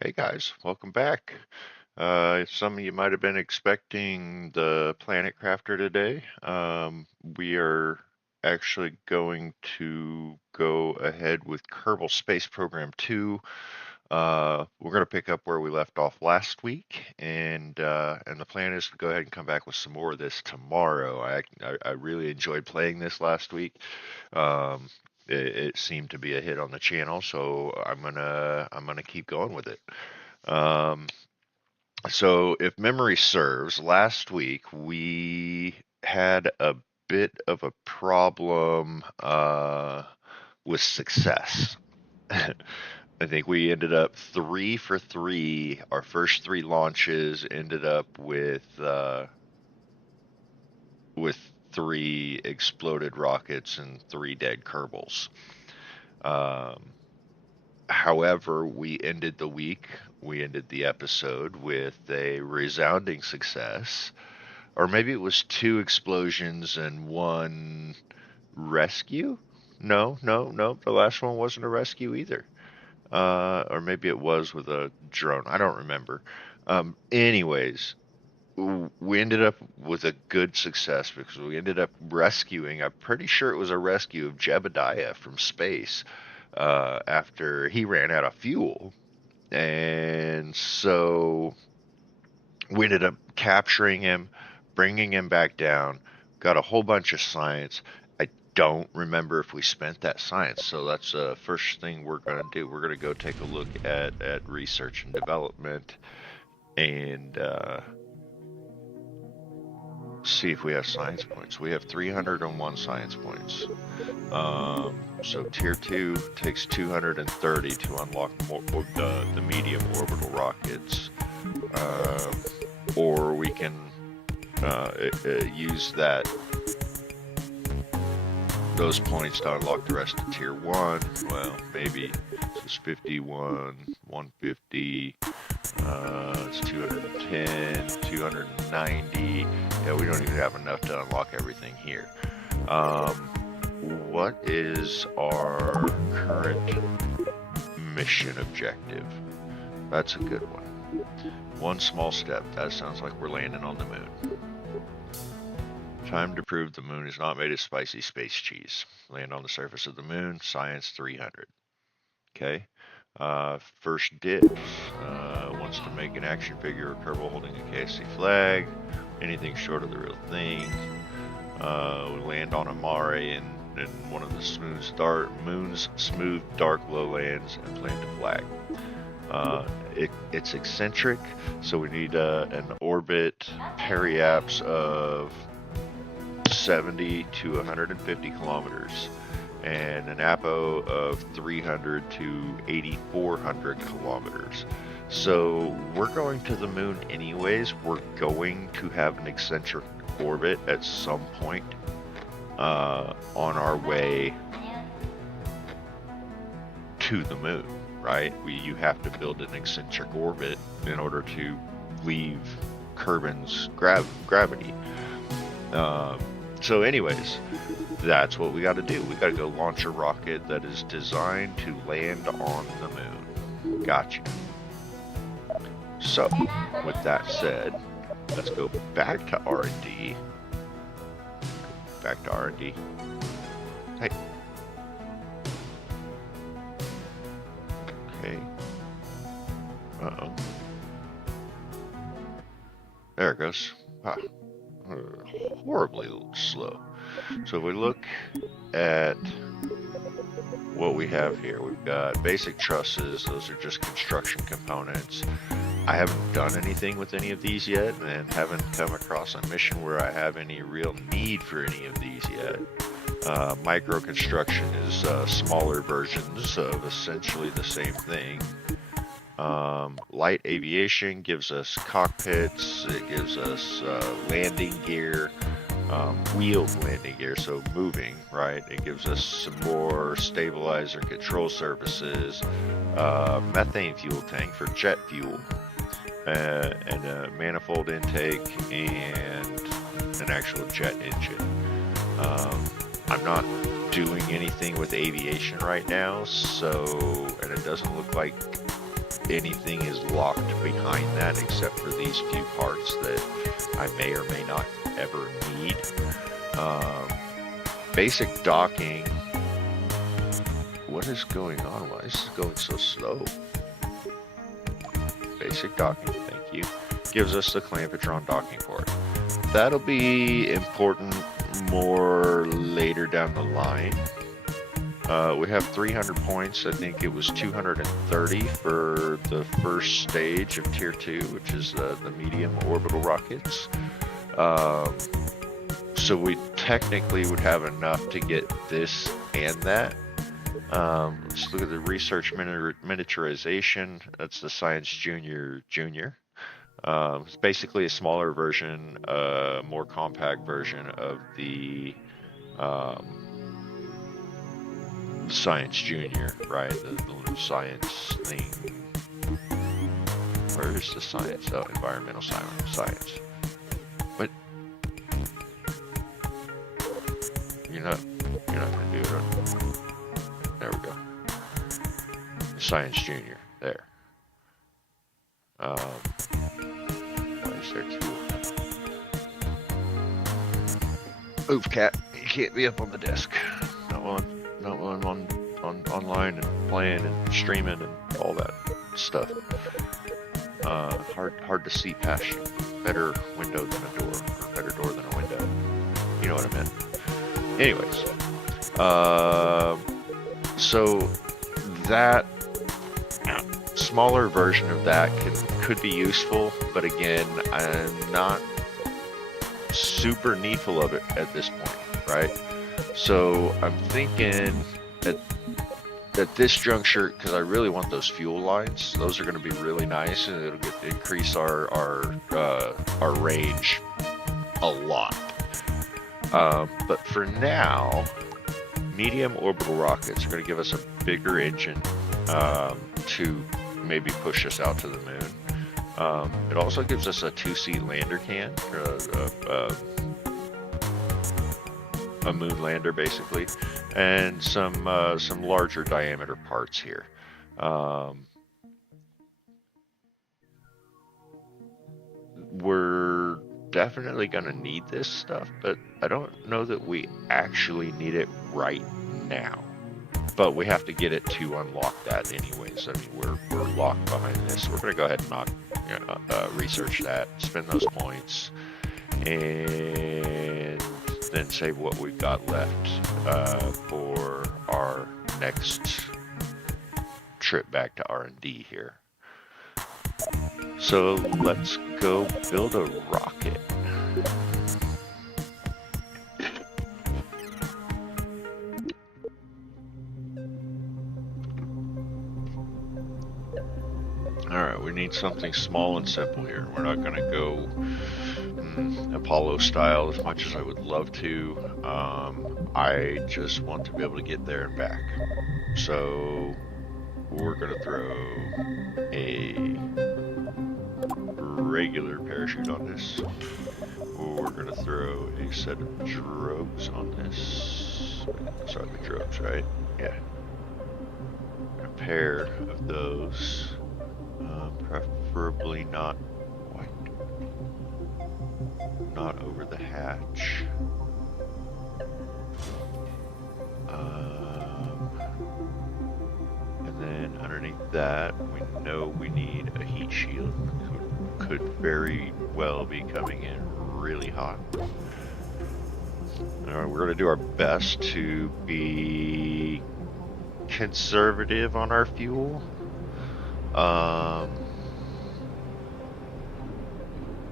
Hey guys, welcome back. Some of you might have been expecting the Planet Crafter today. We are actually going to go ahead with Kerbal Space Program 2. We're going to pick up where we left off last week, and the plan is to go ahead and come back with some more of this tomorrow. I really enjoyed playing this last week. Um, it seemed to be a hit on the channel, so I'm gonna keep going with it. Um, so if memory serves, last week we had a bit of a problem with success. I think we ended up 3 for 3. Our first 3 launches ended up with 3 exploded rockets and 3 dead Kerbals. Um, However, we ended the episode with a resounding success. Or maybe it was 2 explosions and 1 rescue? No, no, no. The last one wasn't a rescue either. Or maybe it was with a drone. I don't remember. Anyways, we ended up with a good success because we ended up rescuing, I'm pretty sure it was a rescue of Jebediah from space after he ran out of fuel. And so we ended up capturing him, bringing him back down, got a whole bunch of science. I don't remember if we spent that science, so that's the first thing we're going to do. We're going to go take a look at research and development and see if we have science points. We have 301 science points. So tier 2 takes 230 to unlock the medium orbital rockets. Or we can use those points to unlock the rest of tier 1. Well, maybe this is 51, 150, it's 210, 290. Yeah, we don't even have enough to unlock everything here. What is our current mission objective? That's a good one. 1 small step. That sounds like we're landing on the moon. Time to prove the moon is not made of spicy space cheese. Land on the surface of the moon. Science 300. Okay. First dibs. Wants to make an action figure of Kerbal holding a KFC flag. Anything short of the real thing. We land on Amare in one of the moon's smooth dark lowlands and plant a flag. It's eccentric, so we need an orbit periaps of 70 to 150 kilometers and an apo of 300 to 8,400 kilometers. So we're going to the moon anyways. We're going to have an eccentric orbit at some point on our way to the moon, right? You have to build an eccentric orbit in order to leave Kerbin's gravity. So anyways, that's what we got to do. We got to go launch a rocket that is designed to land on the moon. Gotcha. So, with that said, let's go back to R&D. Back to R&D. Hey. Okay. Uh-oh. There it goes. Ah, horribly slow. So if we look at what we have here, we've got basic trusses. Those are just construction components. I haven't done anything with any of these yet and haven't come across a mission where I have any real need for any of these yet. Micro construction is smaller versions of essentially the same thing. Light aviation gives us cockpits, it gives us landing gear, wheeled landing gear, so moving, right? It gives us some more stabilizer control services, methane fuel tank for jet fuel, and a manifold intake and an actual jet engine. I'm not doing anything with aviation right now, so, and it doesn't look like anything is locked behind that except for these few parts that I may or may not ever need. Basic docking. What is going on? Why is this going so slow? Basic docking, thank you. Gives us the Clampetron docking port. That'll be important more later down the line. We have 300 points. I think it was 230 for the first stage of Tier 2, which is the medium orbital rockets. So we technically would have enough to get this and that. Let's look at the research miniaturization. That's the Science Junior. It's basically a smaller version, more compact version of the Science Junior, right? The little science thing. Where is the science? Oh, environmental science. But you're not gonna do it. There we go. Science Junior. There. Why is there two? Oof, cat. You can't be up on the desk. Not one on online and playing and streaming and all that stuff. Hard to see past you. Better window than a door, or better door than a window. You know what I meant. Anyways, so that smaller version of that could be useful, but again, I'm not super needful of it at this point, right? So I'm thinking at this juncture, because I really want those fuel lines. Those are going to be really nice, and it'll increase our range a lot. But for now, medium orbital rockets are going to give us a bigger engine to maybe push us out to the moon. It also gives us a 2-seat lander can, a moon lander basically, and some larger diameter parts here. We're definitely going to need this stuff, but I don't know that we actually need it right now. But we have to get it to unlock that anyways. I mean, we're locked behind this. We're going to go ahead and research that, spend those points, and then save what we've got left for our next trip back to R&D here. So let's go build a rocket. Alright, we need something small and simple here. We're not going to go Apollo style as much as I would love to. I just want to be able to get there and back. So we're going to throw a regular parachute on this. We're going to throw a set of drogues on this. Those are the drogues, right? Yeah. A pair of those. Preferably not white. Not over the hatch. And then underneath that, we know we need a heat shield. Could very well be coming in really hot. Alright, we're going to do our best to be conservative on our fuel.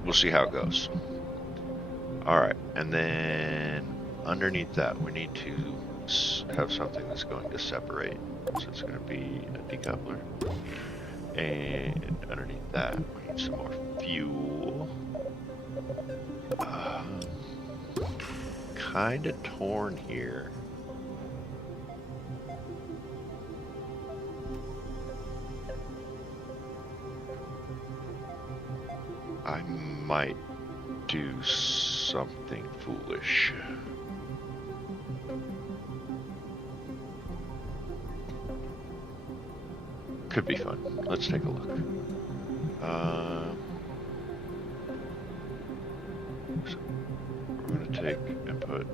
We'll see how it goes. Alright, and then underneath that we need to have something that's going to separate. So it's going to be a decoupler. And underneath that we need some more fuel. Kind of torn here. I might do something foolish. Could be fun. Let's take a look. So we're going to take and put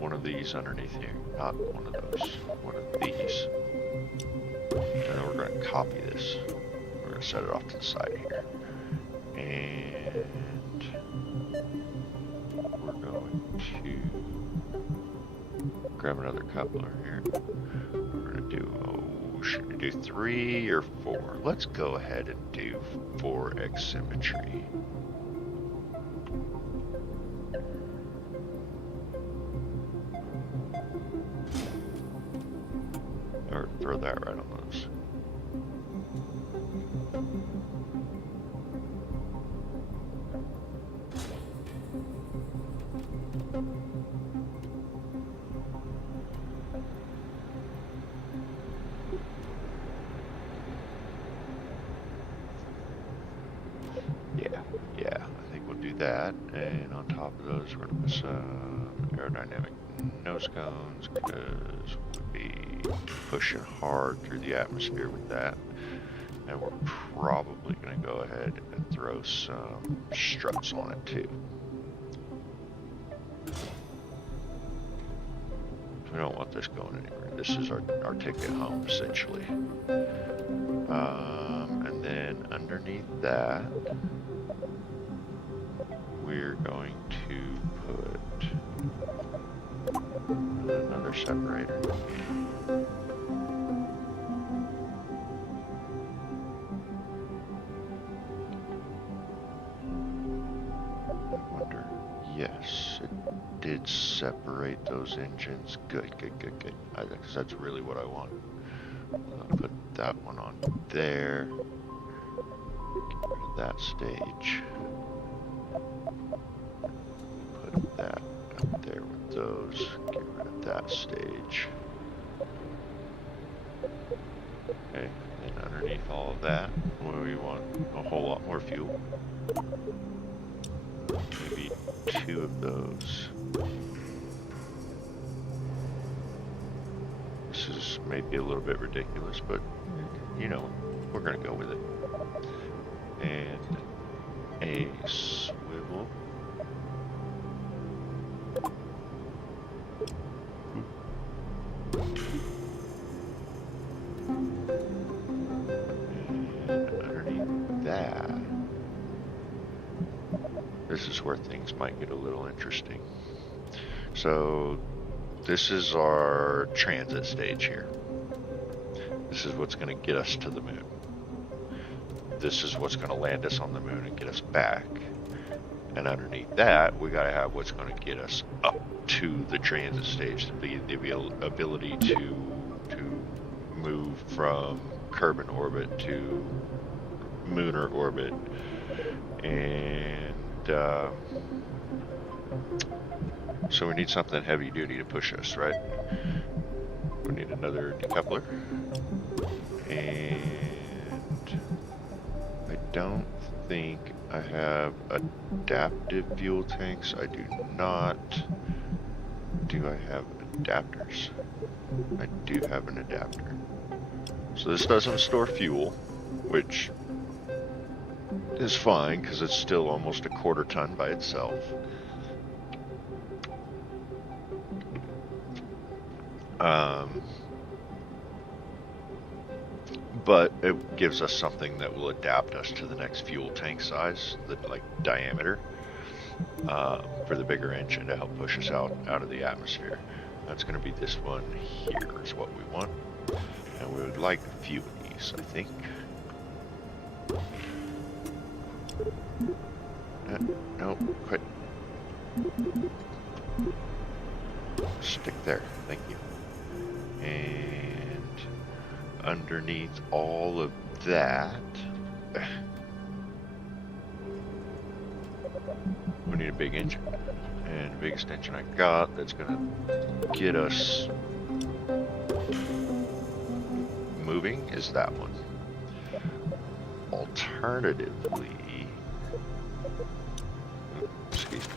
one of these underneath here. Not one of those. One of these. And then we're going to copy this. We're going to set it off to the side here. And we're going to grab another coupler here. We're going to do, should we do 3 or 4? Let's go ahead and do 4x symmetry. Or throw that right on those. Yeah, I think we'll do that. And on top of those, we're going to put some aerodynamic nose cones because we'll be pushing hard through the atmosphere with that. And we're probably going to go ahead and throw some struts on it too. We don't want this going anywhere. This is our ticket home, essentially. And then underneath that, we're going to put another separator. I wonder, yes, it did separate those engines. Good. Because that's really what I want. I'll put that one on there. Get rid of that stage. Put that up there with those. Get rid of that stage. Okay, and underneath all of that, we want a whole lot more fuel. Maybe 2 of those. This is maybe a little bit ridiculous, but you know, we're gonna go with it. And a swivel. And underneath that, this is where things might get a little interesting. So this is our transit stage here. This is what's going to get us to the moon. This is what's going to land us on the moon and get us back. And underneath that, we got to have what's going to get us up to the transit stage, to be the ability to move from Kerbal orbit to lunar orbit. And so we need something heavy duty to push us, right? We need another decoupler. And I don't think I have adaptive fuel tanks. I do not. Do I have adapters? I do have an adapter. So this doesn't store fuel, which is fine because it's still almost a quarter ton by itself. But it gives us something that will adapt us to the next fuel tank size, the diameter, for the bigger engine to help push us out of the atmosphere. That's going to be this one here is what we want, and we would like a few of these, I think. No, quit. Stick there, thank you. And underneath all of that, we need a big engine. And the biggest engine I got that's gonna get us moving is that one. Alternatively, excuse me,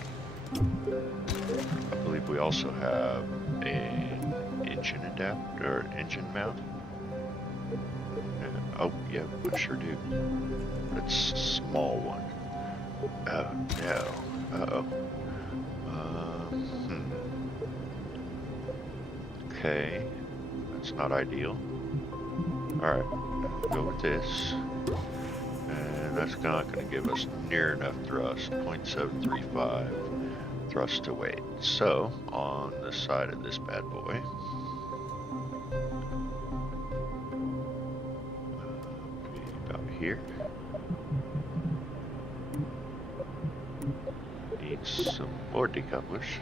I believe we also have an engine adapter or engine mount. Oh, yeah, I sure do. It's a small one. Oh, no. Uh-oh. Hmm. Okay. That's not ideal. Alright. Go with this. And that's not going to give us near enough thrust. 0.735 thrust to weight. So, on the side of this bad boy, about here, needs some more decouplers.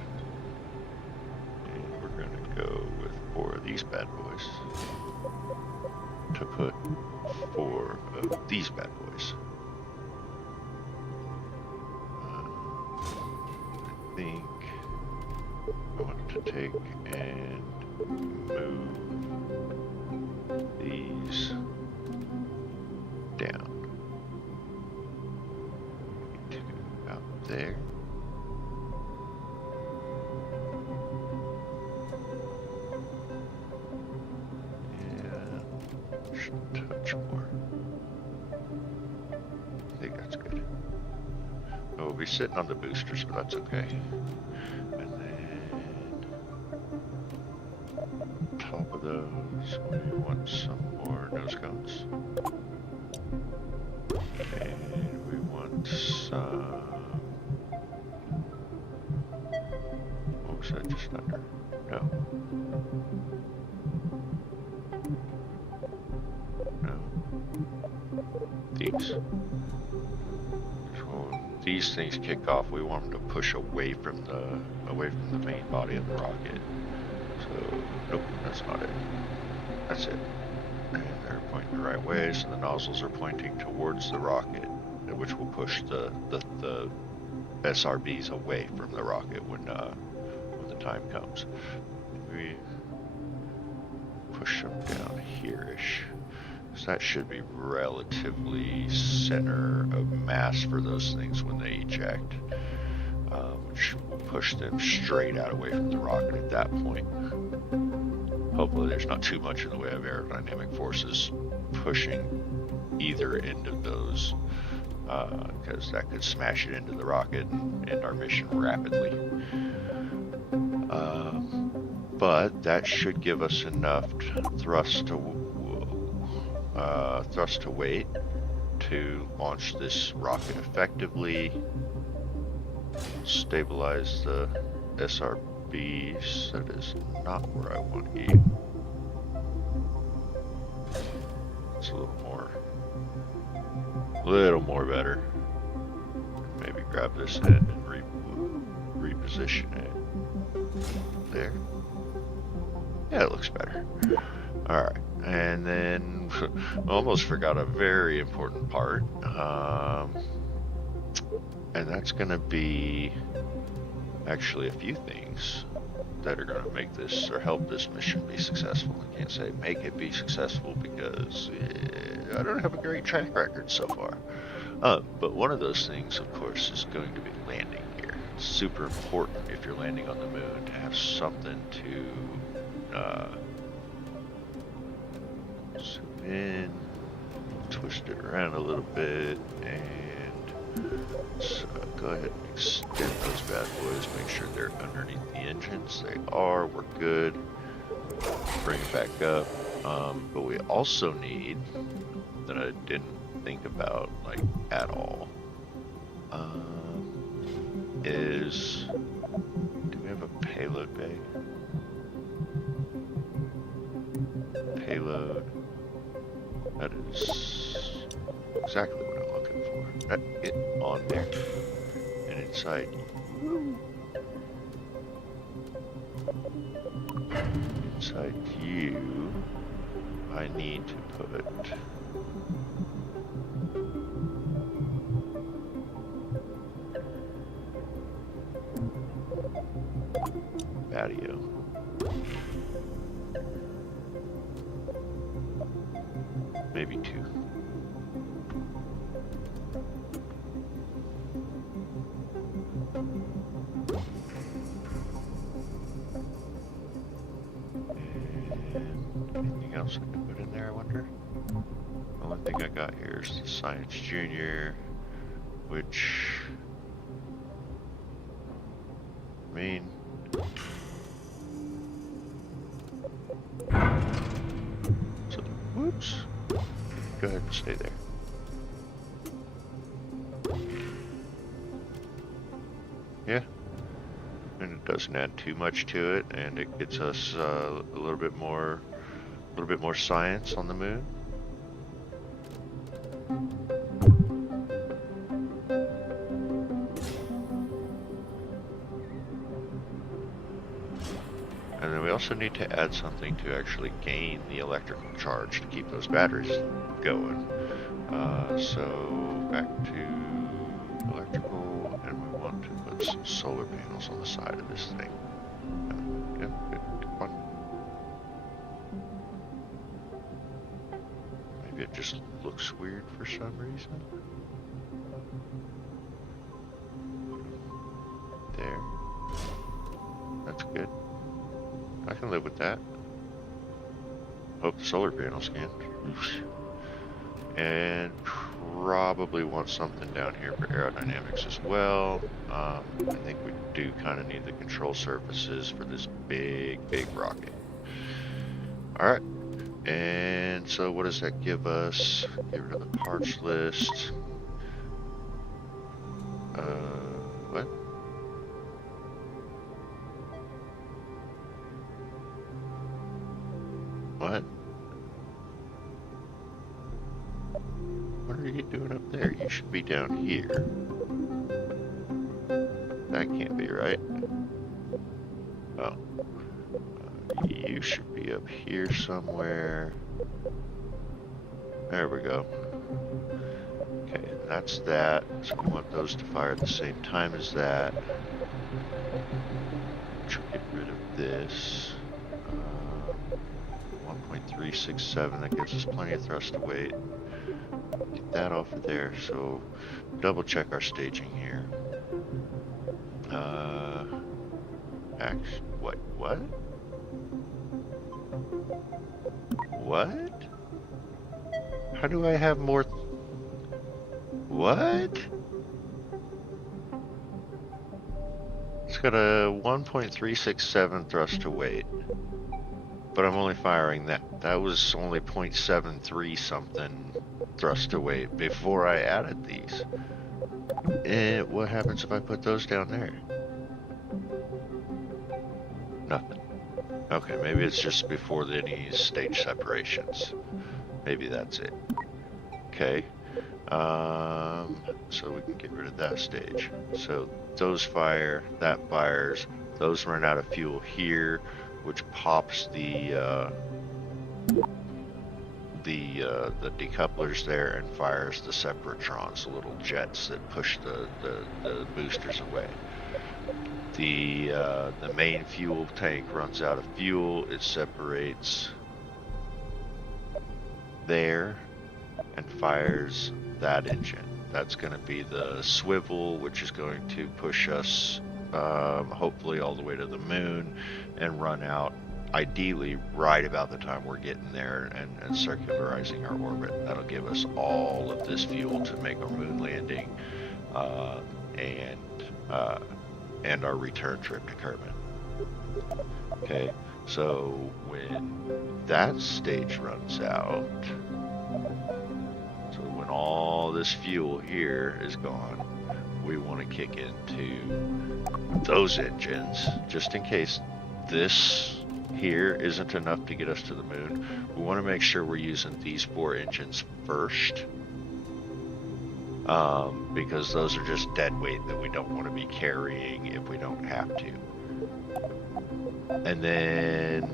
And we're going to go with 4 of these bad boys to put 4 of these bad boys. I think I want to take and move these down to about there. Yeah, just a touch more. I think that's good. Oh, we'll be sitting on the boosters, but that's okay. And then top of those, we want some more nose cones. And we want some... What was that just under? No. No. These. So these things kick off, we want them to push away from the main body of the rocket. So, nope, that's not it. That's it. And they're pointing the right way, so the nozzles are pointing towards the rocket, which will push the SRBs away from the rocket when the time comes. We push them down here-ish. So that should be relatively center of mass for those things when they eject, which will push them straight out away from the rocket at that point. Hopefully there's not too much in the way of aerodynamic forces pushing either end of those, because that could smash it into the rocket and end our mission rapidly. But that should give us enough thrust to weight to launch this rocket effectively, stabilize the SRBs. That is not where I want you. It's a little more better. Maybe grab this end and reposition it there. Yeah, it looks better. Alright, and then almost forgot a very important part, and that's going to be actually a few things that are going to make this or help this mission be successful. I can't say make it be successful because I don't have a great track record so far. But one of those things, of course, is going to be landing here. It's super important if you're landing on the moon to have something to zoom in, twist it around a little bit, and so go ahead and extend those bad boys, make sure they're underneath the engines. They are, we're good. Bring it back up. But we also need, that I didn't think about like at all, is, do we have a payload bay? Payload. That is exactly what I'm looking for. That it on there. And inside you, I need to put patio. Maybe 2. And anything else I can put in there, I wonder? Oh, got here is the Science Junior, which, I mean, so, whoops, go ahead and stay there. Yeah, and it doesn't add too much to it, and it gets us a little bit more science on the moon. And then we also need to add something to actually gain the electrical charge to keep those batteries going. So back to electrical, and we want to put some solar panels on the side of this thing. Yeah, good, come on. Maybe it just looks weird for some reason. There. That's good. I can live with that. Hope the solar panels can. And probably want something down here for aerodynamics as well. I think we do kind of need the control surfaces for this big rocket. Alright, and so what does that give us? Get rid of the parts list. What? What? What are you doing up there? You should be down here. That can't be right. Oh. You should be up here somewhere. There we go. Okay, that's that. So we want those to fire at the same time as that. Which will get rid of this. 1.367, that gives us plenty of thrust to weight. Get that off of there, so double check our staging here. What? What? How do I have more? What? It's got a 1.367 thrust to weight, but I'm only firing that. That was only 0.73 something thrust to weight before I added these. And what happens if I put those down there? Nothing. Okay, maybe it's just before any stage separations. Maybe that's it. Okay. So we can get rid of that stage. So those fire, that fires, those run out of fuel here, which pops the decouplers there and fires the separatrons, the little jets that push the boosters away. The main fuel tank runs out of fuel. It separates there and fires that engine. That's going to be the swivel, which is going to push us hopefully all the way to the moon and run out ideally right about the time we're getting there and circularizing our orbit. That'll give us all of this fuel to make our moon landing and our return trip to Kerbal. Okay, so when that stage runs out, so when all this fuel here is gone, we want to kick into those engines just in case this here isn't enough to get us to the moon. We want to make sure we're using these 4 engines first, because those are just dead weight that we don't want to be carrying if we don't have to. And then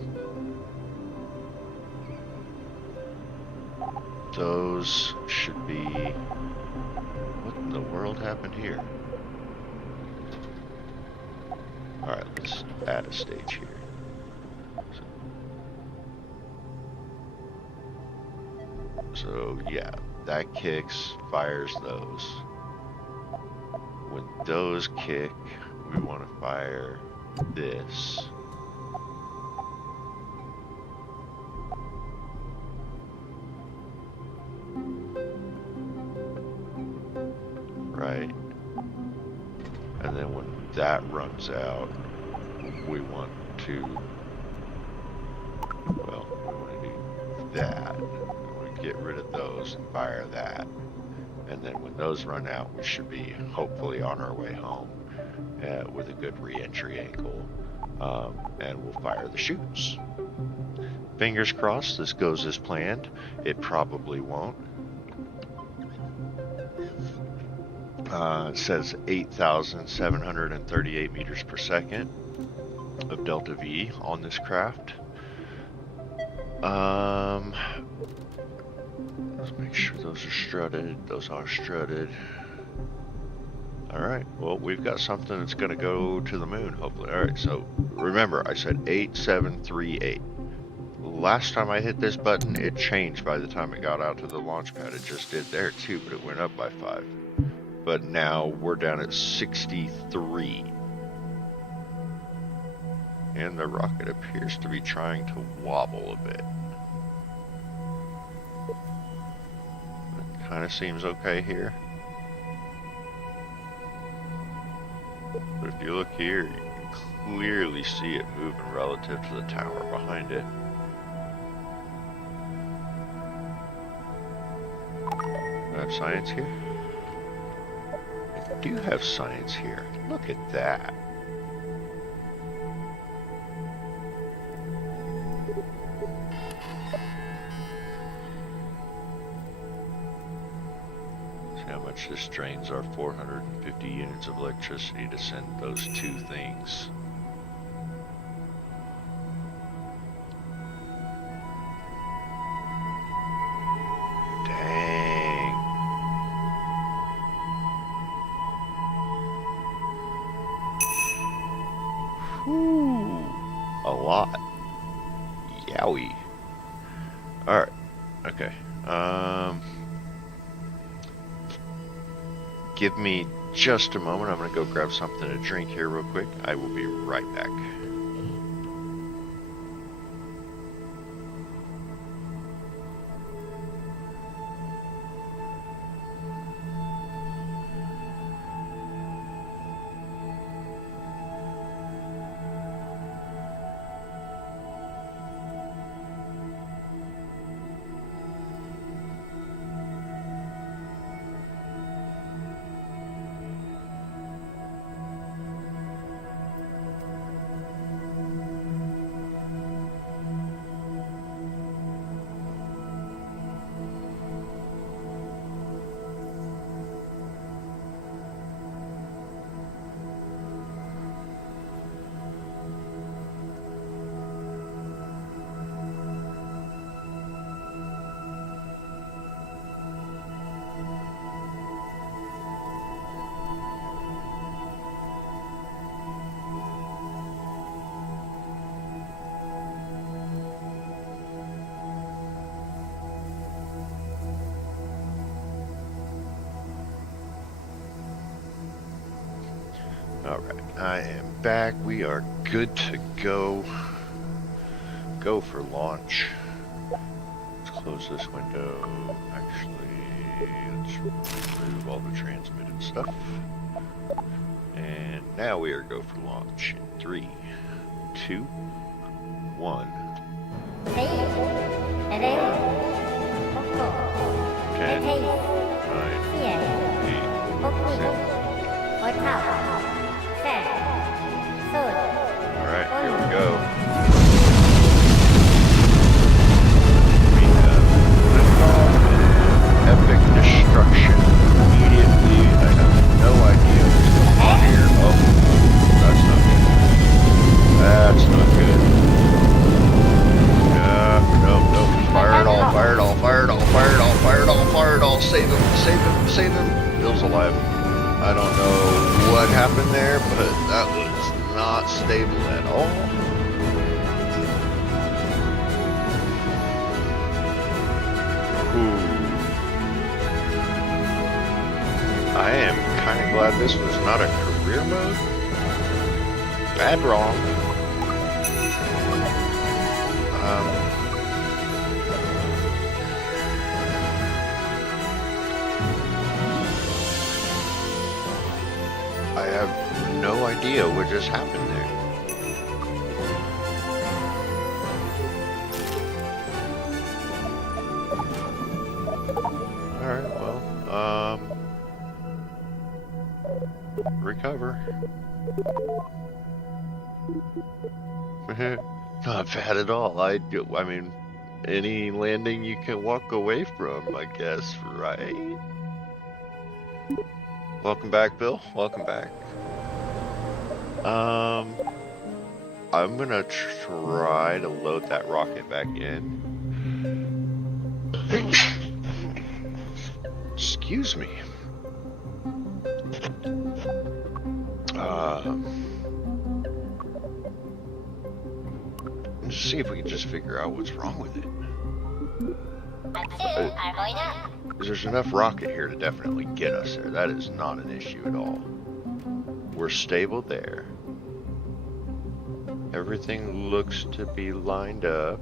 those should be... What in the world happened here? Alright, let's add a stage here. So yeah, that kicks, fires those. When those kick, we want to fire this. right? And then when that runs out, we want to, well, we want to do that. We want to get rid of those and fire that. And then when those run out, we should be hopefully on our way home with a good re-entry angle. And we'll fire the chutes. Fingers crossed this goes as planned. It probably won't. It says 8,738 meters per second of delta V on this craft. Let's make sure those are strutted. Those are strutted. Alright, well, we've got something that's going to go to the moon, hopefully. Alright, so remember, I said 8738. Last time I hit this button, it changed by the time it got out to the launch pad. It just did there too, but it went up by 5. But now we're down at 63. And the rocket appears to be trying to wobble a bit. It kind of seems okay here. But if you look here, you can clearly see it moving relative to the tower behind it. Do I have science here? I do have science here. Look at that. See how much this drains our 450 units of electricity to send those 2 things. A lot. Yowie. Alright. Okay. Give me just a moment. I'm going to go grab something to drink here real quick. I will be right back. Alright, I am back. We are good to go. Go for launch. Let's close this window. Actually, let's remove all the transmitted stuff. And now we are go for launch in 3, 2, 1. 10, 9, 8, 7. Alright, here we go. We have liftoff and epic destruction immediately. I have no idea what's going on here. Oh, that's not good. That's not good. No. Fire it all, fire it all, fire it all, fire it all, fire it all, fire it all. Save him, save him, save him. Bill's alive. I don't know what happened there, but that was not stable at all. Ooh. I am kind of glad this was not a career mode. Bad wrong. I have no idea what just happened there. Alright, well, recover. Not bad at all. I mean, any landing you can walk away from, I guess, right? Welcome back, Bill. Welcome back. I'm gonna try to load that rocket back in. Excuse me. Let's see if we can just figure out what's wrong with it. There's enough rocket here to definitely get us there. That is not an issue at all. We're stable there. Everything looks to be lined up.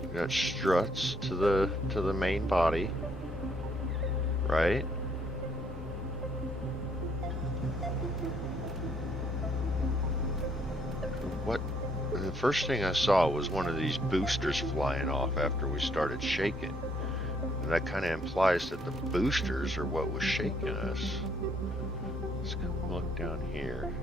We got struts to the main body, right? What? The first thing I saw was one of these boosters flying off after we started shaking. And that kind of implies that the boosters are what was shaking us. Let's go look down here.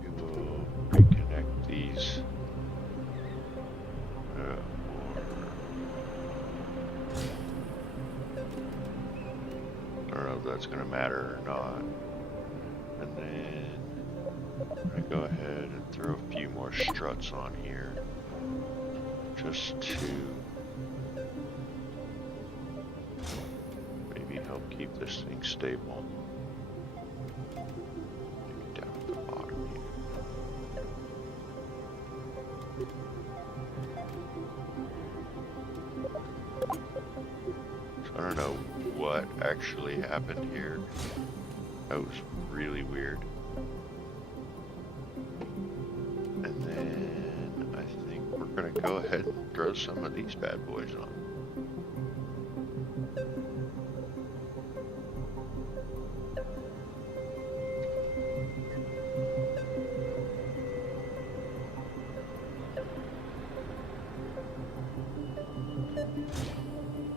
Maybe we'll reconnect these. I don't know if that's going to matter or not. And then I go ahead and throw a few more struts on here. Just to maybe help keep this thing stable. Maybe down at the bottom here. So I don't know what actually happened here. That was really weird. And then I think we're gonna go ahead and throw some of these bad boys on.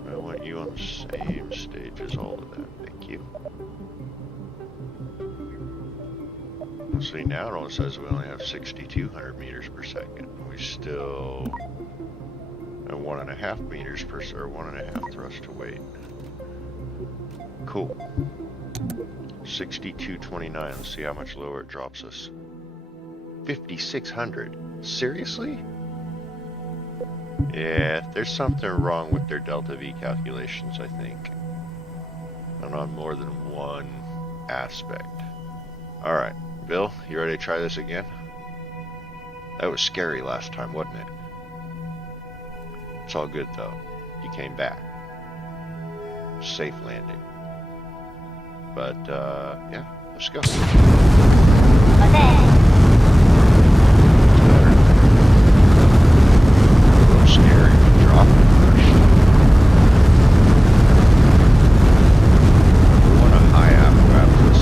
I want you on the same stage as all of that. Thank you. See, now it only says we only have 6,200 meters per second. We still have 1.5 meters per, or 1.5 thrust to weight. Cool. 6229. Let's see how much lower it drops us. 5,600. Seriously? Yeah, there's something wrong with their delta V calculations, I think. And on more than one aspect. Alright, Bill, you ready to try this again? That was scary last time, wasn't it? It's all good though. You came back. Safe landing. But, yeah, let's go. Okay. Scary to drop it first. We want a high apparatus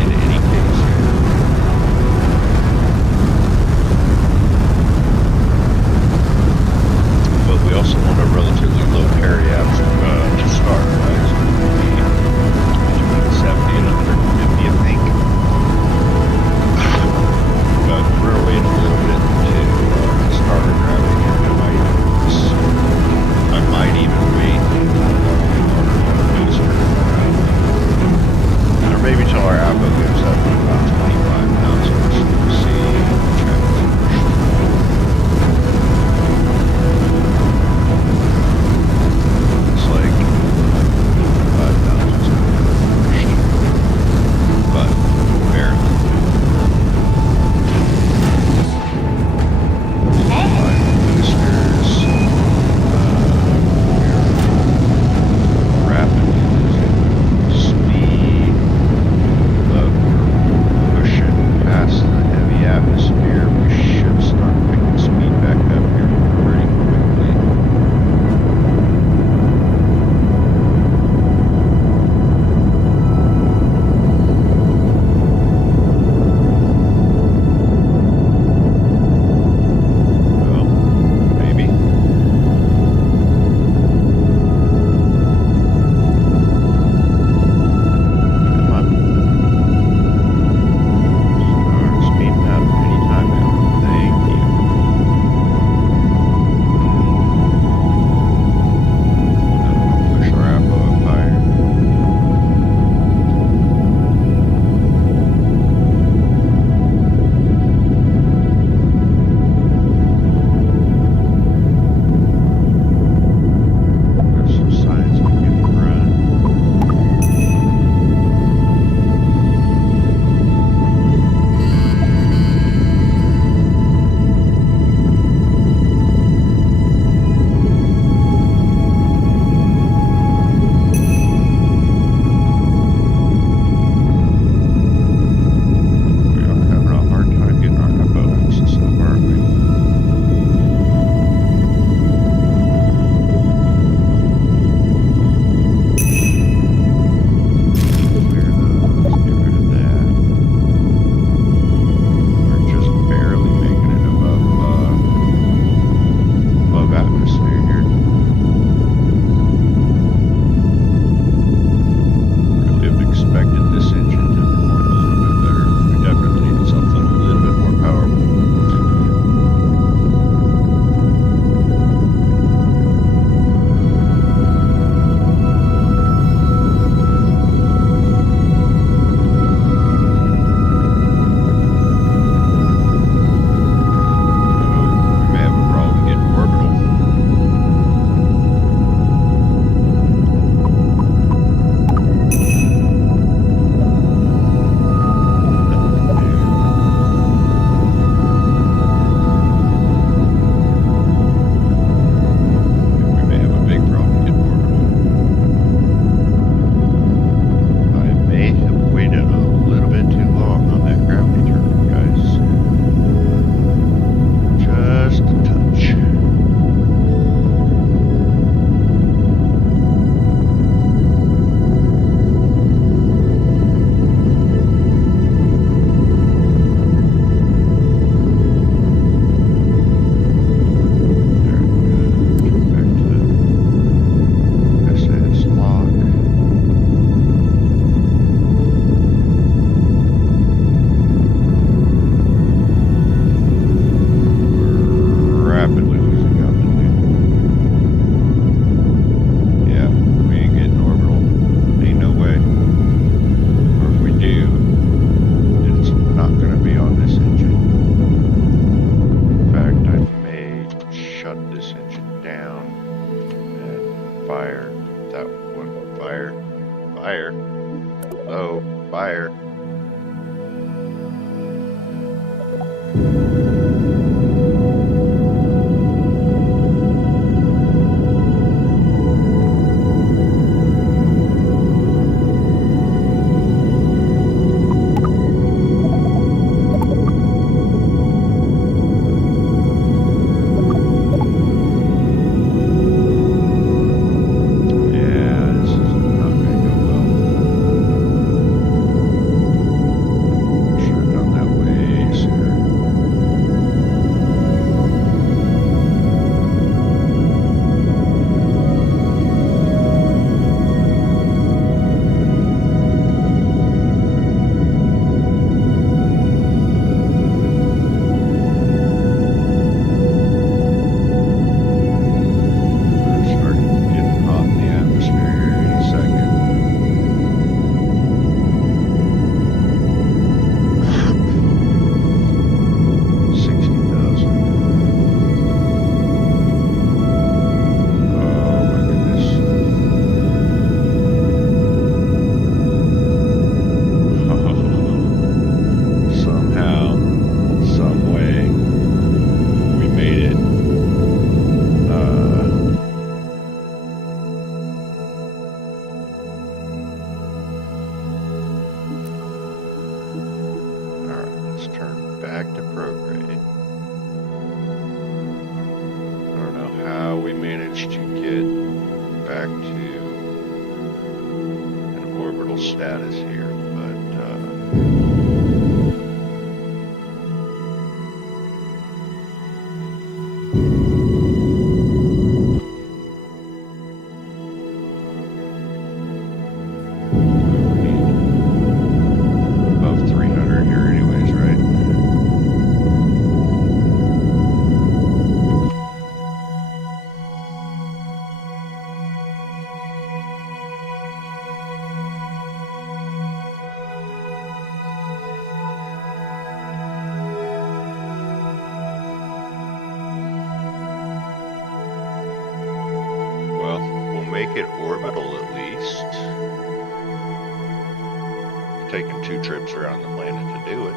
in any case here. But we also want a relatively low periap to start, right? So it would be between 70 and 150, I think. Status here, but above 300 here anyways, right? Make it orbital at least. Taking 2 trips around the planet to do it.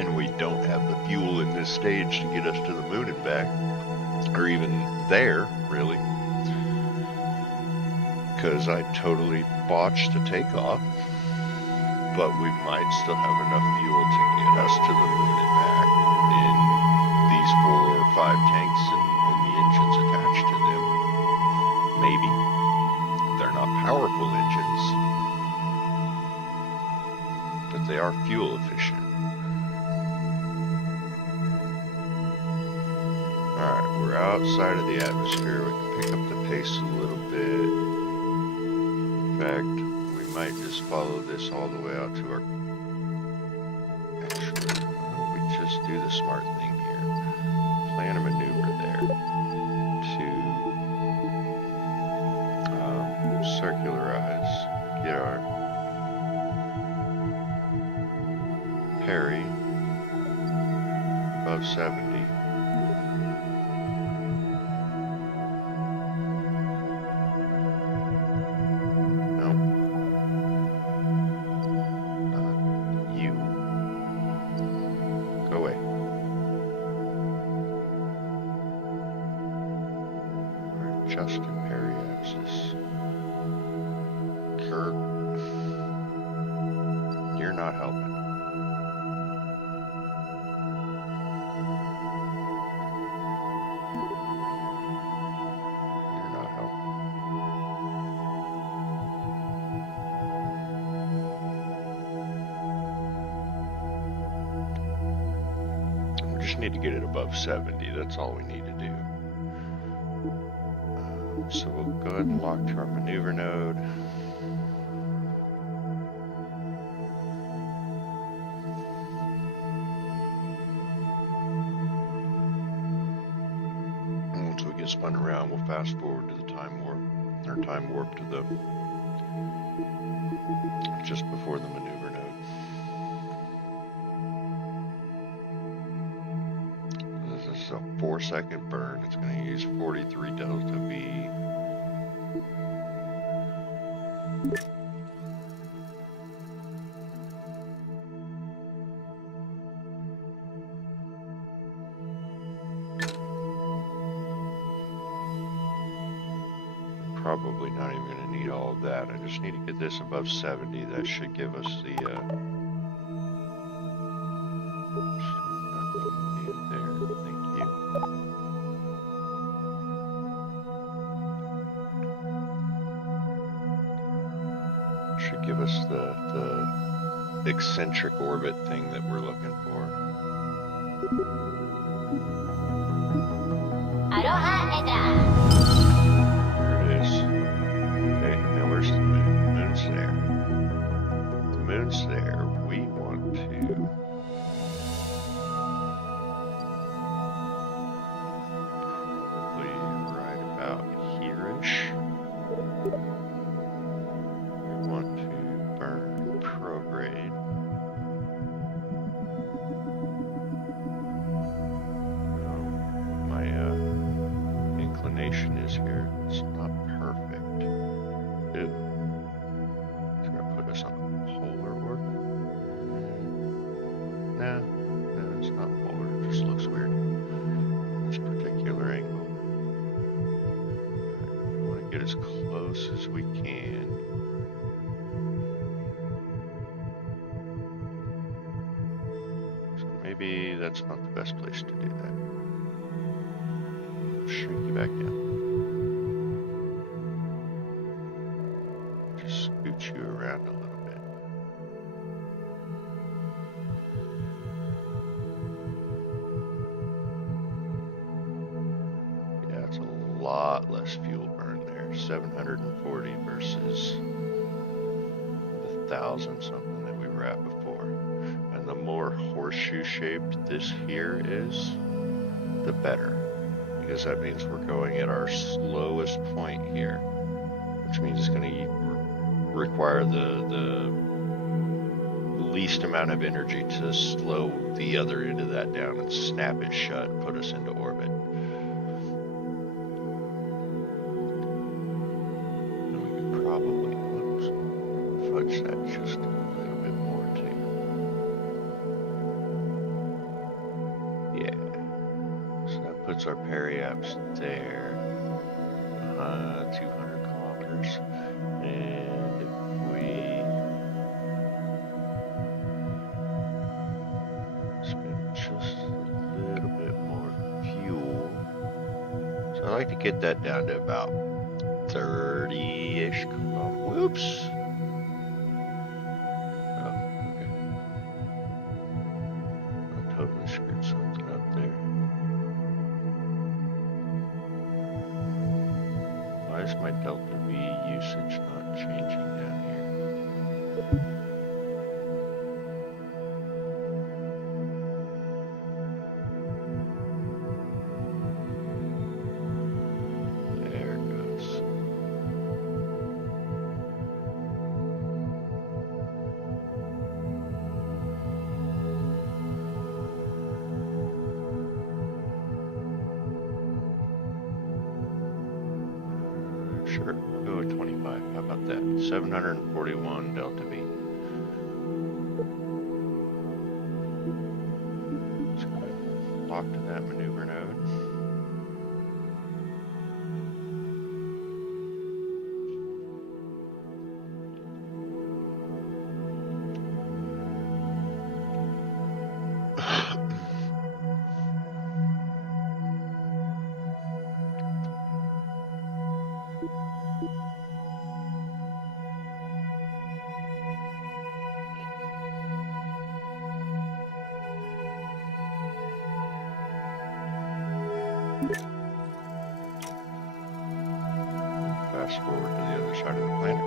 And we don't have the fuel in this stage to get us to the moon and back. Or even there, really. Because I totally botched the takeoff. But we might still have enough fuel to get us to the moon and back. 4 or 5 tanks and the engines attached to them. Maybe. They're not powerful engines, but they are fuel efficient. Alright, we're outside of the atmosphere. We can pick up the pace a little bit. In fact, we might just follow this all the way out to our... Actually, why don't we just do the smart thing? Plan a maneuver there to circularize, get our Perry above 70. No. You. Go away. Justin Perry axis. Kirk, you're not helping. You're not helping. We just need to get it above 70. That's all we need to do. So we'll go ahead and lock to our maneuver node. And once we get spun around, we'll fast forward to the time warp, or time warp to the just before the maneuver node. This is a 4-second burn. It's going to use 43 delta V. not even going to need all of that. I just need to get this above 70. That should give us the, nothing new there. Thank you. Should give us the eccentric orbit thing that we're looking for. There it is. Okay, now where's the moon? The moon's there. The moon's there. We want to probably right about here-ish. We want to burn prograde. My inclination is here. It's not perfect. Ew. It's gonna put us on a polar orbit. No, it's not polar. It just looks weird. This particular angle. We want to get as close as we can. So maybe that's not the best place to do that. Shrink you back down. Just scoot you around a little bit. Yeah, it's a lot less fuel burn there. 740 versus the 1,000 something that we were at before. And the more horseshoe shaped this here is, the better. Because that means we're going at our slowest point here, which means it's going to require the least amount of energy to slow the other end of that down and snap it shut, put us into orbit. And we could probably, fudge that just a little bit more too. Yeah. Puts our periaps there, 200 kilometers, and if we spend just a little bit more fuel, so I like to get that down to about 30-ish kilometers. Whoops! Oh, okay. I totally screwed something up there. Why is my delta V usage not changing down here? There it goes. Sure, we'll go with 25. How about that? 741 delta V. Let's go ahead and lock to that maneuver node. Fast forward to the other side of the planet.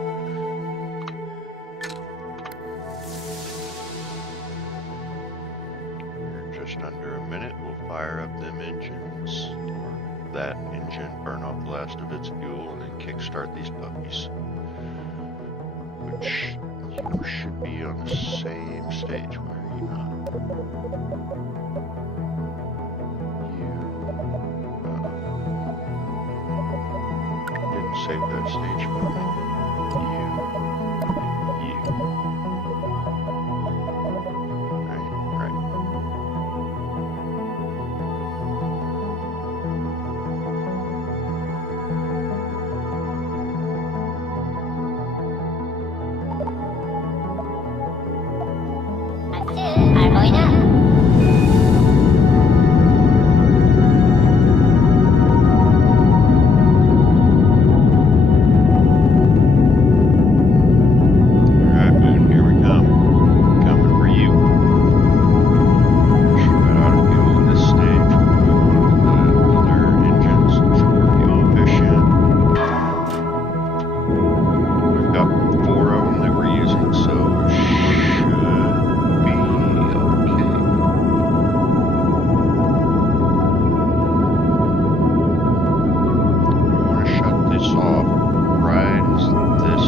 We're just under a minute. We'll fire up them engines, or that engine, burn off the last of its fuel, and then kickstart these puppies. Which you should be on the same stage. Why are you not? Save that stage for me. You. Right. Alright, Moon, here we come. Coming for you. Should run out of fuel in this stage. We'll move on to the other engines, which are more fuel efficient. We've got 4 of them that we're using, so should be okay. We want to shut this off right as this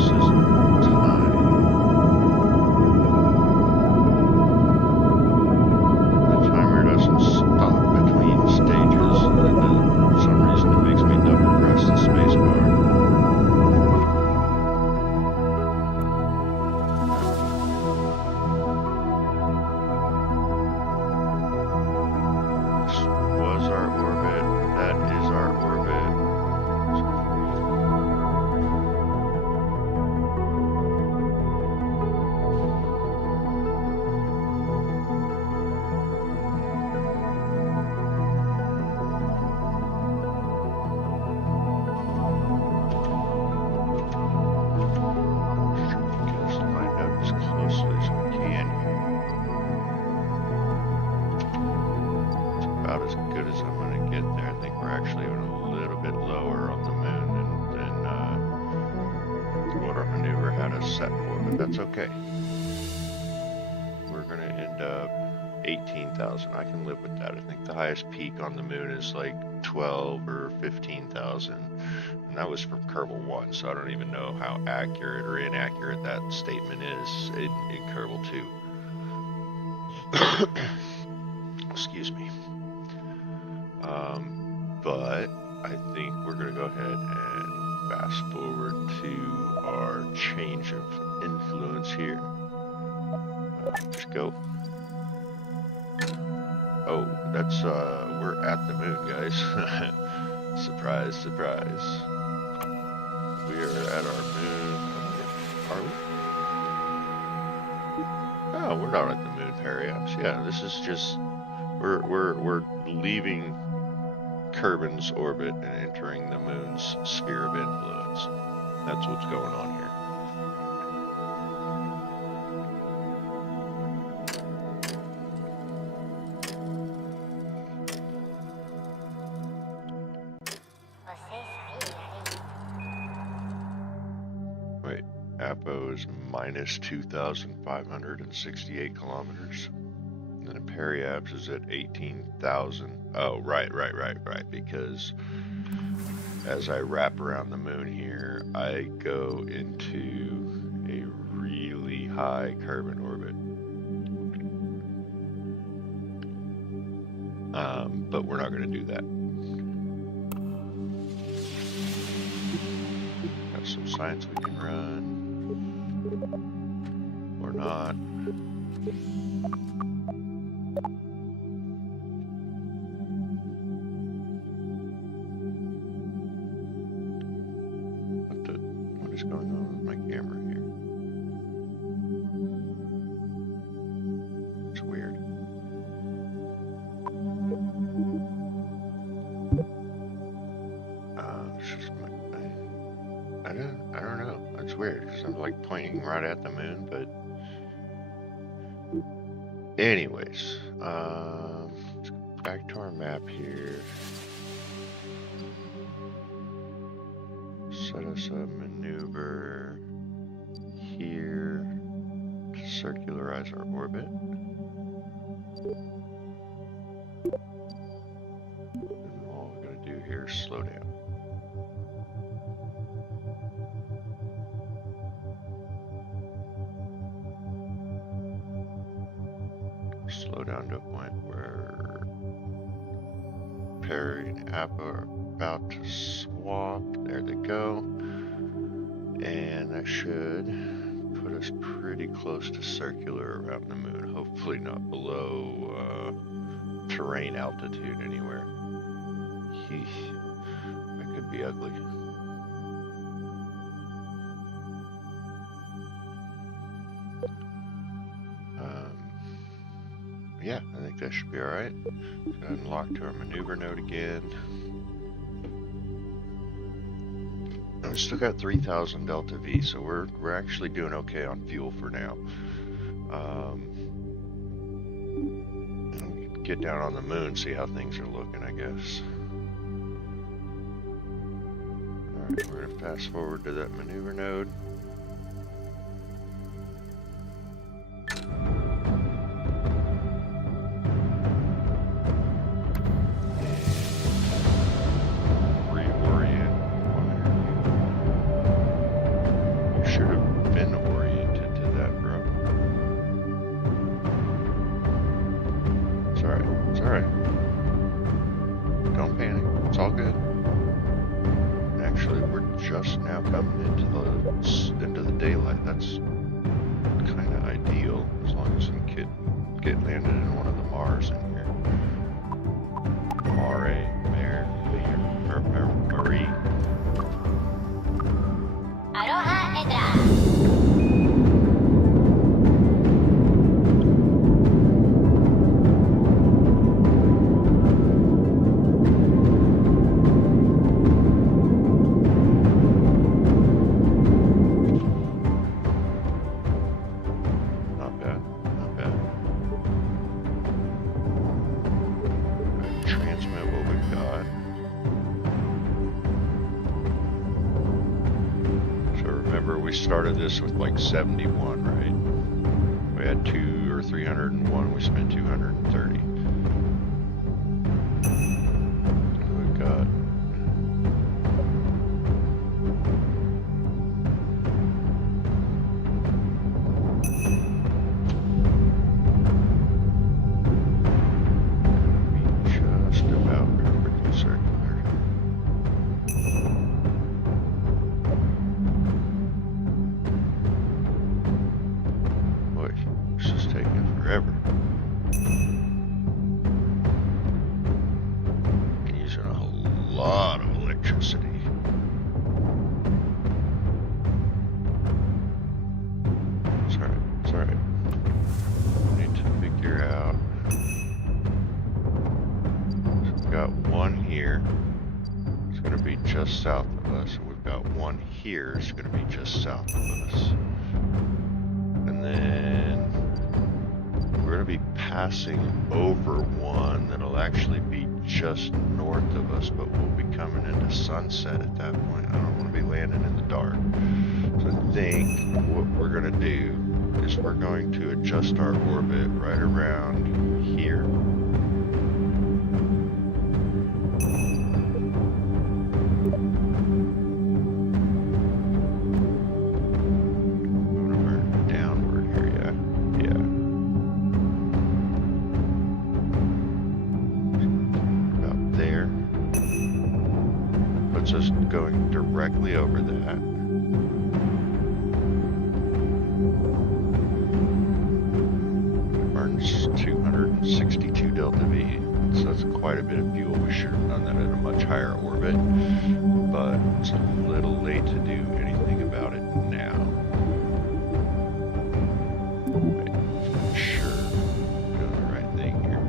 is time. The timer doesn't stop between stages. For some reason it makes me double press the space bar. This was our orbit. That is our orbit. So get us lined up as closely as we can here. It's about as good as I'm going to get there. I think we're actually even a little bit lower on the moon than what our maneuver had us set for, but that's okay. We're going to end up 18,000. I can live with that. I think the highest peak on the moon is like 12 or 15,000. And that was from Kerbal 1, so I don't even know how accurate or inaccurate that statement is in Kerbal 2. Excuse me. But I think we're going to go ahead and fast forward to our change of influence here. Just go. Oh, that's, we're at the moon, guys. Surprise, surprise. We are at our moon. Are we? Oh, we're not at the moon periapse. Yeah, this is just, we're leaving Kerbin's orbit and entering the moon's sphere of influence. That's what's going on here. Wait, Apo is minus 2,568 kilometers. And then periapse is at 18,000. Oh, right, because as I wrap around the moon here, I go into a really high Kerbin orbit. But we're not going to do that. Got some science we can run. Or not. What is going on with my camera here? It's weird. It's just I don't know. It's weird because I'm like pointing right at the moon, but anyways, let's go back to our map here. Set us a maneuver here to circularize our orbit. And all we're going to do here is slow down. Slow down to a point where Perry and Appa are about to swap. There they go. And that should put us pretty close to circular around the moon. Hopefully not below terrain altitude anywhere. Yeesh. That could be ugly. Yeah, I think that should be alright. Go ahead and lock to our maneuver node again. And we still got 3,000 Delta V, so we're actually doing okay on fuel for now. Get down on the moon, see how things are looking, I guess. Alright, we're gonna fast forward to that maneuver node. Into the daylight. That's kind of ideal, as long as we can get landed in one of the Mars in here. Marie. Aroha entrada. We started this with like 71, right? We had 2 or 301, we spent 230. We've got just about perfectly circular. Forever. Using a lot of electricity. It's alright, it's alright. We need to figure out. So we've got one here. It's going to be just south of us. We've got one here. It's going to be just south of us. And then we're going to be passing over one that'll actually be just north of us, but we'll be coming into sunset at that point. I don't want to be landing in the dark. So I think what we're going to do is we're going to adjust our orbit right around here. Just going directly over that. It burns 262 Delta V, so that's quite a bit of fuel. We should have done that at a much higher orbit, but it's a little late to do anything about it now. Right. Sure, doing the right thing here.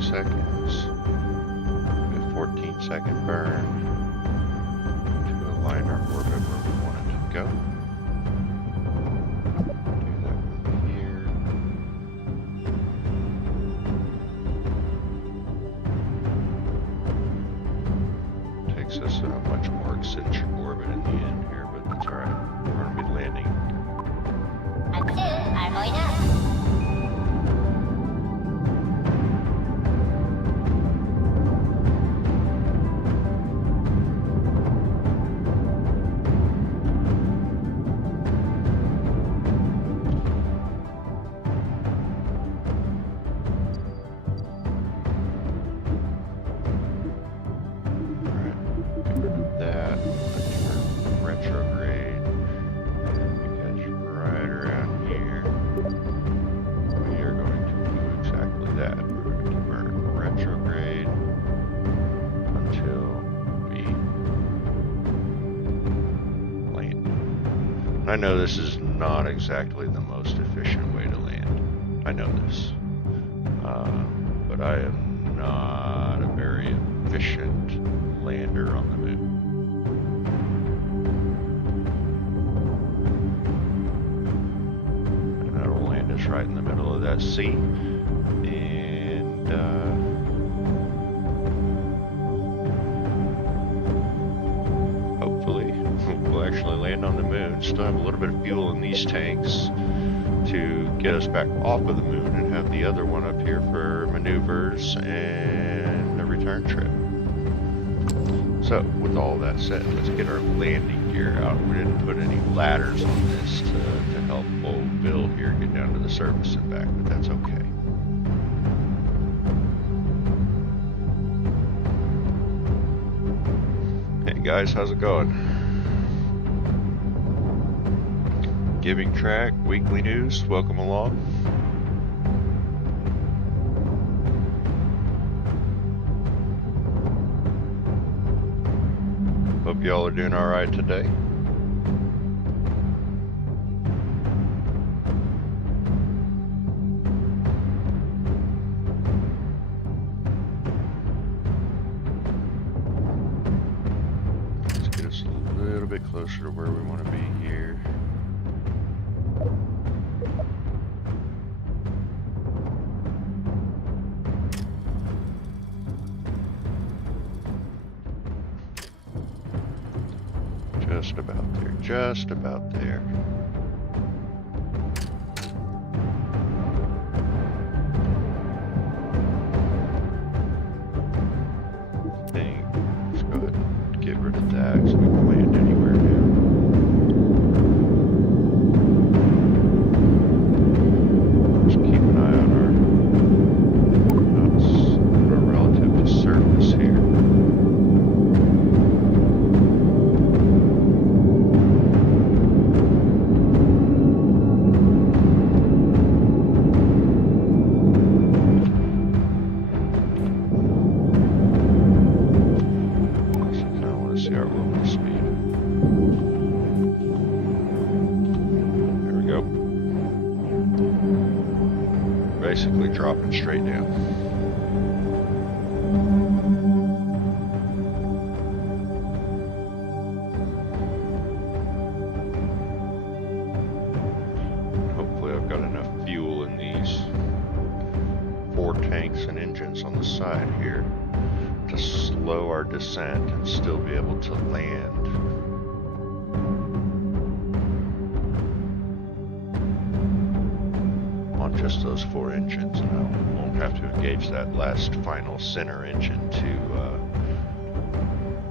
Seconds, a 14-second burn to align our orbit where we want it to go. Do that from here. Takes us in a much more eccentric orbit in the end here, but That's alright. We're going to be landing. 안주 알보이나. I know this is not exactly the most efficient way to land. I know this. But I am not a very efficient lander on the moon. And that'll land us right in the middle of that sea. And hopefully we'll actually land on the moon. Still have a little bit of fuel in these tanks to get us back off of the moon and have the other one up here for maneuvers and a return trip. So with all that said, let's get our landing gear out. We didn't put any ladders on this to help old Bill here get down to the surface and back, but that's okay. Hey guys, how's it going? Giving Track Weekly News, welcome along. Hope y'all are doing alright today. Let's get us a little bit closer to where we want to be here. Just about there, just about there. Dang, let's go ahead and get rid of that so we can land anywhere now. Just keep an eye on our relative to surface here. Basically dropping straight down. Hopefully I've got enough fuel in these 4 tanks and engines on the side here to slow our descent and still be able to land. Just those 4 engines, and I won't have to engage that last final center engine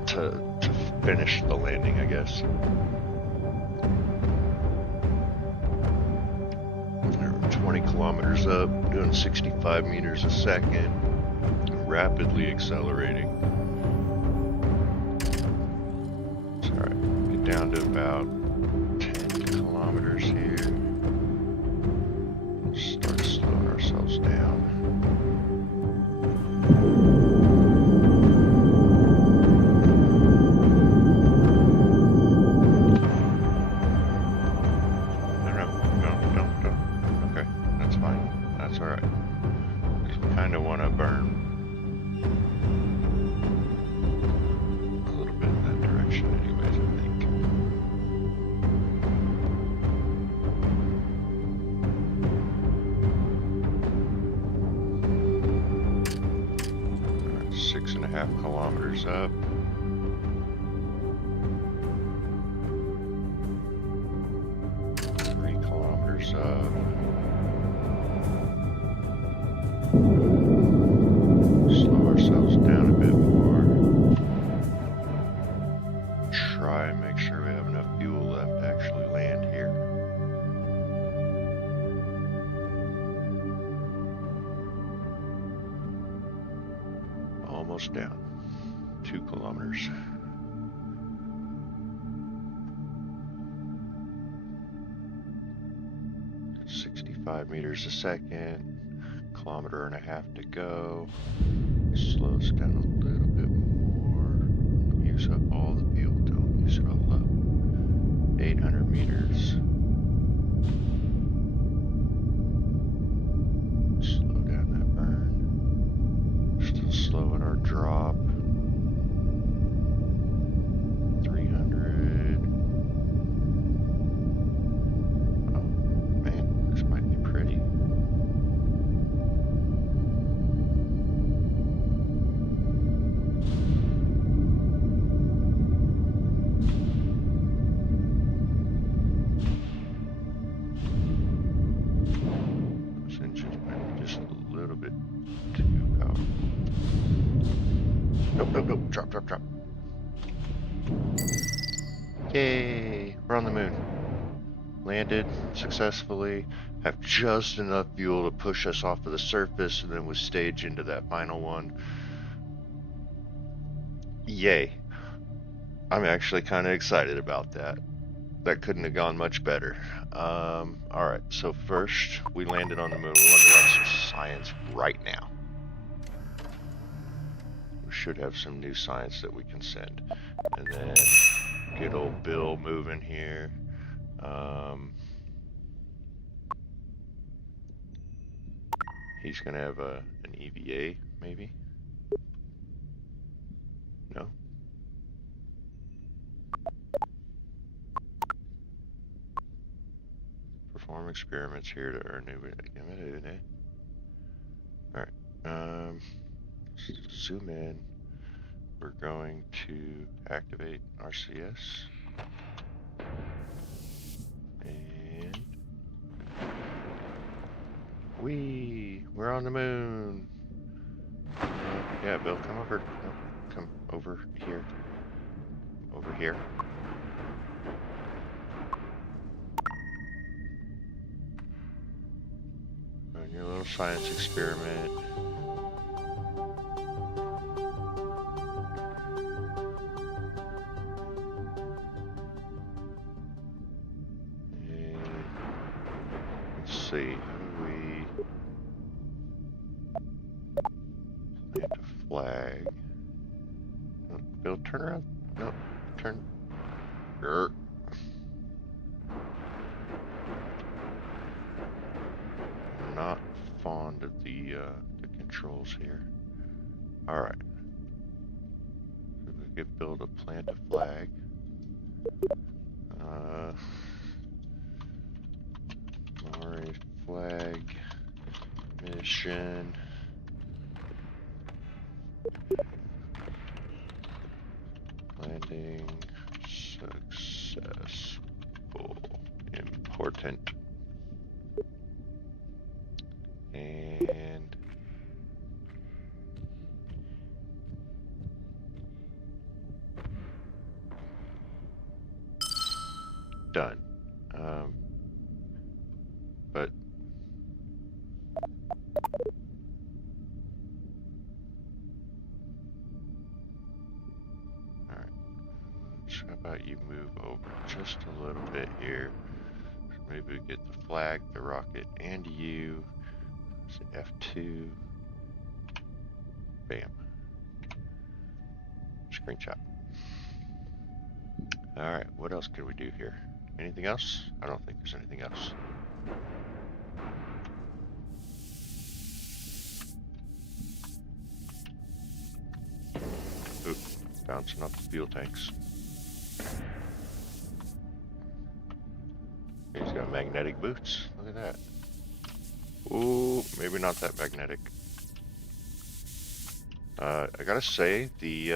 to finish the landing, I guess. We're 20 kilometers up, doing 65 meters a second, rapidly accelerating. It's all right. Get down to about 10 kilometers here. Start slowing ourselves down. Don't. Okay, that's fine. That's alright. Because we kind of want to burn a little bit in that direction anyways, I think. 6.5 kilometers up. slow ourselves down a bit more. Try and make sure we have enough fuel left to actually land here. Almost down. 2 kilometers. $65 meters a second. Kilometer and a half to go. Slow us down a little bit more. Use up all the fuel. Don't use it all up. 800 meters. Slow down that burn. Still slow at our drop. 300. Oh man, this might be pretty. Those engines might be just a little bit too powerful. Nope, nope, nope. Drop, drop, drop. Yay! We're on the moon. Landed successfully. Have just enough fuel to push us off of the surface, and then we stage into that final one. Yay. I'm actually kind of excited about that. That couldn't have gone much better. Alright, so first we landed on the moon. We want to run some science right now. We should have some new science that we can send. And then get old Bill moving here. He's gonna have an EVA, maybe? No? Perform experiments here to earn new. Alright, zoom in. We're going to activate RCS. And we're on the moon. Yeah, Bill, come over. No, come over here. Over here. Run your little science experiment. And let's see, how do we plant a flag? Oh, Bill, turn around. No, turn. Grr. I'm not fond of the controls here. All right. So we could build a plant a flag. Mari flag mission. Landing successful. Important. And done. But all right. So how about you move over just a little bit here? So maybe we get the flag, the rocket, and you. So F2. Bam. Screenshot. All right. What else can we do here? Anything else? I don't think there's anything else. Oop, bouncing off the fuel tanks. He's got magnetic boots. Look at that. Ooh, maybe not that magnetic. I gotta say, the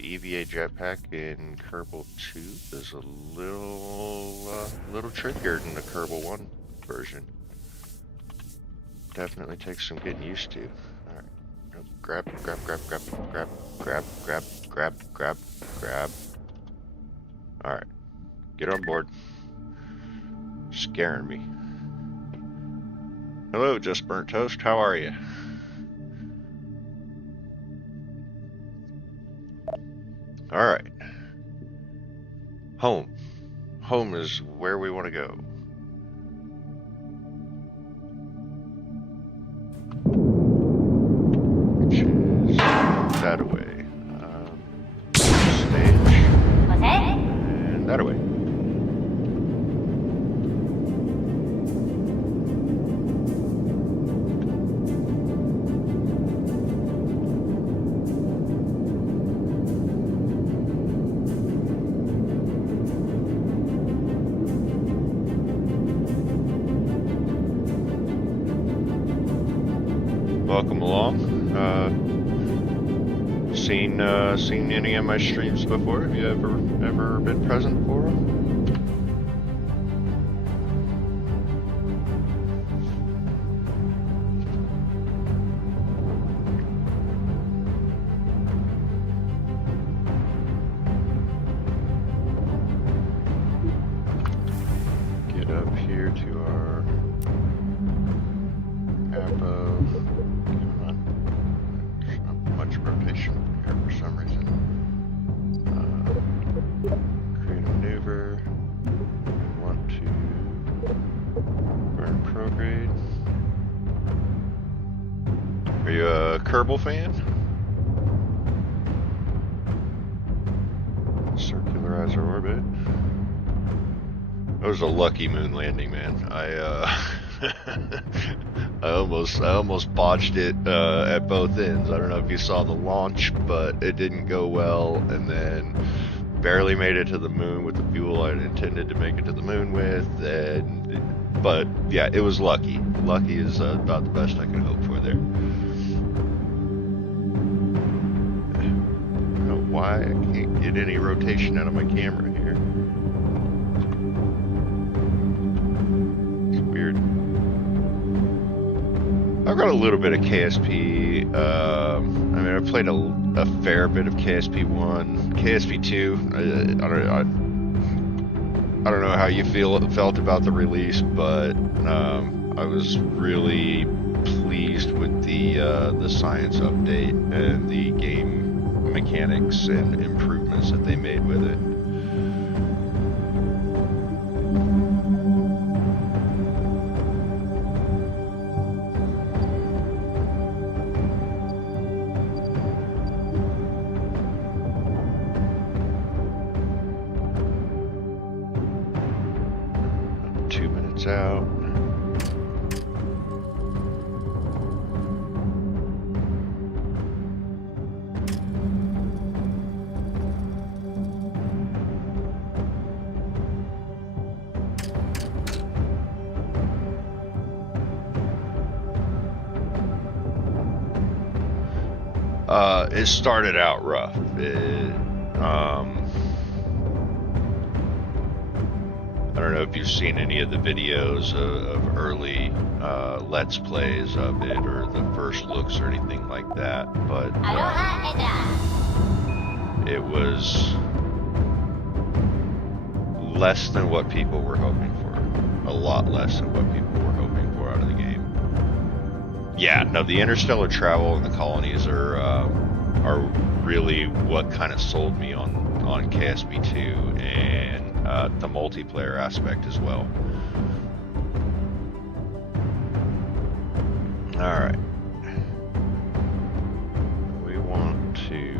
EVA jetpack in Kerbal 2 is a little trickier than the Kerbal 1. version. Definitely takes some getting used to. Alright. Nope. Grab. Alright. Get on board. Scaring me. Hello, Just Burnt Toast. How are you? Alright. Home. Home is where we want to go. Which is that away. Stage. And that away. Welcome along. Seen any of my streams before? Have you ever been present for them? Get up here to our Kerbal. Come on. There's not much rotation here for some reason. Create a maneuver. Want to burn prograde. Are you a Kerbal fan? Circularizer orbit. That was a lucky moon landing, man. I almost botched it at both ends. I don't know if you saw the launch, but it didn't go well, and then barely made it to the moon with the fuel I intended to make it to the moon with. But yeah, it was lucky. Lucky is about the best I can hope for there. I don't know why I can't get any rotation out of my camera here. It's weird. I've got a little bit of KSP. I mean, I've played a fair bit of KSP 1, KSP 2. I don't know how you felt about the release, but I was really pleased with the science update and the game mechanics and improvements that they made with it. Out. It started out rough. I don't know if you've seen any of the videos of early Let's Plays of it or the first looks or anything like that, but it was less than what people were hoping for. A lot less than what people were hoping for out of the game. Yeah, no, the interstellar travel and the colonies are really what kind of sold me on KSP 2 and the multiplayer aspect as well. Alright. We want to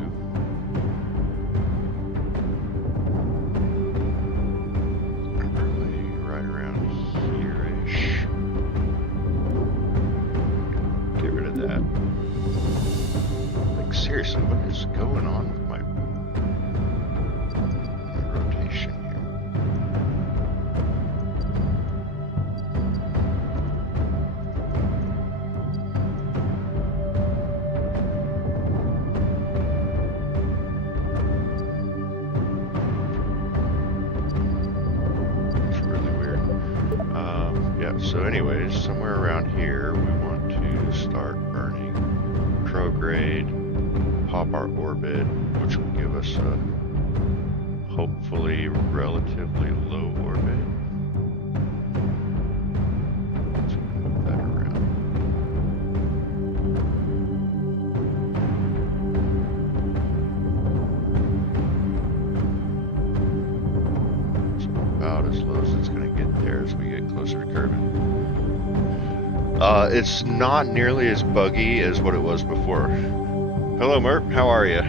probably right around here-ish. Get rid of that. Like, seriously, what is going on with my rotation here? Yeah, so anyways, somewhere around here we want to start burning prograde, pop our orbit, which will give us a hopefully relatively low orbit. Let's move that around. It's about as low as it's going to get there as we get closer to Kerbal. It's not nearly as buggy as what it was before. Hello, Merp. How are you?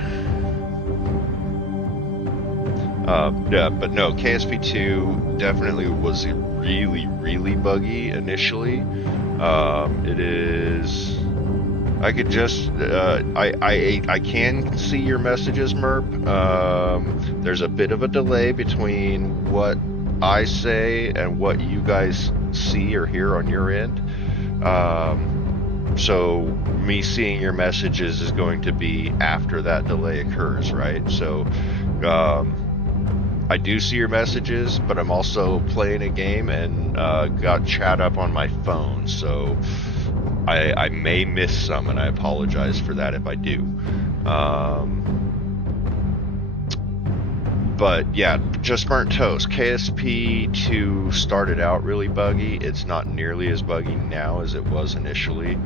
Yeah, but no, KSP2 definitely was really, really buggy initially. It is. I could just. I can see your messages, Merp. There's a bit of a delay between what I say and what you guys see or hear on your end. So me seeing your messages is going to be after that delay occurs, right? So I do see your messages, but I'm also playing a game and got chat up on my phone, so I may miss some, and I apologize for that if I do. But yeah, just burnt toast. KSP2 started out really buggy. It's not nearly as buggy now as it was initially.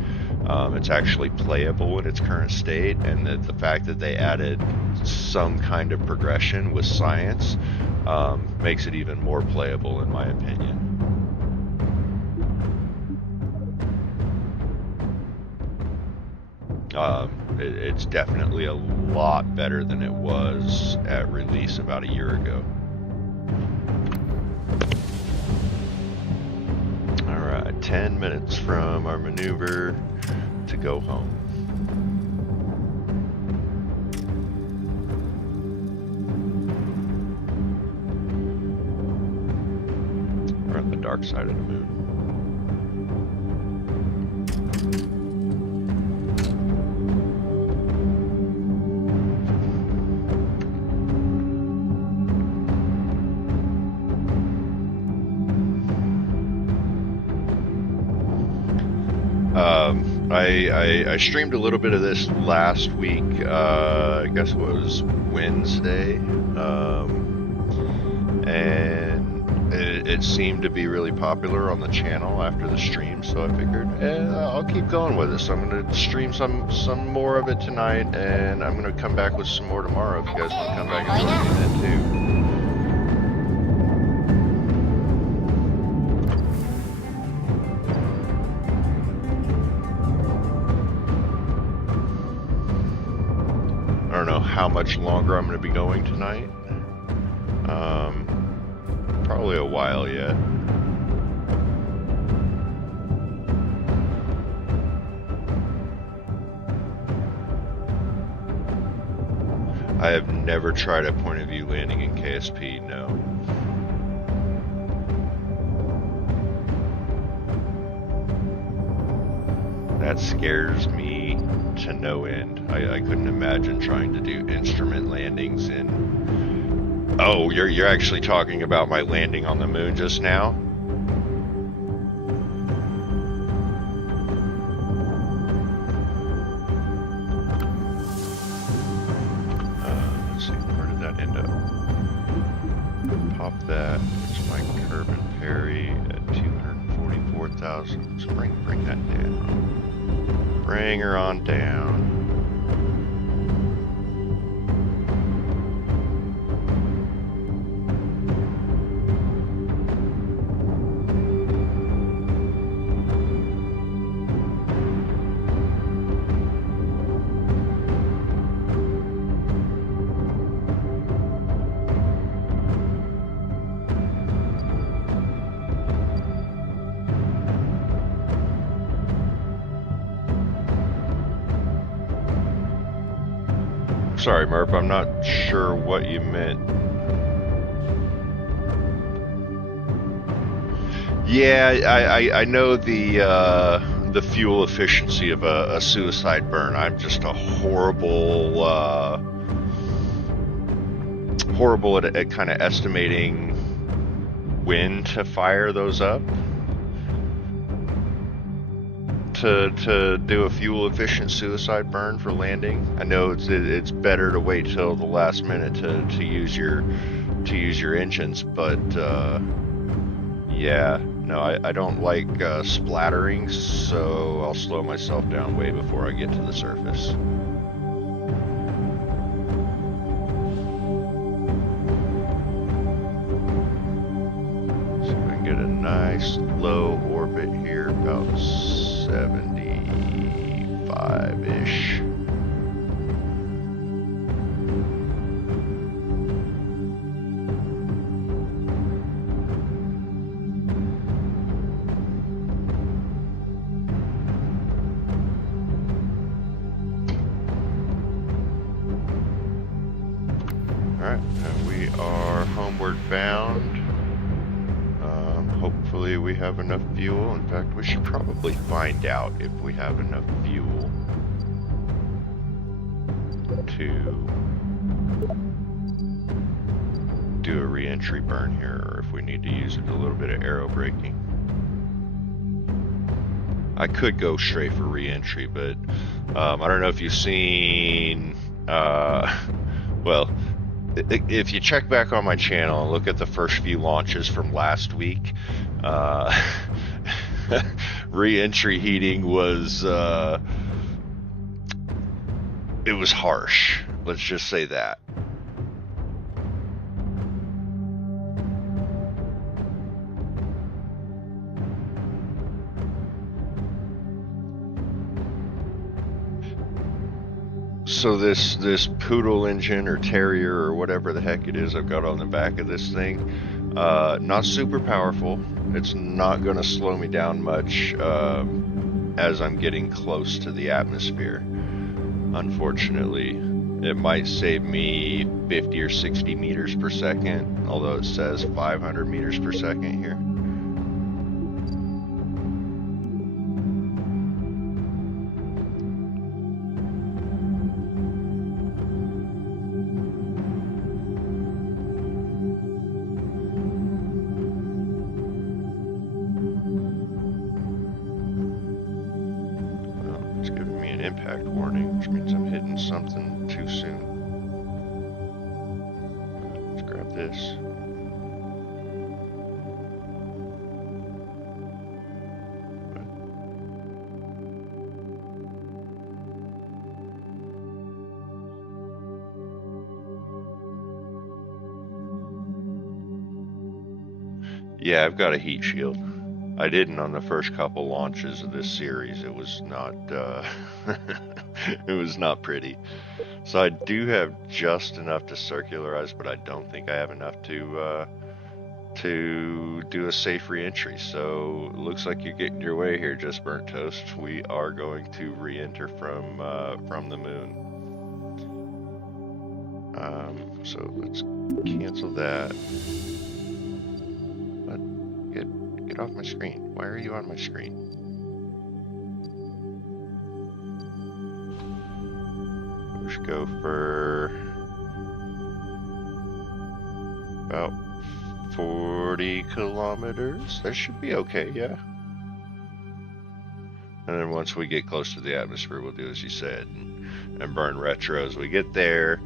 It's actually playable in its current state, and the fact that they added some kind of progression with science makes it even more playable, in my opinion. It's definitely a lot better than it was at release about a year ago. Alright, 10 minutes from our maneuver to go home. We're on the dark side of the moon. I streamed a little bit of this last week. I guess it was Wednesday, and it seemed to be really popular on the channel after the stream. So I figured, I'll keep going with this. I'm gonna stream some more of it tonight, and I'm gonna come back with some more tomorrow. If you guys want to come back and join me then too. How much longer I'm going to be going tonight. Probably a while yet. I have never tried a point of view landing in KSP, no. That scares me to no end. I couldn't imagine trying to do instrument landings in... Oh, you're actually talking about my landing on the moon just now? Let's see, where did that end up? Pop that. It's my Kerbal parry at 244,000. So bring that down. Bring her on down. Sorry, Murph, I'm not sure what you meant. Yeah, I know the fuel efficiency of a suicide burn. I'm just a horrible at kind of estimating when to fire those up. to do a fuel efficient suicide burn for landing. I know it's better to wait till the last minute to use your engines, but yeah, no, I don't like splattering, so I'll slow myself down way before I get to the surface. Get a nice low orbit here, about 75-ish. Alright, and we are homeward bound. Hopefully we have enough fuel. In fact, we should probably find out if we have enough fuel to do a re-entry burn here, or if we need to use a little bit of aero braking. I could go straight for re-entry, but I don't know if you've seen, well, if you check back on my channel and look at the first few launches from last week, re-entry heating was it was harsh. Let's just say that. So this poodle engine or terrier or whatever the heck it is I've got on the back of this thing, not super powerful. It's not going to slow me down much as I'm getting close to the atmosphere. Unfortunately, it might save me 50 or 60 meters per second, although it says 500 meters per second here. Impact warning, which means I'm hitting something too soon. Let's grab this. Yeah, I've got a heat shield. I didn't on the first couple launches of this series. It was not it was not pretty. So I do have just enough to circularize, but I don't think I have enough to do a safe re-entry. So it looks like you're getting your way here, Just Burnt Toast. We are going to re-enter from the moon. So let's cancel that. Get off my screen. Why are you on my screen? We should go for about 40 kilometers. That should be okay, yeah. And then once we get close to the atmosphere, we'll do as you said and burn retro as we get there.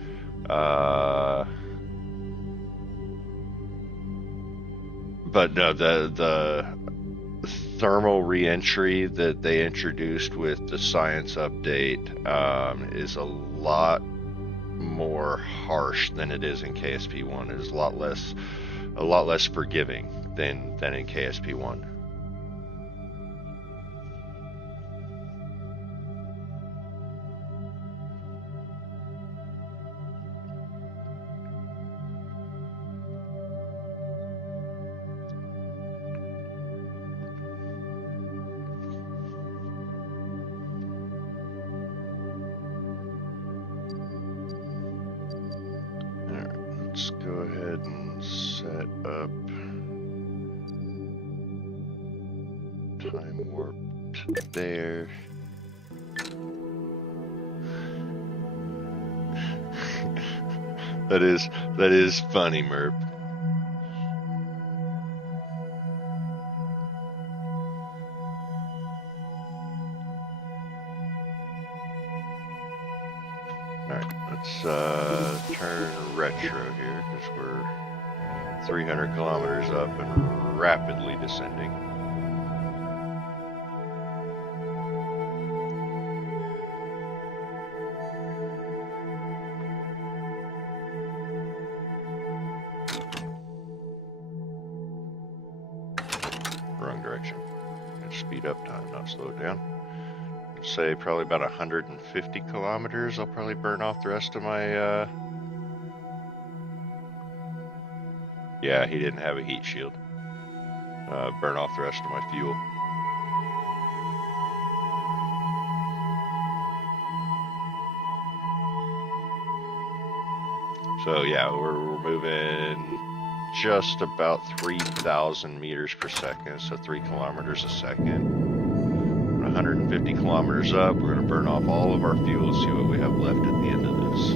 But no, the thermal re-entry that they introduced with the science update is a lot more harsh than it is in KSP1. It is a lot less forgiving than in KSP1. Let's go ahead and set up time warp to there. That is funny, Merp. retro here because we're 300 kilometers up and rapidly descending. Wrong direction. Speed up time, not slow it down. I'd say probably about 150 kilometers. I'll probably burn off the rest of my. Yeah, he didn't have a heat shield. Burn off the rest of my fuel. So yeah, we're moving just about 3,000 meters per second, so 3 kilometers a second. 150 kilometers up, we're going to burn off all of our fuel, see what we have left at the end of this.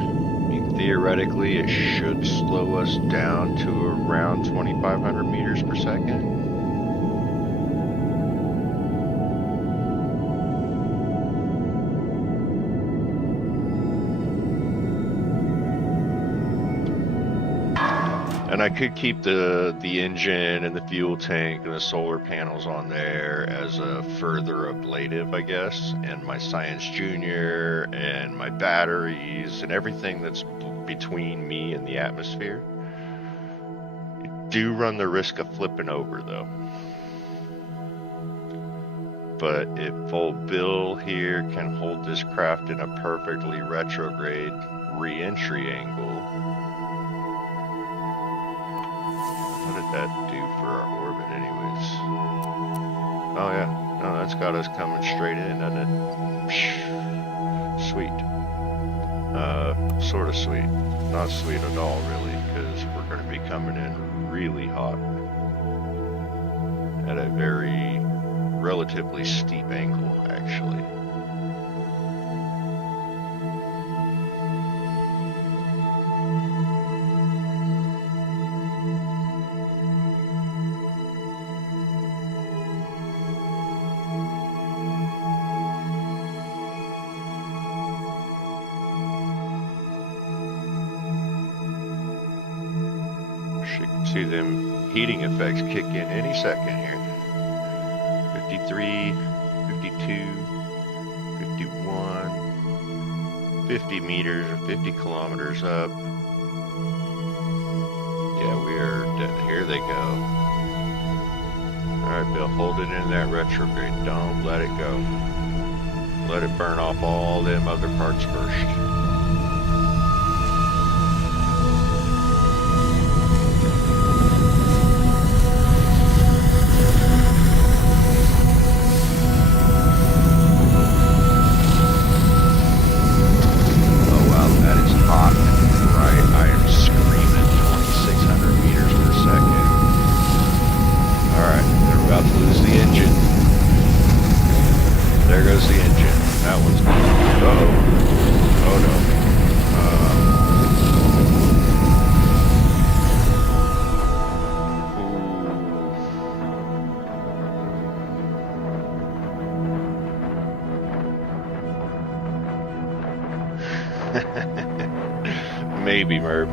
I mean, theoretically, it should slow us down to around 2,500 meters per second. And I could keep the engine and the fuel tank and the solar panels on there as a further ablative, I guess, and my Science Junior and my batteries and everything that's between me and the atmosphere. You do run the risk of flipping over, though. But if old Bill here can hold this craft in a perfectly retrograde re-entry angle, what did that do for our orbit anyways? Oh yeah, no, that's got us coming straight in, doesn't it? Sweet. Sort of sweet. Not sweet at all, really, because we're going to be coming in really hot at a very relatively steep angle, actually. See them heating effects kick in any second here. 53, 52, 51, 50 meters or 50 kilometers up. Yeah, we are dead. Here they go. Alright, Bill, hold it in that retrograde. Don't let it go. Let it burn off all them other parts first.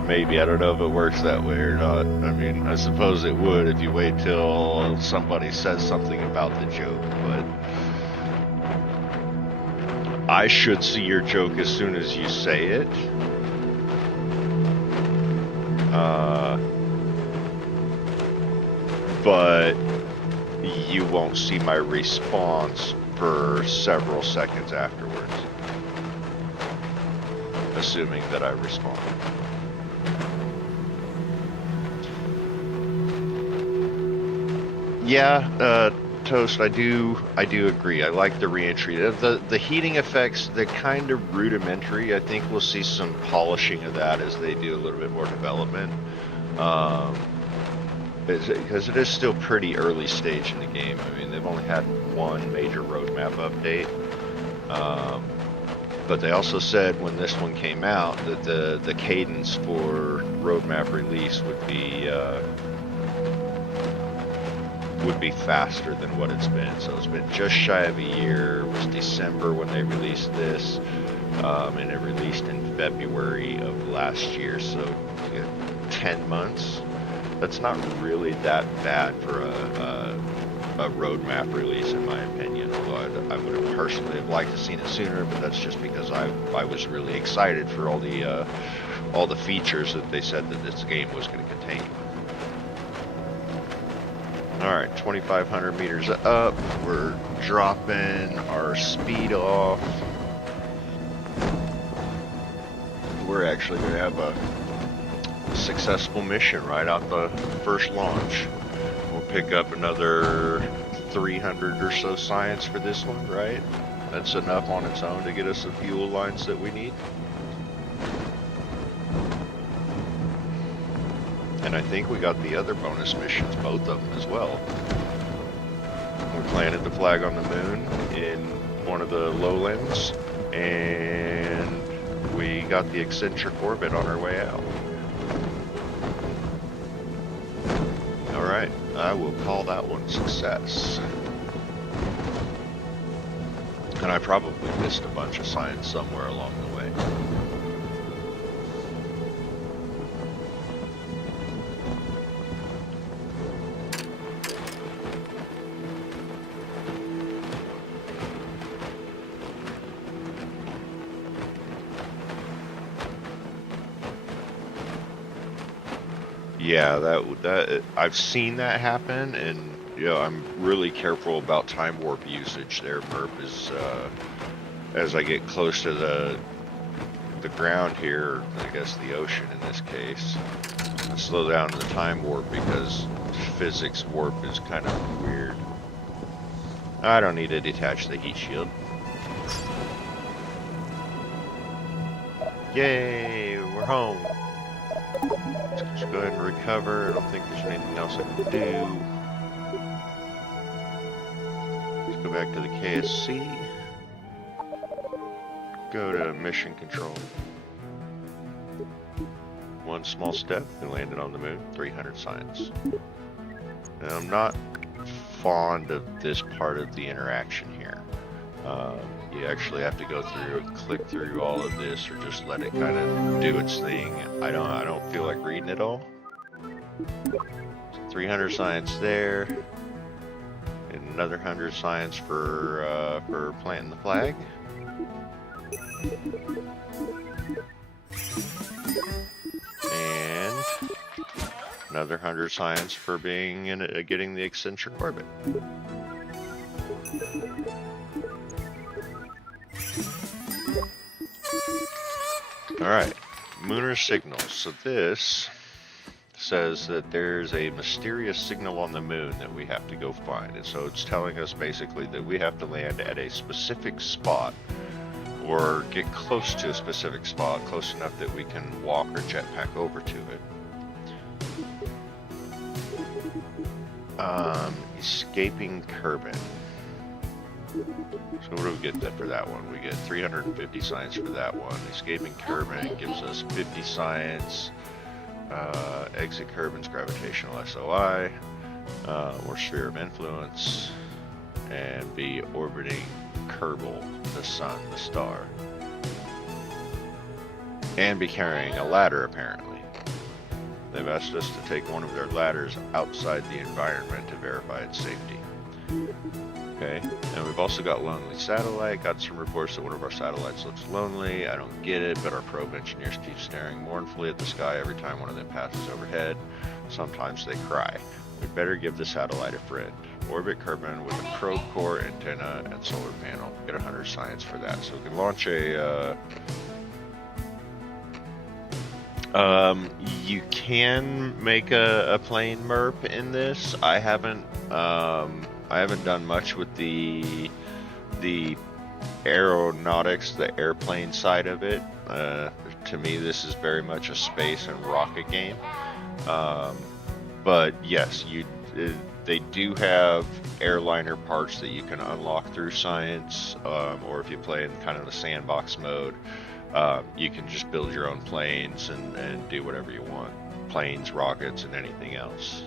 Maybe, I don't know if it works that way or not. I mean, I suppose it would if you wait till somebody says something about the joke, but I should see your joke as soon as you say it. But you won't see my response for several seconds afterwards, assuming that I respond. Yeah, Toast, I do agree. I like the reentry. The heating effects, they're kind of rudimentary. I think we'll see some polishing of that as they do a little bit more development. Because it is still pretty early stage in the game. I mean, they've only had one major roadmap update. But they also said when this one came out that the cadence for roadmap release would be would be faster than what it's been. So it's been just shy of a year. It was December when they released this, and it released in February of last year. So 10 months. That's not really that bad for a roadmap release, in my opinion. Although I would have personally have liked to seen it sooner, but that's just because I was really excited for all the features that they said that this game was going to contain. Alright, 2,500 meters up. We're dropping our speed off. We're actually going to have a successful mission right out the first launch. We'll pick up another 300 or so science for this one, right? That's enough on its own to get us the fuel lines that we need. And I think we got the other bonus missions, both of them as well. We planted the flag on the moon in one of the lowlands, and we got the eccentric orbit on our way out. Alright, I will call that one success. And I probably missed a bunch of science somewhere along the way. Yeah, that I've seen that happen, and I'm really careful about time warp usage there. MERP is as I get close to the ground here, I guess the ocean in this case, I slow down the time warp because physics warp is kind of weird. I don't need to detach the heat shield. Yay, we're home. Let's go ahead and recover. I don't think there's anything else I can do. Let's go back to the KSC. Go to mission control. One small step, we landed on the moon. 300 science. Now, I'm not fond of this part of the interaction here. You actually have to go through and click through all of this, or just let it kind of do its thing. I don't feel like reading it all. 300 science there, and another 100 science for planting the flag. And another 100 science for being in getting the eccentric orbit. Alright, Lunar signals. So this says that there's a mysterious signal on the moon that we have to go find. And so it's telling us basically that we have to land at a specific spot, or get close to a specific spot, close enough that we can walk or jetpack over to it. Escaping Kerbal. So what do we get then for that one? We get 350 science for that one. Escaping Kerbal gives us 50 science. Exit Kerbal's gravitational SOI. Or sphere of influence. And be orbiting Kerbal, the sun, the star. And be carrying a ladder, apparently. They've asked us to take one of their ladders outside the environment to verify its safety. Okay, and we've also got lonely satellite. Got some reports that one of our satellites looks lonely. I don't get it, but our probe engineers keep staring mournfully at the sky every time one of them passes overhead. Sometimes they cry. We'd better give the satellite a friend. Orbit Kerbal with a probe core, antenna, and solar panel. Get 100 science for that. So we can launch a... you can make a plane MERP in this. I haven't done much with the aeronautics, the airplane side of it. To me, this is very much a space and rocket game. But yes, they do have airliner parts that you can unlock through science, or if you play in kind of the sandbox mode, you can just build your own planes and do whatever you want. Planes, rockets, and anything else.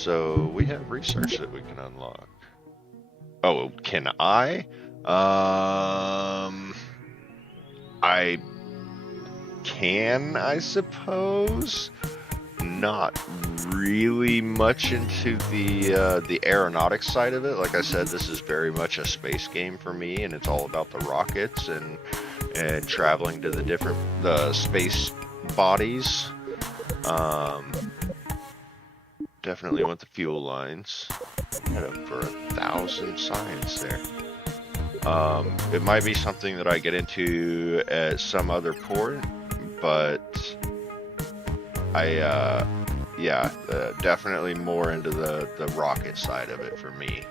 So we have research that we can unlock. Oh, can I? I can, I suppose. Not really much into the aeronautics side of it. Like I said, this is very much a space game for me, and it's all about the rockets and traveling to the different space bodies. Definitely want the fuel lines. Got over 1,000 science there. It might be something that I get into at some other port, but definitely more into the rocket side of it for me.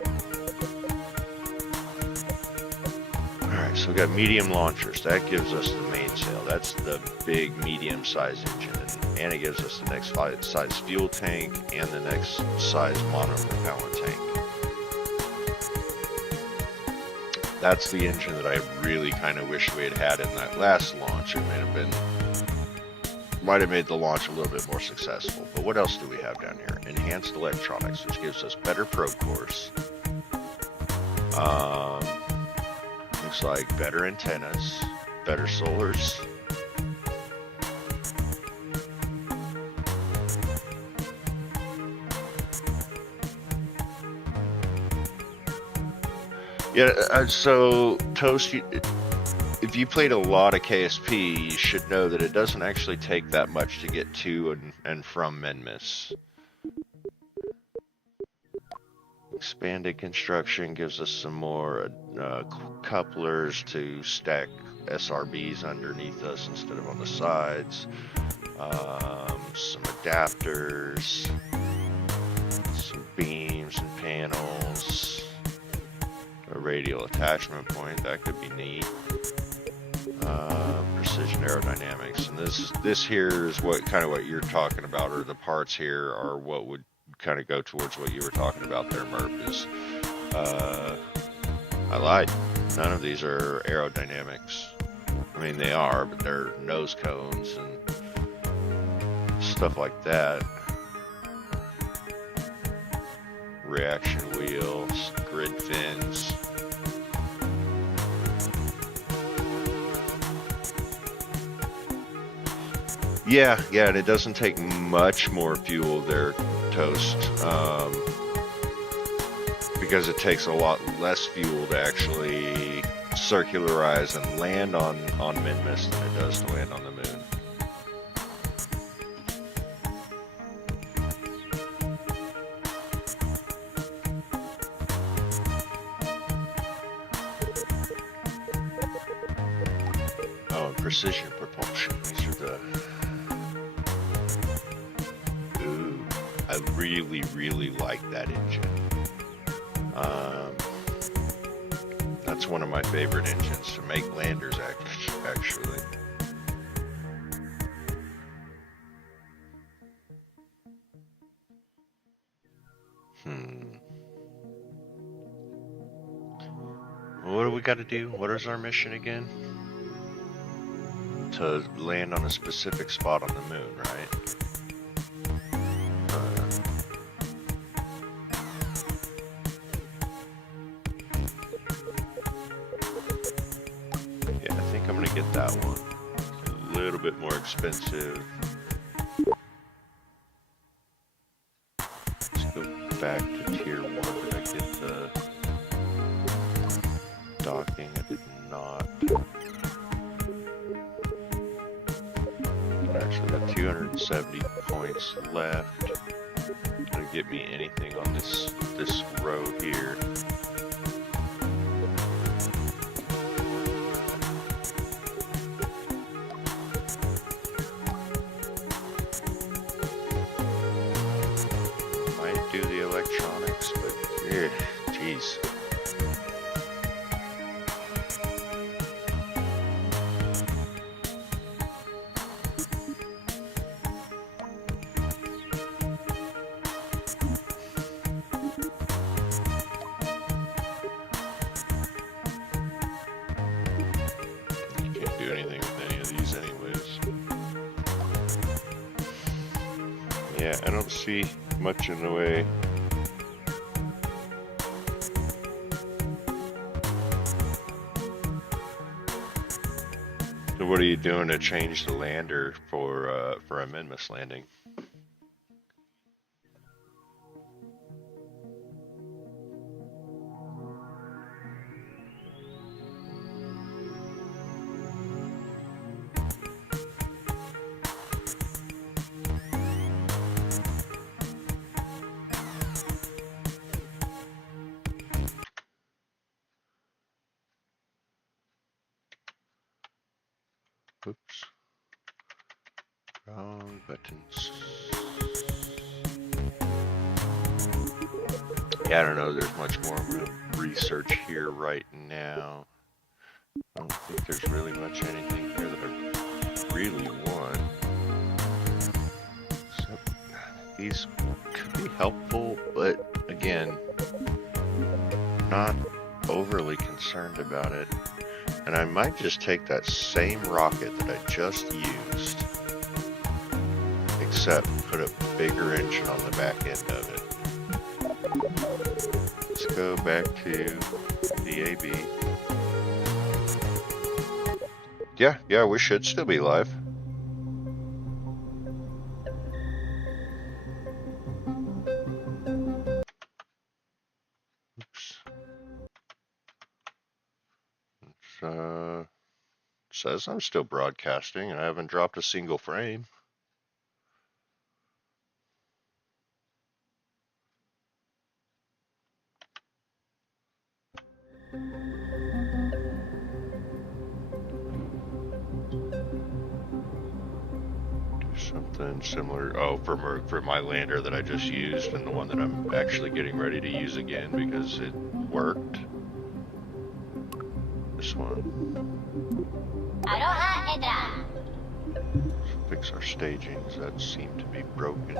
Alright, so we got medium launchers. That gives us the mainsail. That's the big medium-sized engine. And it gives us the next size fuel tank and the next size monopropellant tank. That's the engine that I really kind of wish we had had in that last launch. It might have made the launch a little bit more successful. But what else do we have down here? Enhanced electronics, which gives us better probe cores. Looks like better antennas, better solars. Yeah, so Toast, if you played a lot of KSP, you should know that it doesn't actually take that much to get to and from Menmis. Expanded construction gives us some more couplers to stack SRBs underneath us instead of on the sides. Some adapters, some beams and panels. A radial attachment point, that could be neat. Precision aerodynamics, and this here is what you're talking about, or the parts here are what would kind of go towards what you were talking about there, Murph. Is I lied. None of these are aerodynamics. I mean, they are, but they're nose cones and stuff like that. Reaction wheels, grid fins. Yeah, and it doesn't take much more fuel there, Toast, because it takes a lot less fuel to actually circularize and land on Minmus than it does to land on the moon. Oh, and precision propulsion. These are the... Ooh, I really like that engine. That's one of my favorite engines to make landers, actually. What do we got to do? What is our mission again? To land on a specific spot on the moon, right? Yeah, I think I'm gonna get that one. A little bit more expensive. Let's go back to tier 1. Did I get the docking? I did not. Actually got 270 points left. Gonna get me anything on this road here. Might do the electronics, but jeez. Yeah, I don't see much in the way. So what are you doing to change the lander for a Minmus landing? Oops. Wrong buttons. Yeah, I don't know. There's much more I'm gonna research here right now. I don't think there's really much anything here that I really want. So these could be helpful, but again, not overly concerned about it. And I might just take that same rocket that I just used, except put a bigger engine on the back end of it. Let's go back to DAB. Yeah, we should still be live. Oops. It says I'm still broadcasting and I haven't dropped a single frame. Something similar. Oh, for my lander that I just used and the one that I'm actually getting ready to use again because it worked. This one. Aloha Edra. Fix our stagings that seem to be broken.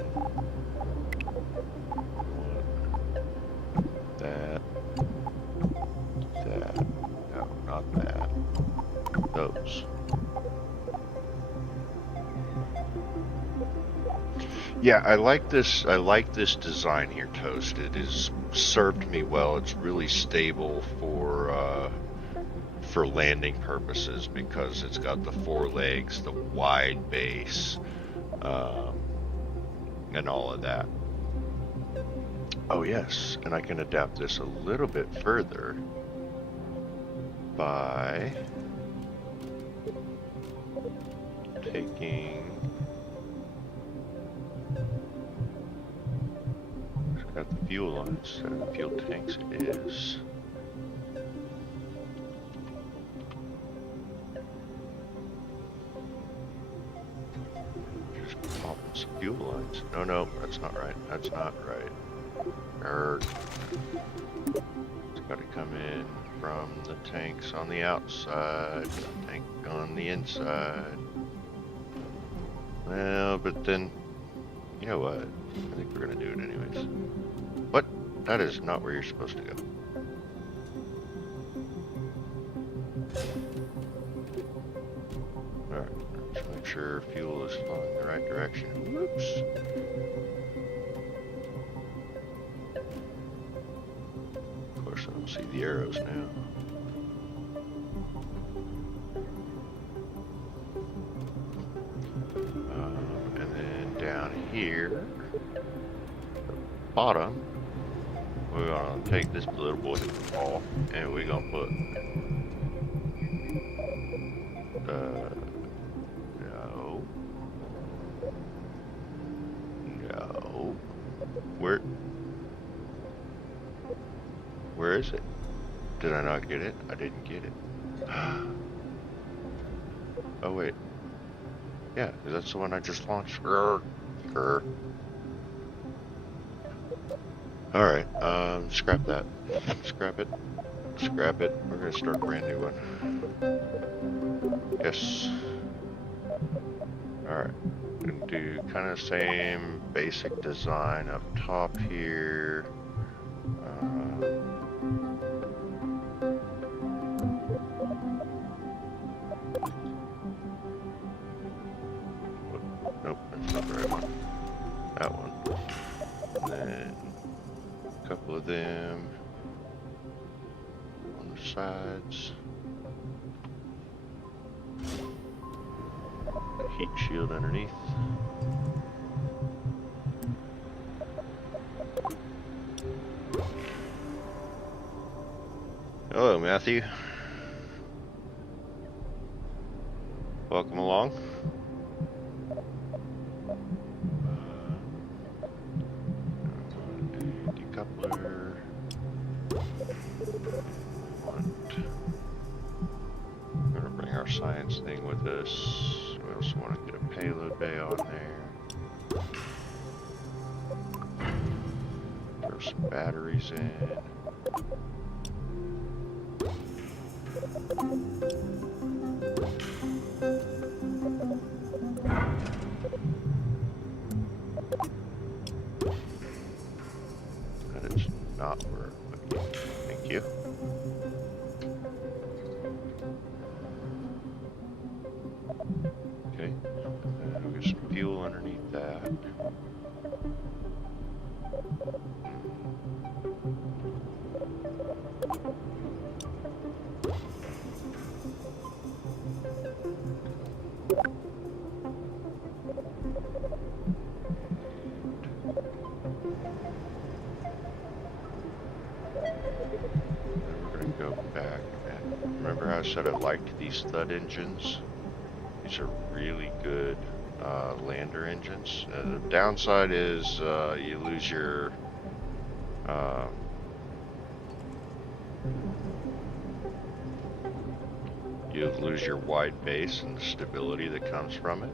That. No, not that. Those. Yeah, I like this. I like this design here, Toast. It has served me well. It's really stable for landing purposes because it's got the 4 legs, the wide base, and all of that. Oh yes, and I can adapt this a little bit further by taking. Got the fuel lines, the fuel tanks is. Just pop some fuel lines. No, that's not right. That's not right. It's got to come in from the tanks on the outside, the tank on the inside. Well, but then, you know what? I think we're gonna do it anyways. What? That is not where you're supposed to go. Alright, let's make sure fuel is flowing the right direction. Whoops. Of course, I don't see the arrows now. And then down here, bottom, we're gonna take this little boy off and we're gonna put no, where is it? Did I not get it? I didn't get it. Oh wait, yeah, that's the one I just launched. Alright, scrap that. Scrap it. Scrap it. We're gonna start a brand new one. Yes. Alright. Gonna do kind of same basic design up top here. Nope, that's not the right one. That one. sides. Heat shield underneath. Hello, Matthew. Welcome along. Decoupler. I'm gonna bring our science thing with us. We also want to get a payload bay on there. Throw some batteries in. That is not where I'm looking. Thank you. Okay, and we'll get some fuel underneath that. Go back and remember how I said I liked these thud engines? These are really good lander engines. The downside is you lose your wide base and the stability that comes from it.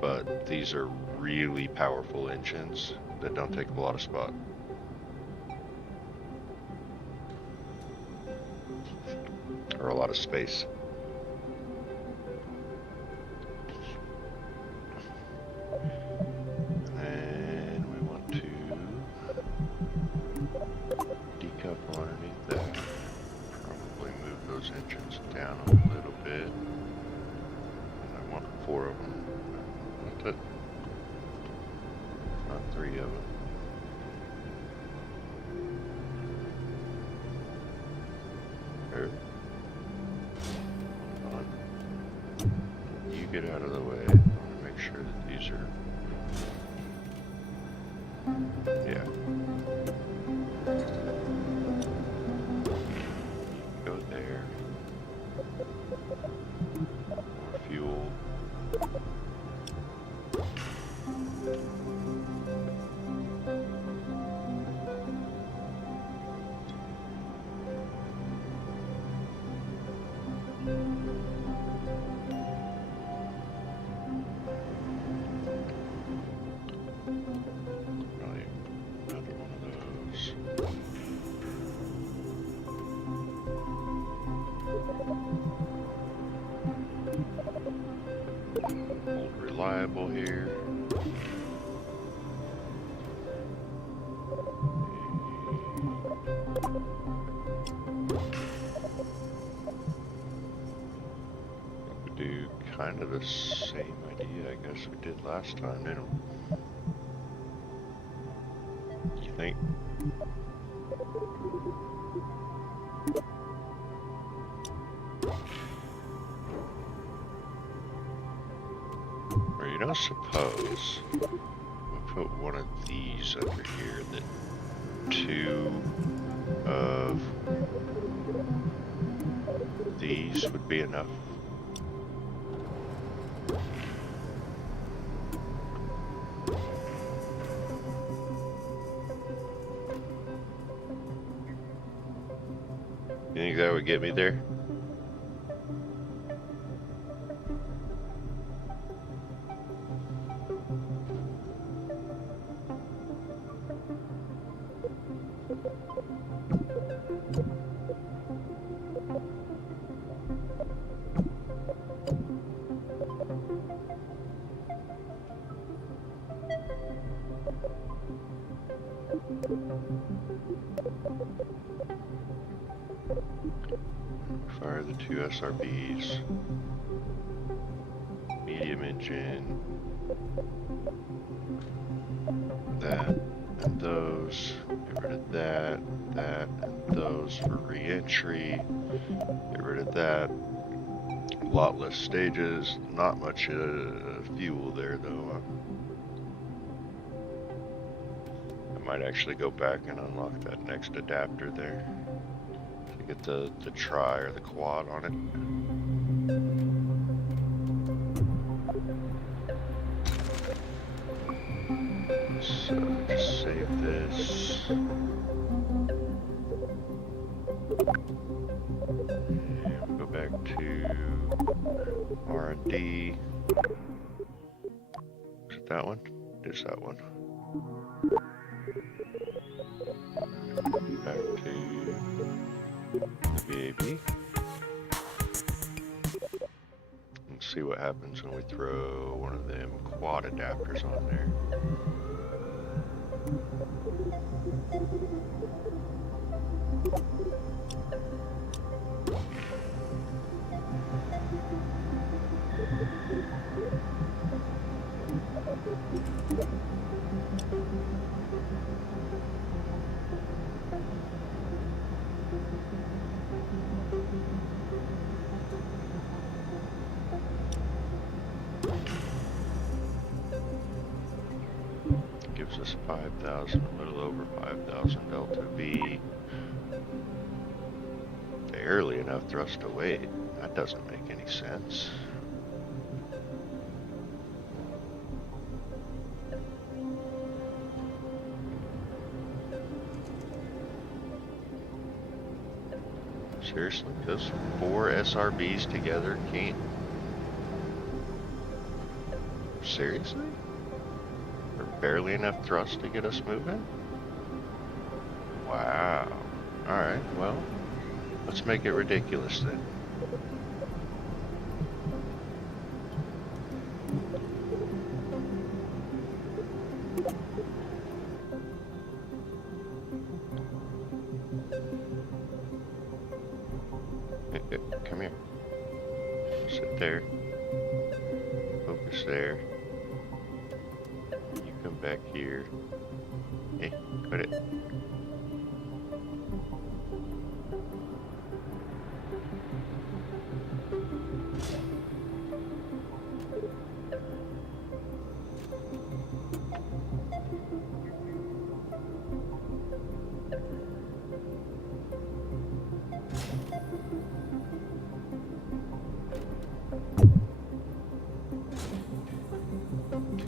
But these are really powerful engines that don't take up a lot of spot. Or a lot of space. And we want to decouple underneath that. Probably move those engines down a little bit. And I want 4 of them. Not 3 of them. There. You get out of the way. I want to make sure that these are. Yeah. Go there. More fuel. Reliable here. We do kind of the same idea, I guess we did last time, didn't we? You think? Or you don't suppose we'll put one of these under here that 2 of these would be enough. You think that would get me there? Fire the 2 SRBs. Medium engine. That. and those. Get rid of that, that, and those for re-entry. Get rid of that. A lot less stages. Not much fuel there, though. I might actually go back and unlock that next adapter there to get the tri or the quad on it. So just save this. And go back to R&D. Is it that one? It is that one. Back to the VAB. And see what happens when we throw one of them quad adapters on there. Gives us 5,000, a little over 5,000 delta V. Barely enough thrust to weight. That doesn't make any sense. Seriously, those 4 SRBs together can't? Seriously? Or barely enough thrust to get us moving? Wow. Alright, well, let's make it ridiculous then. Come here. Sit there. Focus there. You come back here. Hey, quit it.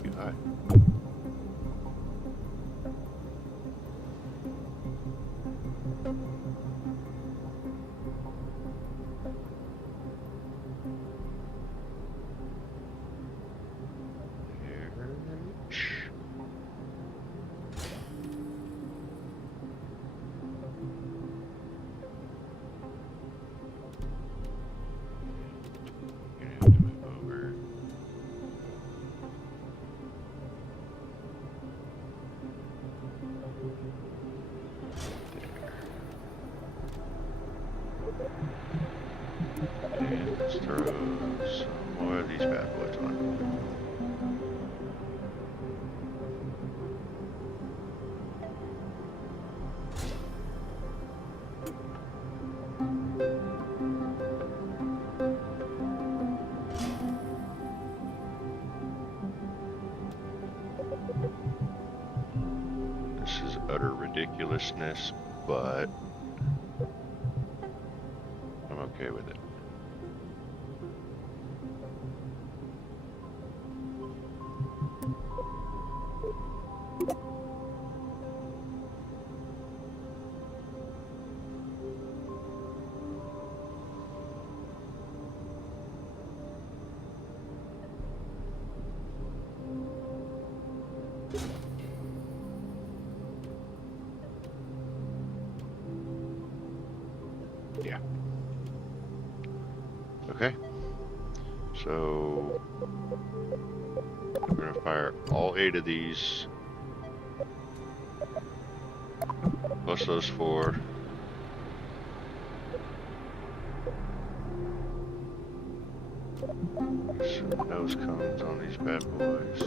Too high. And let's throw some more of these bad boys on. This is utter ridiculousness, but I'm okay with it. Yeah. Okay. So we're gonna fire all 8 of these, plus those 4. Some nose cones on these bad boys.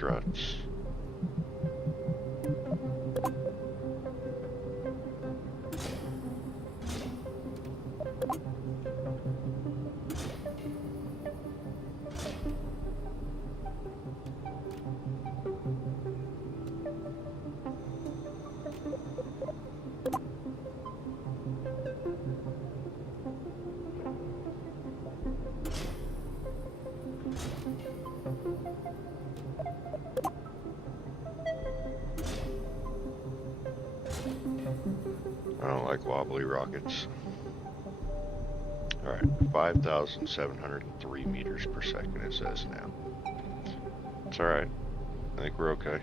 struts. I don't like wobbly rockets. Alright, 5,703 meters per second it says now. It's alright. I think we're okay.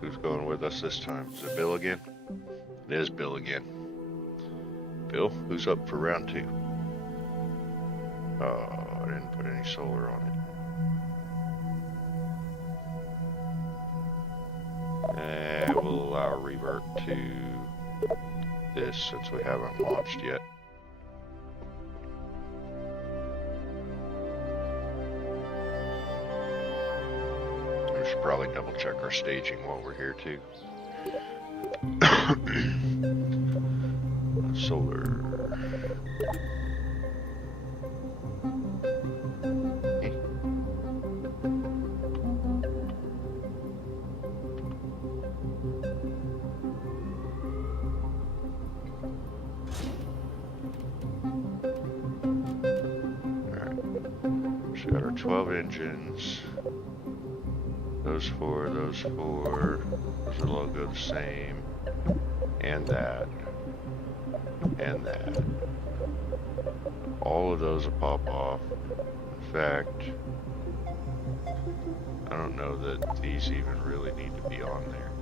Who's going with us this time? Is it Bill again? It is Bill again. Bill, who's up for round 2? Oh, I didn't put any solar on it. We'll allow a revert to this since we haven't launched yet. We should probably double check our staging while we're here too. Solar. So we got our 12 engines. Those four, those are logo the same. And that. And that. All of those will pop off. In fact, I don't know that these even really need to be on there.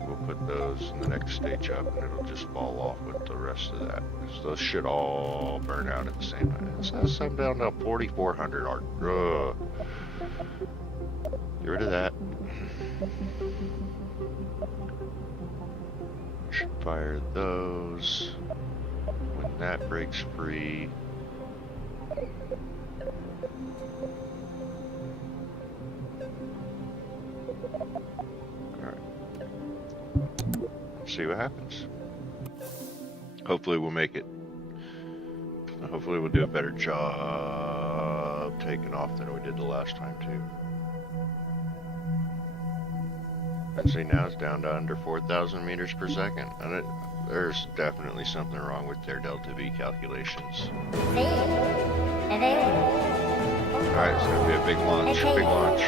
We'll put those in the next stage up and it'll just fall off with the rest of that. So those should all burn out at the same time. This has some down to 4,400 arc. Get rid of that. Should fire those when that breaks free. Alright. Let's see what happens. Hopefully we'll make it. Hopefully we'll do a better job taking off than we did the last time too. And see, now it's down to under 4,000 meters per second. And there's definitely something wrong with their delta V calculations. Alright, it's gonna be a big launch, big launch.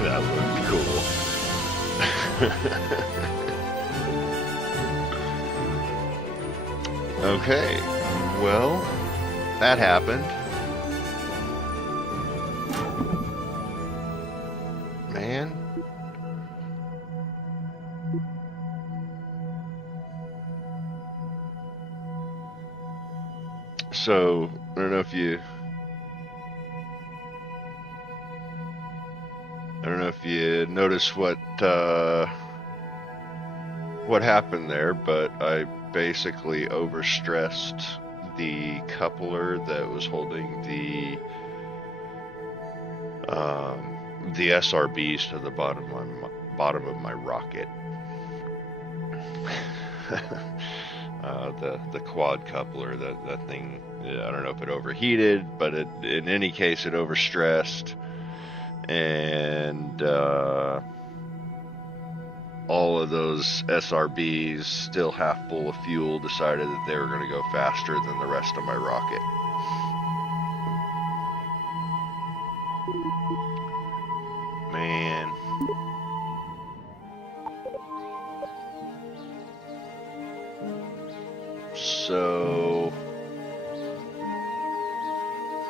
That looked cool. Okay, well, that happened. Man. So, I don't know if you noticed what happened there, but I basically overstressed the coupler that was holding the SRBs to the bottom of my rocket. The quad coupler, that thing Yeah, I don't know if it overheated, but in any case, it overstressed, and all of those SRBs, still half full of fuel, decided that they were going to go faster than the rest of my rocket. Man. So,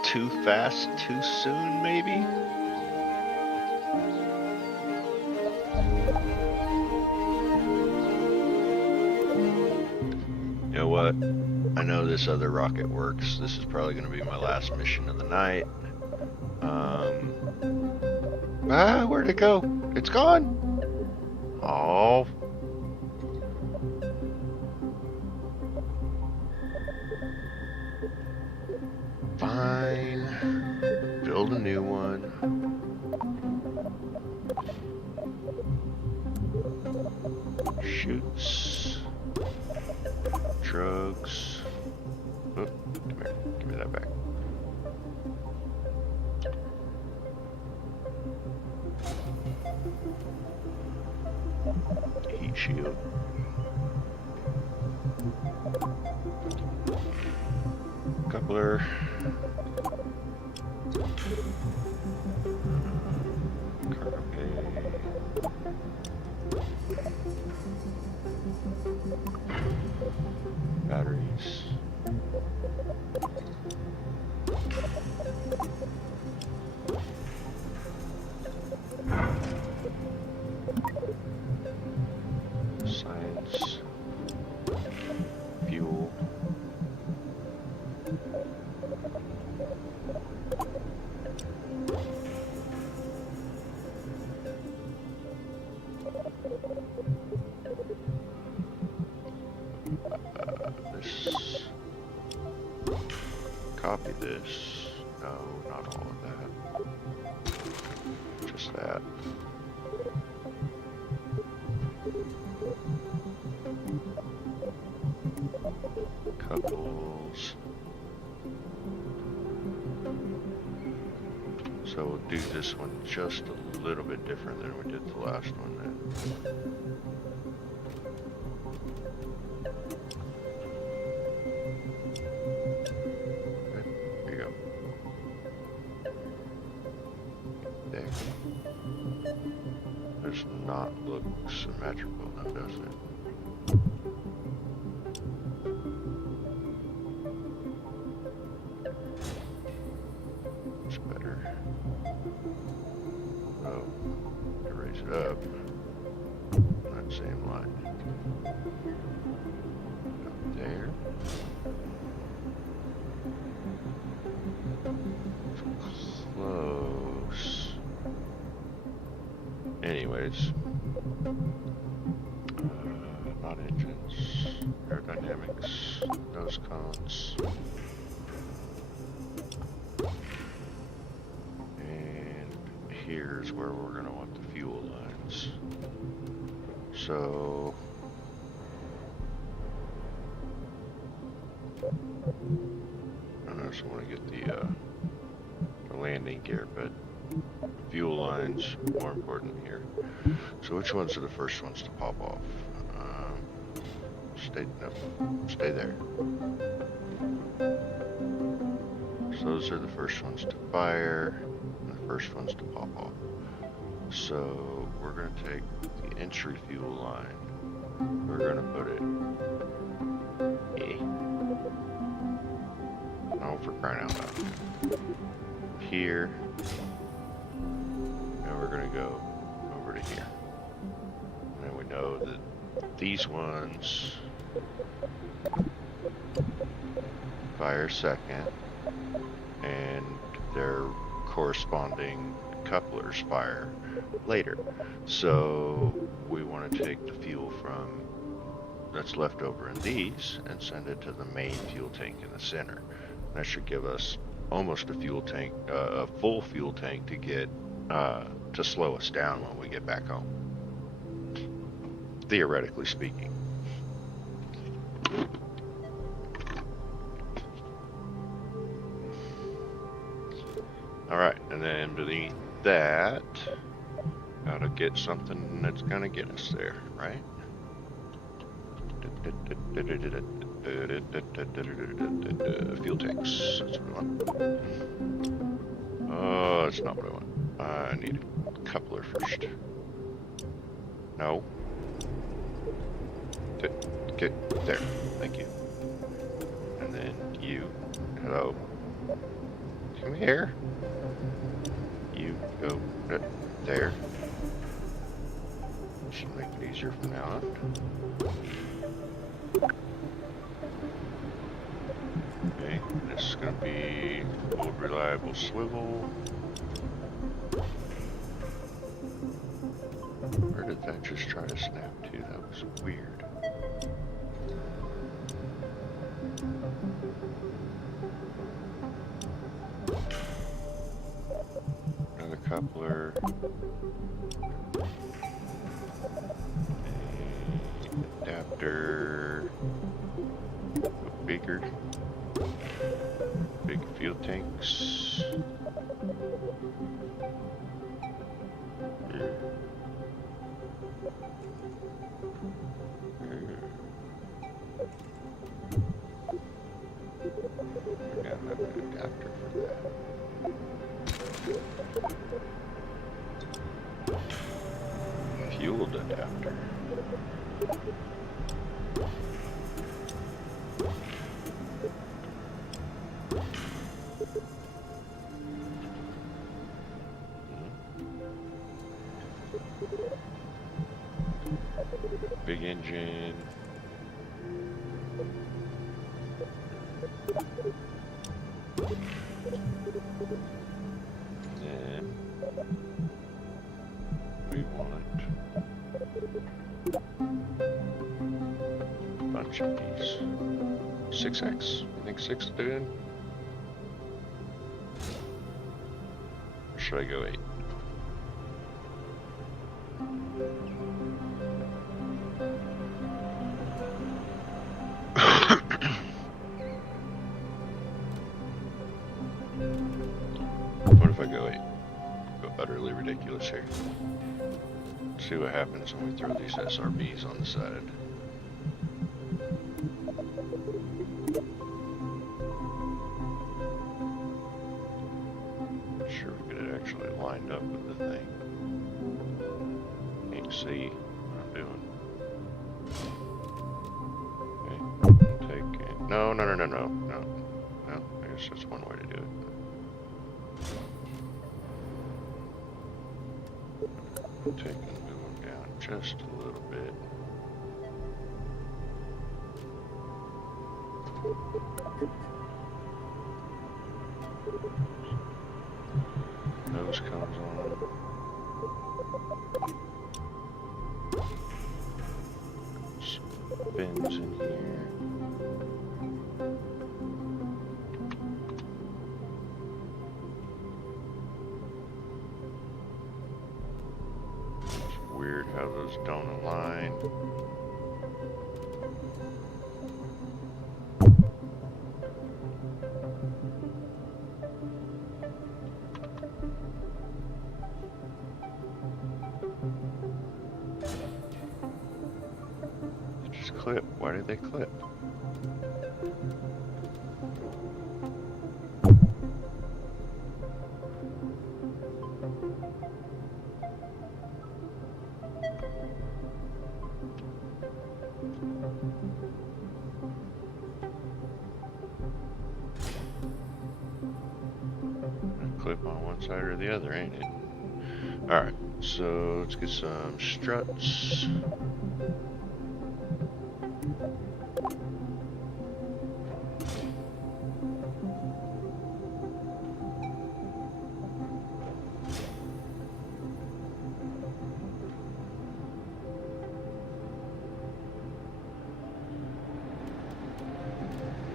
too fast, too soon, maybe? You know what? I know this other rocket works. This is probably going to be my last mission of the night. Where'd it go? It's gone. Oh. Fine. Build a new one. Shoots. Drugs. Oh, come here. Give me that back. Heat shield. Coupler. Cargo bay. Batteries. Science. Fuel. This. Copy this. No, not all of that. Just that. Couples. So we'll do this one just a little bit different than we did the last one then. There you go. There. Does not look symmetrical now, does it? It's better. Oh, to raise it up. That same line. Up there. Close. Anyways. Not engines. Aerodynamics. Nose cones. And here's where we're going to want the fuel lines. So I just want to get the landing gear, but fuel lines more important here. So which ones are the first ones to pop off? Stay there. So those are the first ones to fire and the first ones to pop off. So we're going to take the entry fuel line. We're going to put it oh, for crying out loud. Here. And we're going to go over to here. And then we know that these ones fire second, and their corresponding couplers fire later. So we want to take the fuel from that's left over in these and send it to the main fuel tank in the center. That should give us almost a fuel tank, a full fuel tank to get to slow us down when we get back home. Theoretically speaking. Alright, and then beneath that, gotta get something that's gonna get us there, right? Fuel tanks. That's what I want. Oh, that's not what I want. I need a coupler first. No. Get there. Thank you. And then you. Hello. Come here. You go there. Should make it easier from now on. Okay, this is going to be old reliable swivel. Where did that just try to snap to? That was weird. Another coupler. Adapter. Bigger. Big fuel tanks. I got an adapter for that. Fueled adapter. Big engine. Then we want a bunch of these. 6X? You think 6 is good? Or should I go 8? What if I go 8? Go utterly ridiculous here. See what happens when we throw these SRBs on the side. Not sure we get it actually lined up with the thing. Can't see what I'm doing. Okay, I'm taking. No. I guess that's one way to do it. I'm taking them down just a little bit. Nose comes on. Some fins in here. Weird how those don't align. They just clip. Why did they clip? Clip on one side or the other, ain't it? Alright, so let's get some struts.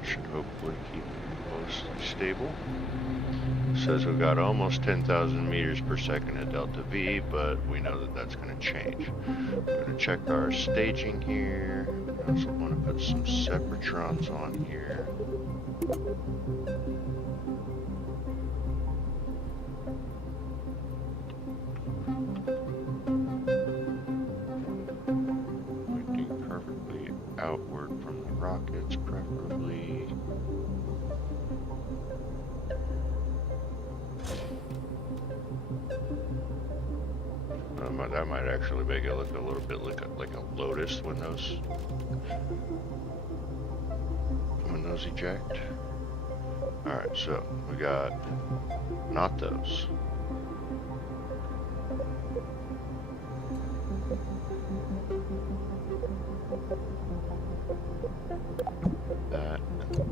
Should hopefully keep it mostly stable. Says we've got almost 10,000 meters per second at delta V, but we know that that's going to change. We're going to check our staging here. I also want to put some separatrons on here. rockets, preferably. That might actually make it look a little bit like a Lotus when those eject. All right, so we got not those.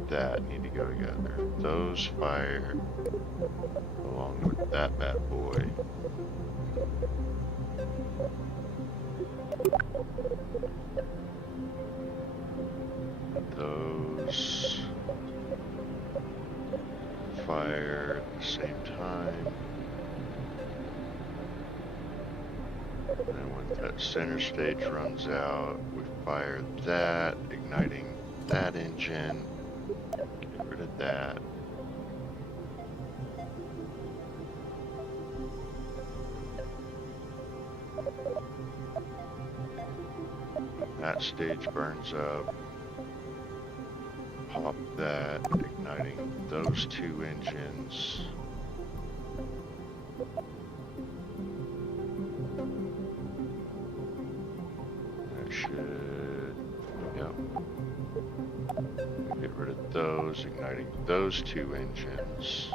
That need to go together. Those fire along with that bad boy. Those fire at the same time. And when that center stage runs out, we fire that, igniting that engine. Get rid of that. That stage burns up. Pop that, igniting those two engines. That should, yep. Get rid of those, igniting those two engines.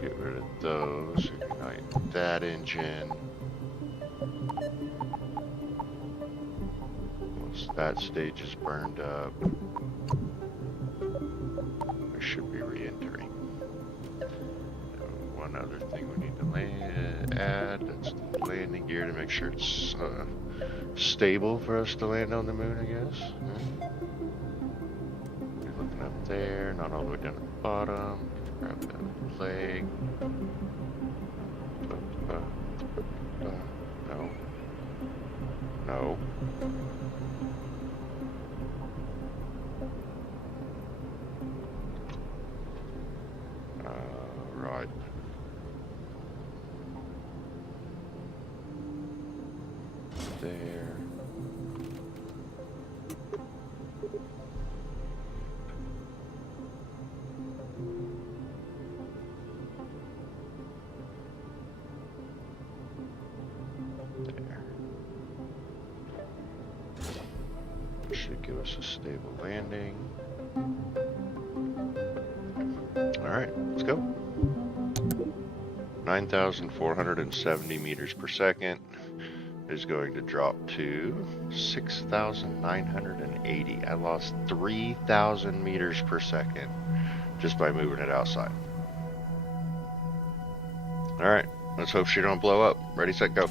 Get rid of those, ignite that engine. Once that stage is burned up, we should be re-entering. One other thing we need to add, that's the landing gear to make sure it's stable for us to land on the moon, I guess. We're looking up there, not all the way down at the bottom. Grab that leg. No. No. Right. There. Should give us a stable landing. Alright, let's go. 9,470 meters per second is going to drop to 6,980. I lost 3,000 meters per second just by moving it outside. Alright, let's hope she don't blow up. Ready, set, go.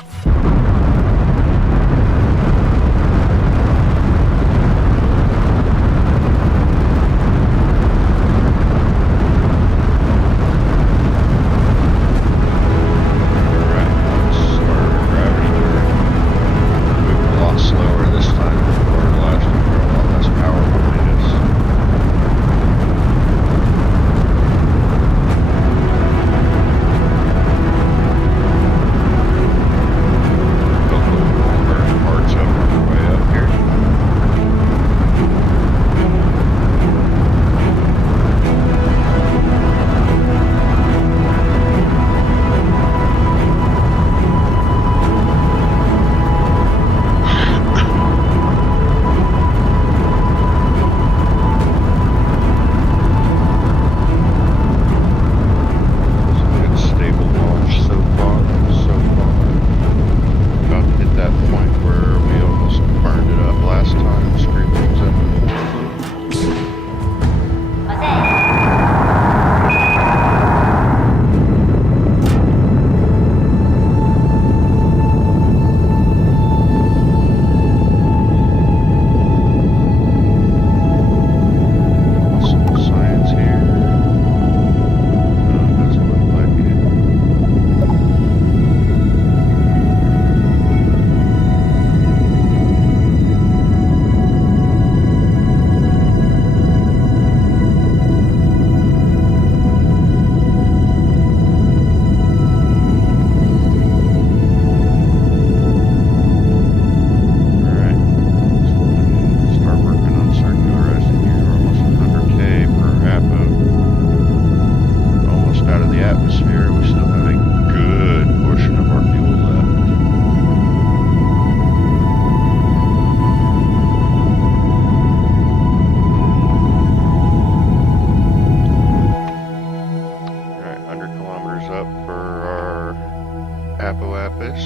Apoapis.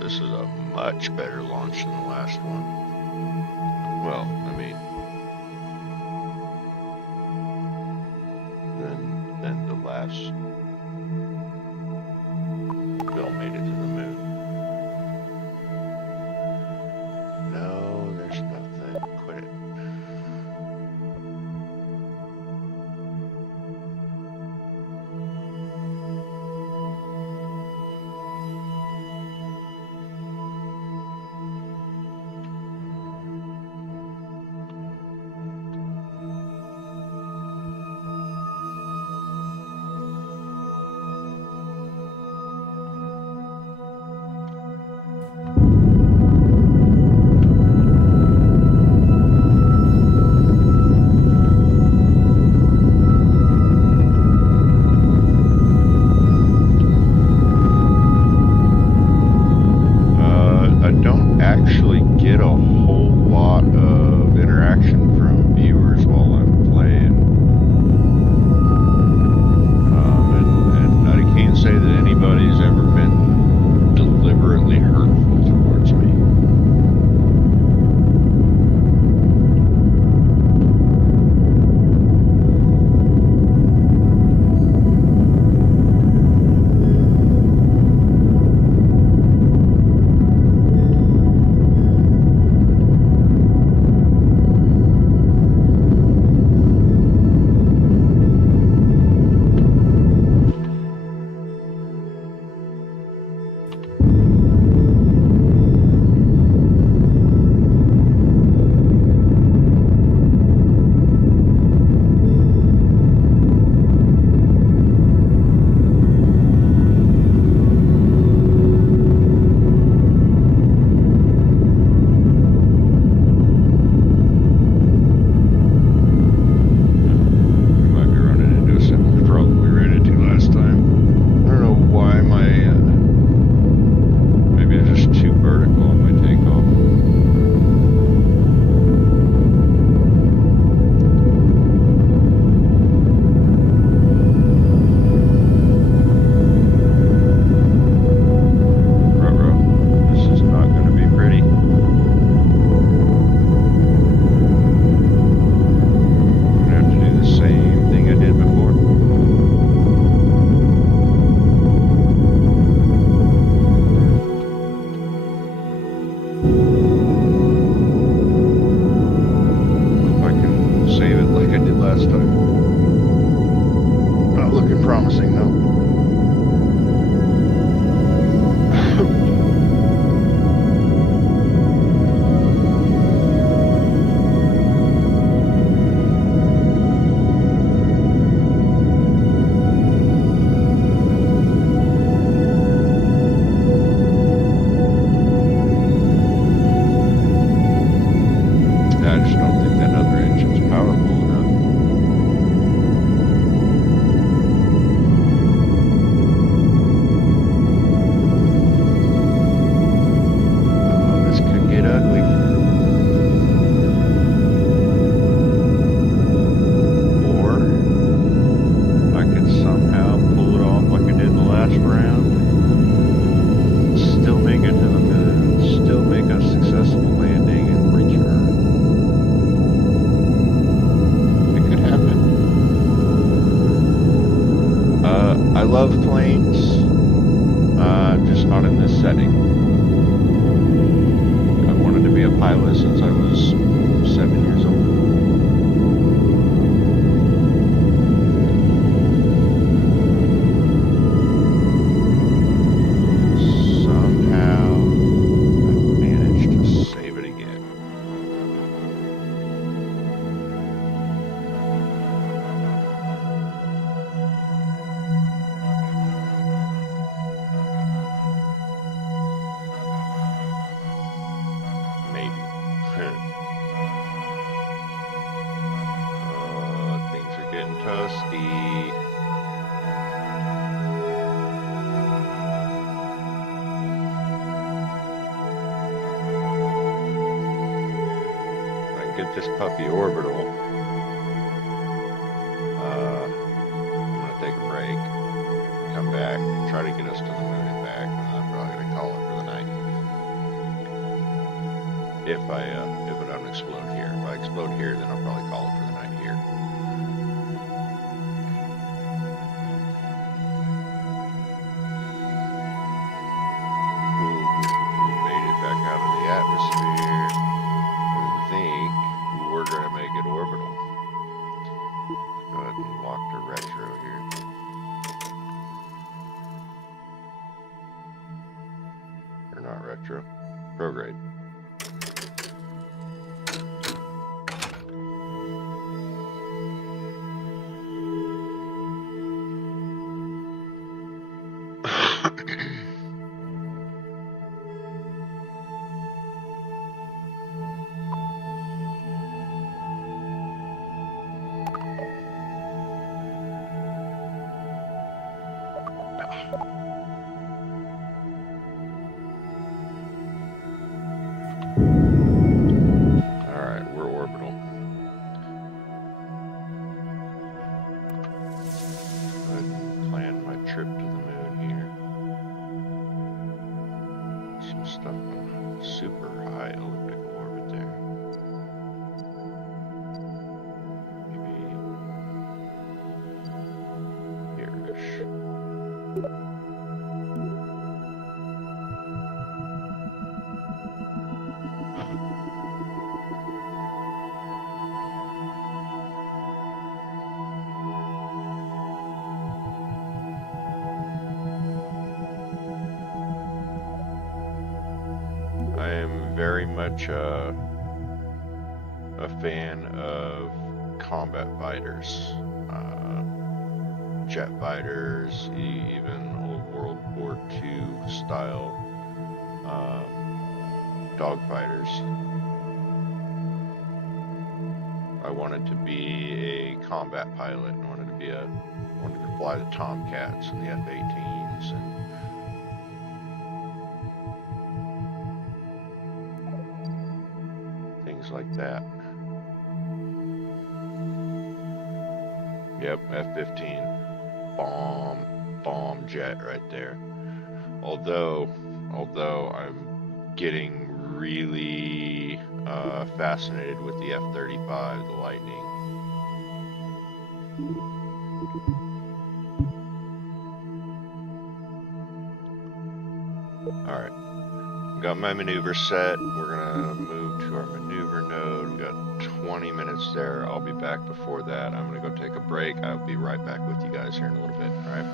This is a much better launch than the last one. Well, I mean, than the last Bill made it to the moon. No, there's nothing. Quit it. I don't actually get a whole lot of interaction from viewers while I'm playing. And I can't say that anybody's ever been deliberately hurtful towards me. love planes, just not in this setting. I've wanted to be a pilot since I was 7 years old. Somehow, I've managed to save it again. Maybe. toasty. I can get this puppy orbital. I'm gonna take a break, come back, try to get us to the moon and back, and I'm probably gonna call it for the night. If it doesn't explode here. If I explode here, then I'll probably call it for the night here. Made it back out of the atmosphere. I think we're gonna make it orbital. Let's go ahead and lock the retro here. Or not retro. Prograde. Alright, we're orbital. Go ahead and plan my trip to the moon here. Some stuff on super high elliptical orbit there. Maybe here-ish. I am very much a fan of combat fighters, jet fighters, even old World War II style dogfighters. I wanted to be a combat pilot. I wanted to fly the Tomcats and the F-18s and things like that. Yep, F-15. Bomb jet right there. Although I'm getting really fascinated with the F-35, the Lightning. Alright. Got my maneuver set. We're gonna move to our maneuver node. We got 20 minutes there. I'll be back before that. I'm gonna go take a break. I'll be right back with you guys here in a little bit. Alright.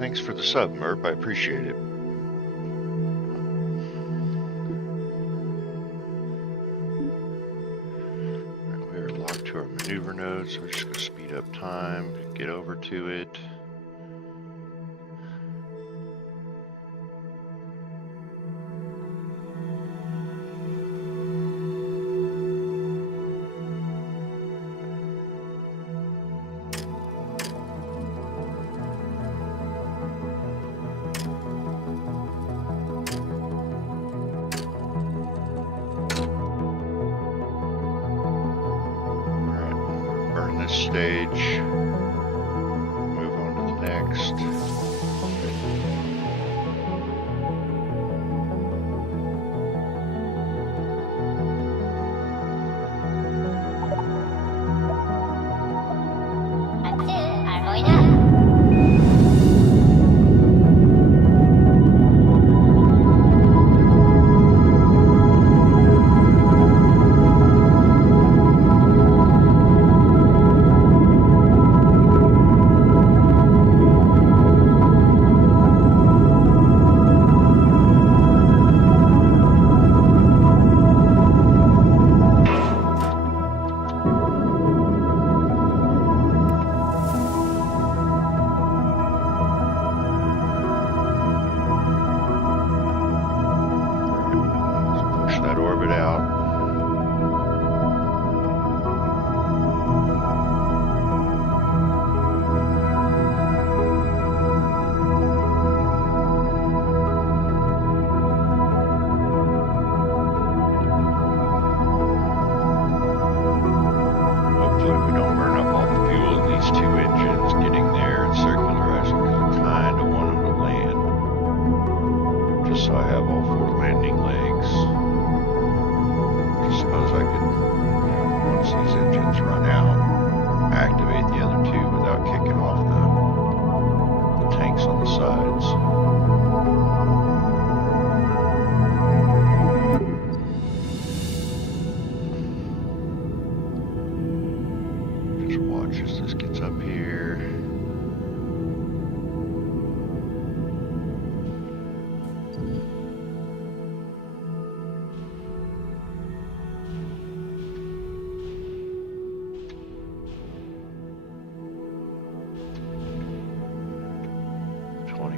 thanks for the sub, Merp. I appreciate it. Right, we are locked to our maneuver node, so we're just going to speed up time to get over to it. Stage, move on to the next.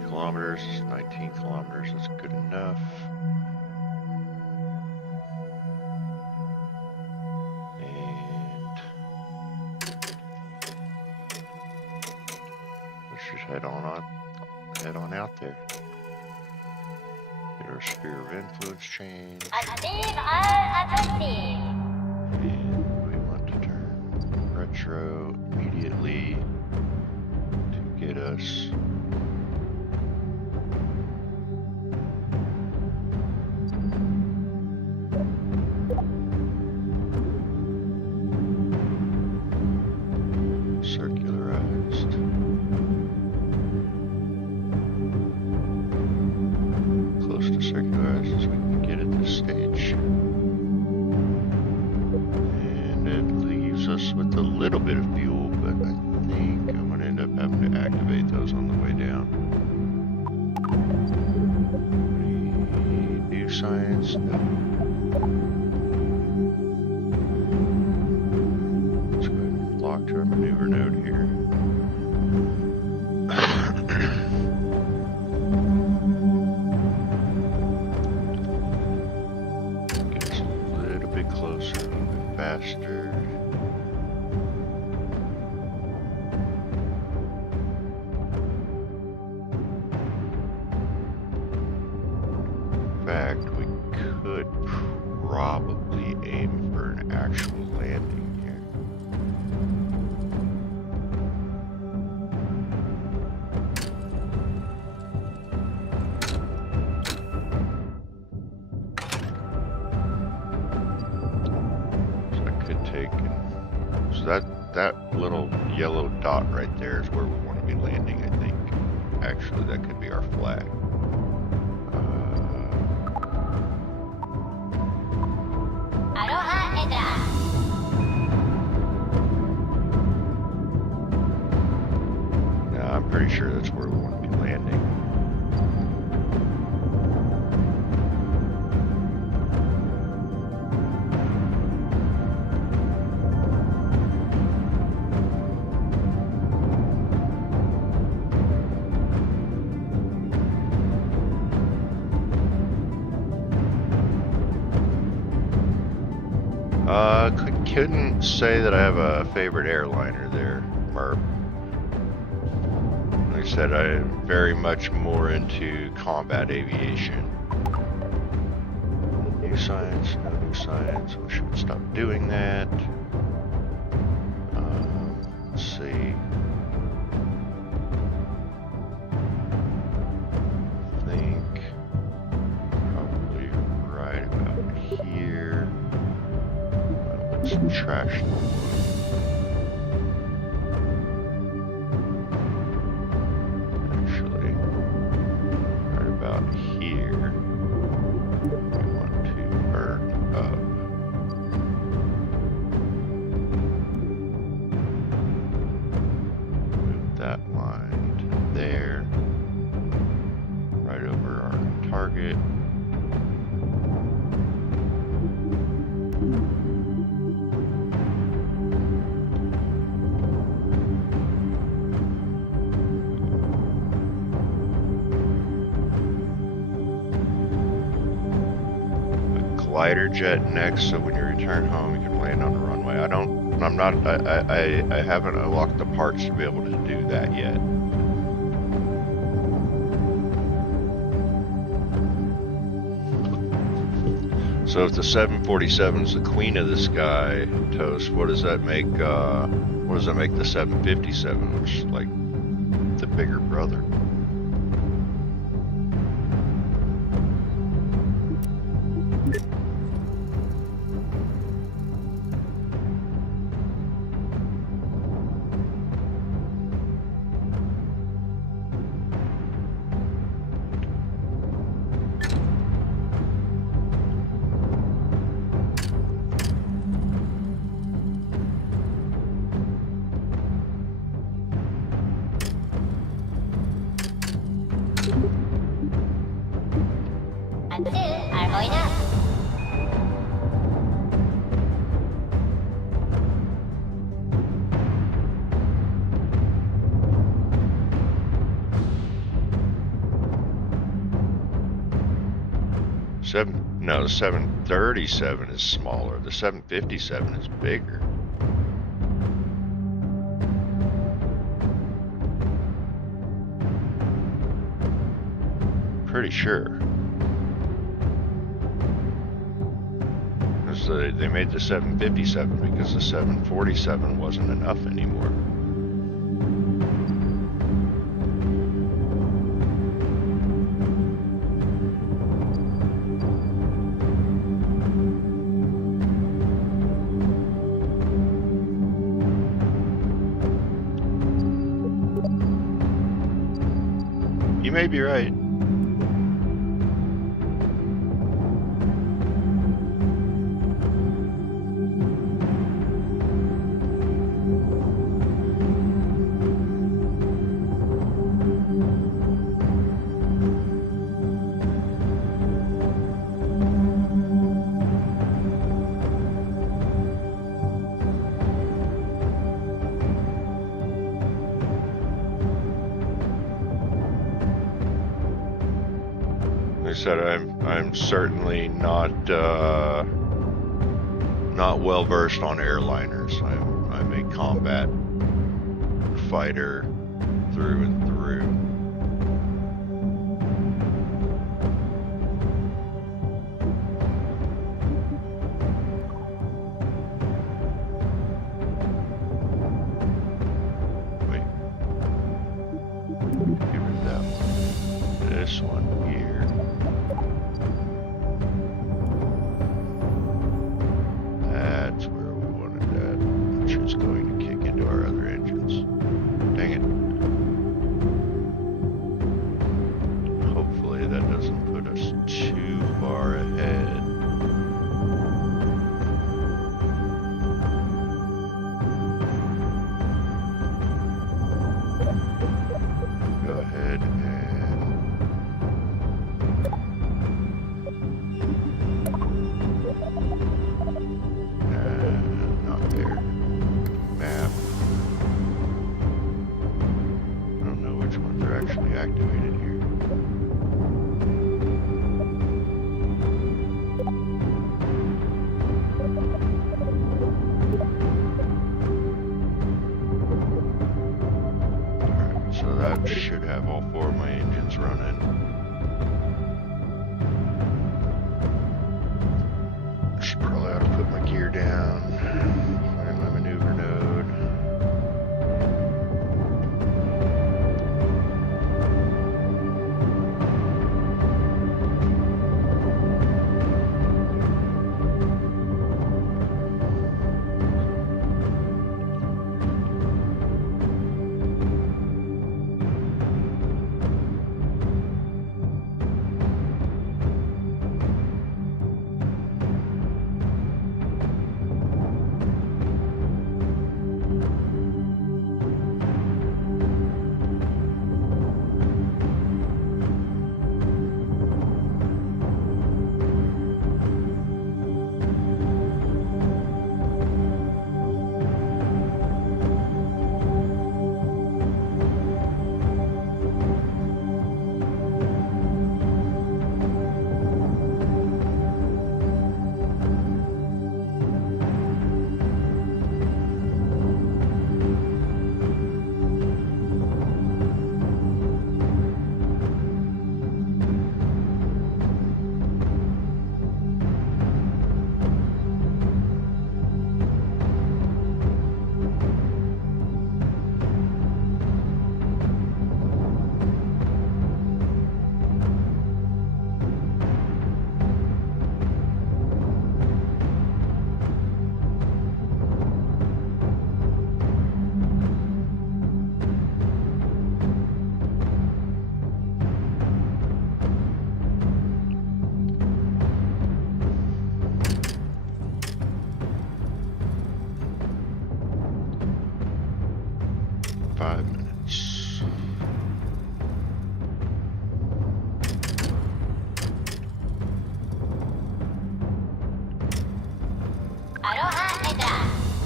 Kilometers, 19 kilometers, that's good enough. And let's just head on out there. Get our sphere of influence change. And we want to turn retro immediately to get us science. No. Let's go ahead and lock to our maneuver node here. Get us a little bit closer, a little bit faster. Probably aim for an actual landing here. So I could take, so that little yellow dot right there is where we want to be landing, I think. Actually, that could be our flag. Pretty sure that's where we want to be landing. Couldn't say that I have a favorite airliner there, Merp. Like I said, I'm very much more into combat aviation. New science, no new science. We should stop doing that. Let's see. I think probably right about here. Some trash. Actually, right about here, we want to burn up. Move that line to there, right over our target. Glider jet next, so when you return home, you can land on the runway. I haven't unlocked the parts to be able to do that yet. So if the 747 is the queen of the sky, Toast, what does that make? What does that make the 757, which is like the bigger brother? Anh Tư are going up. No, the 737 is smaller. The 757 is bigger. Pretty sure. Because they made the 757 because the 747 wasn't enough anymore. You may be right. Like I said, I'm certainly not well versed on airliners. I'm a combat fighter through and through. Wait, give it that one. This one here. That's where we wanted that, which is going to kick into our other engines. Dang it. Hopefully that doesn't put us too far ahead. Go ahead and before my engine's running. Should probably ought to put my gear down. Find my maneuver node.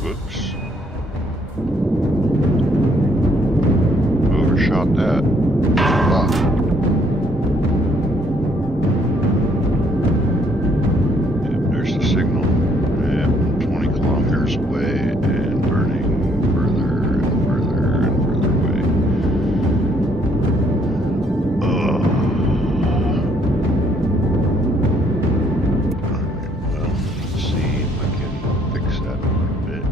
Whoops. Overshot that. Fuck. Yep, there's the signal. Yep, 20 kilometers away and burning further and further and further away. Alright, well, let's see if I can fix that a little bit.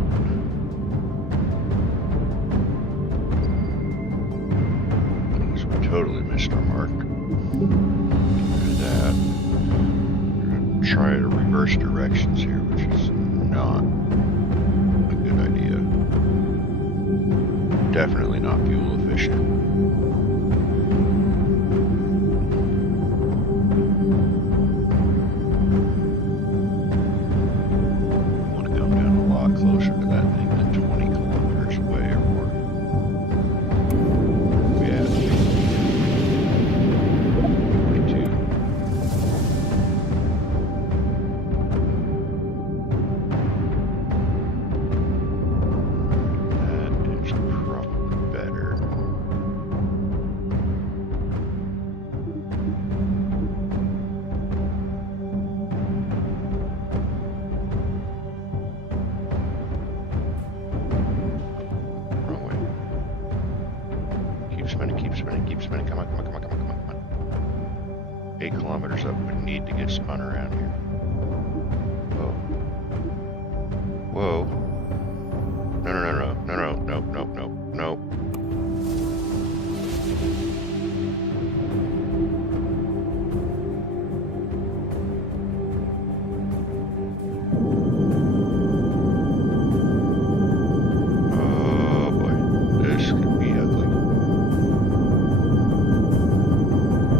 So we totally missed our mark. Do that. We're gonna try to reverse directions here, which is not a good idea. Definitely not fuel efficient. Want to come down a lot closer to that thing than 20 kilometers away or more. We have 22. That is probably better. Wrong way. Keep spinning, keep spinning, keep spinning. Come on, come on, come on, come on, come on, come on. 8 kilometers up. We need to get spun around here. Whoa. Whoa. No, no, no, no, no, no, no, no, no, no. Oh boy, this could be ugly.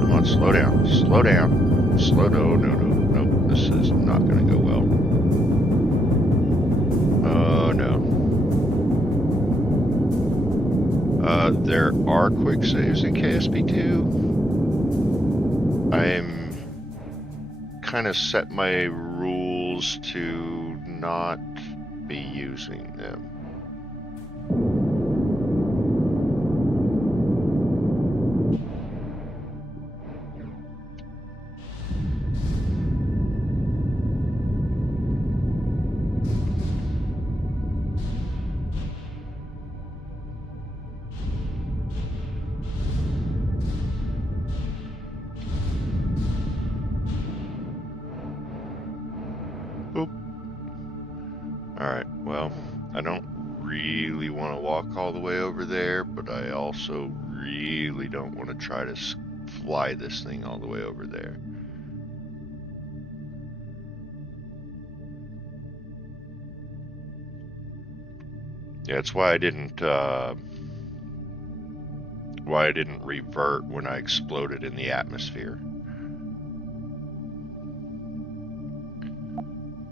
Come on, slow down, slow down, slow. No, no, no, no. This is not going to go well. Oh no. There are quick saves in KSP2. I'm kind of set my rules to not be using them. Alright, well, I don't really want to walk all the way over there, but I also really don't want to try to fly this thing all the way over there. Yeah, that's why I didn't revert when I exploded in the atmosphere.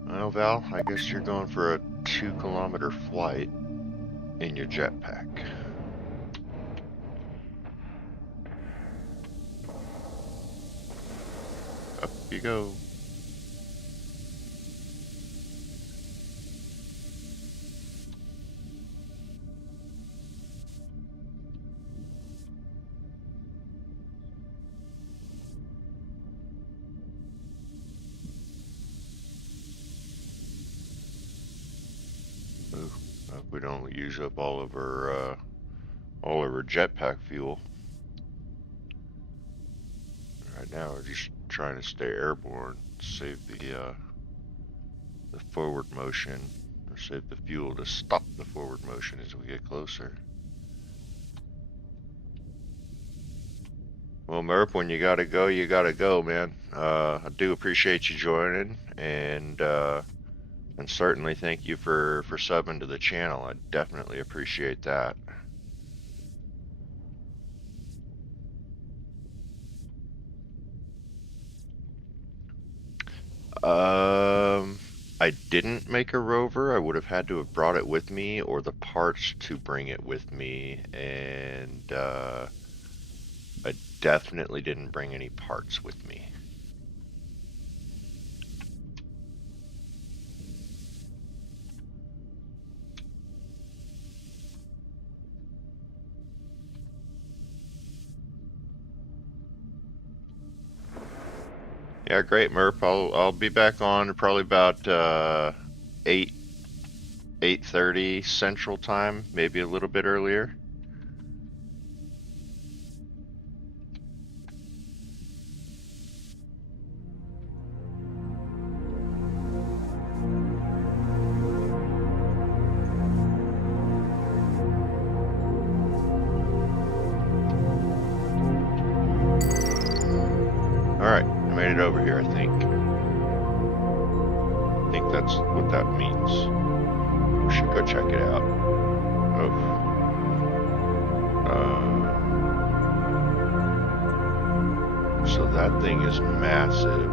Well, Val, I guess you're going for a 2-kilometer flight in your jetpack. Up you go. Ooh, hope we don't use up all of our jetpack fuel. Right now, we're just trying to stay airborne, save the forward motion, or save the fuel to stop the forward motion as we get closer. Well, Merp, when you gotta go, man. I do appreciate you joining, and certainly thank you for subbing to the channel. I definitely appreciate that. I didn't make a rover. I would have had to have brought it with me, or the parts to bring it with me, and I definitely didn't bring any parts with me. Yeah, great, Merp. I'll be back on probably about 8:30 Central Time, maybe a little bit earlier. Alright, I made it over here, I think. I think that's what that means. We should go check it out. Oh. So that thing is massive.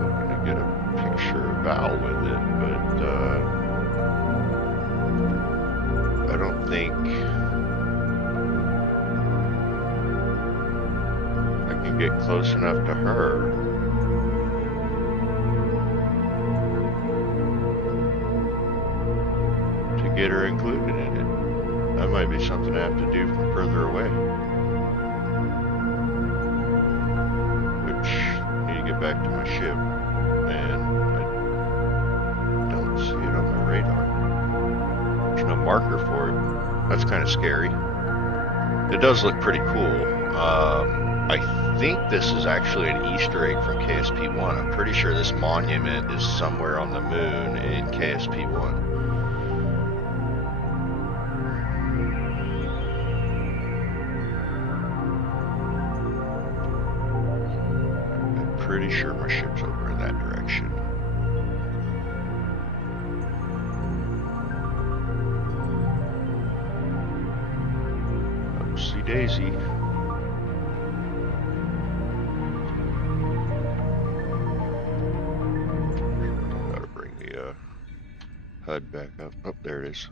I'm gonna get a picture of Val with it, but I don't think I can get close enough to her. To get her included in it. That might be something I have to do from further away. Which, I need to get back to my ship, and I don't see it on my radar. There's no marker for it. That's kind of scary. It does look pretty cool. I think this is actually an Easter egg from KSP-1. I'm pretty sure this monument is somewhere on the moon in KSP-1. Pretty sure my ship's over in that direction. Oopsie daisy. Gotta bring the HUD back up. Oh, there it is.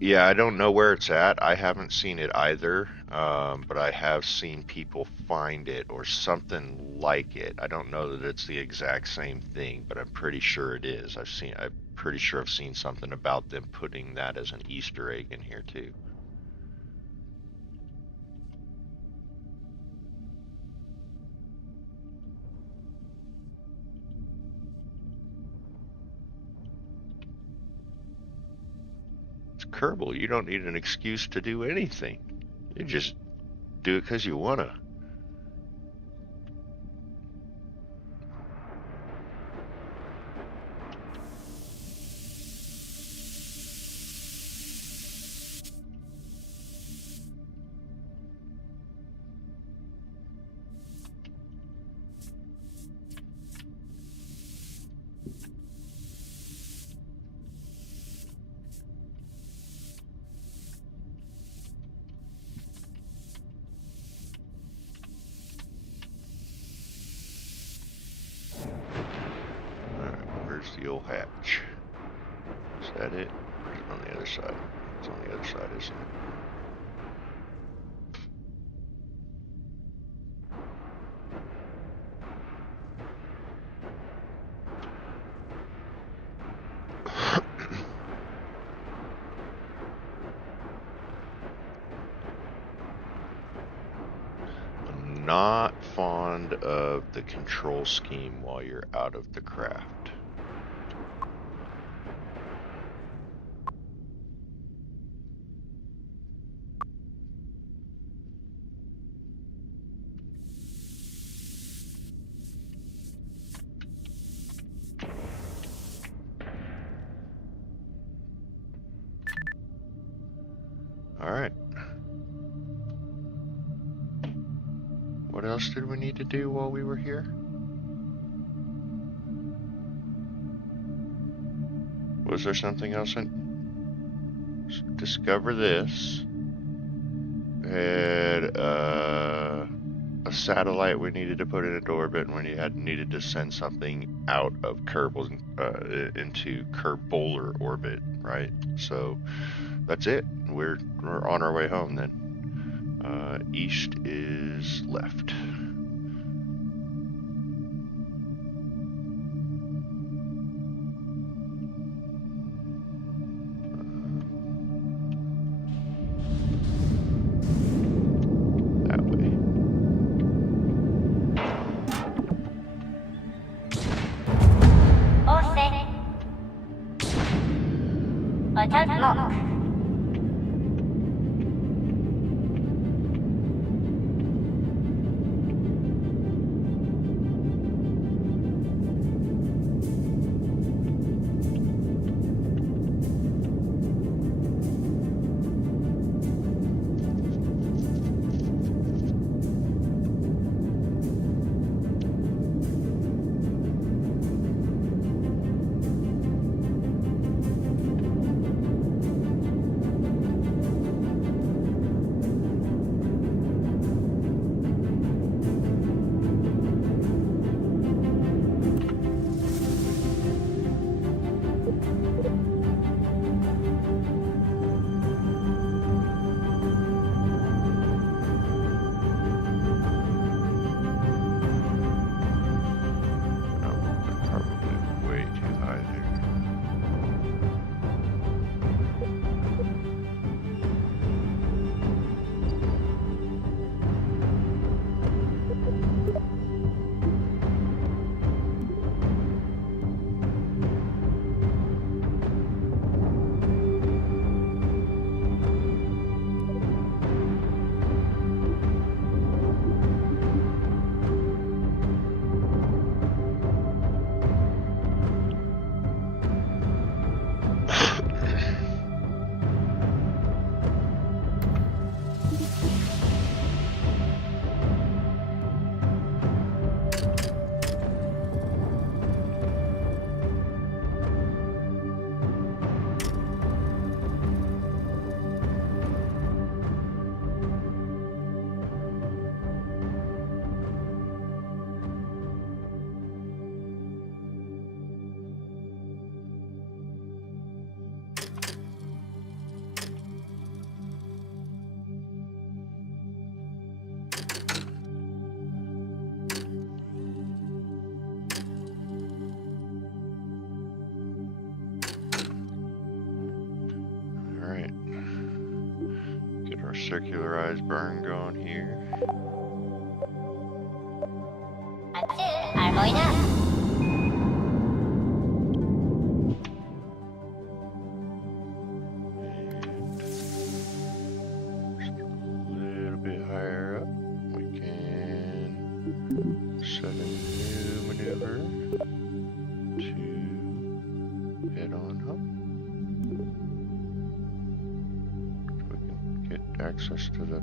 Yeah, I don't know where it's at. I haven't seen it either. but I have seen people find it or something like it. I don't know that it's the exact same thing, but I'm pretty sure it is. I'm pretty sure I've seen something about them putting that as an Easter egg in here too. It's Kerbal. You don't need an excuse to do anything. You just do it because you wanna. Alright, where's the old hatch? Is that it? Or is it on the other side? It's on the other side, isn't it? I'm not fond of the control scheme while you're out of the craft. Alright. What else did we need to do while we were here? Was there something else? Discover this. Had a satellite we needed to put into orbit, and when you had needed to send something out of Kerbal into Kerbaler orbit, right? So that's it. We're on our way home then. East is left. That way. All set. Attack lock. circularized burn going here. 안쓸 알보이나. Just a little bit higher up, we can set a new maneuver to head on home. We can get access to the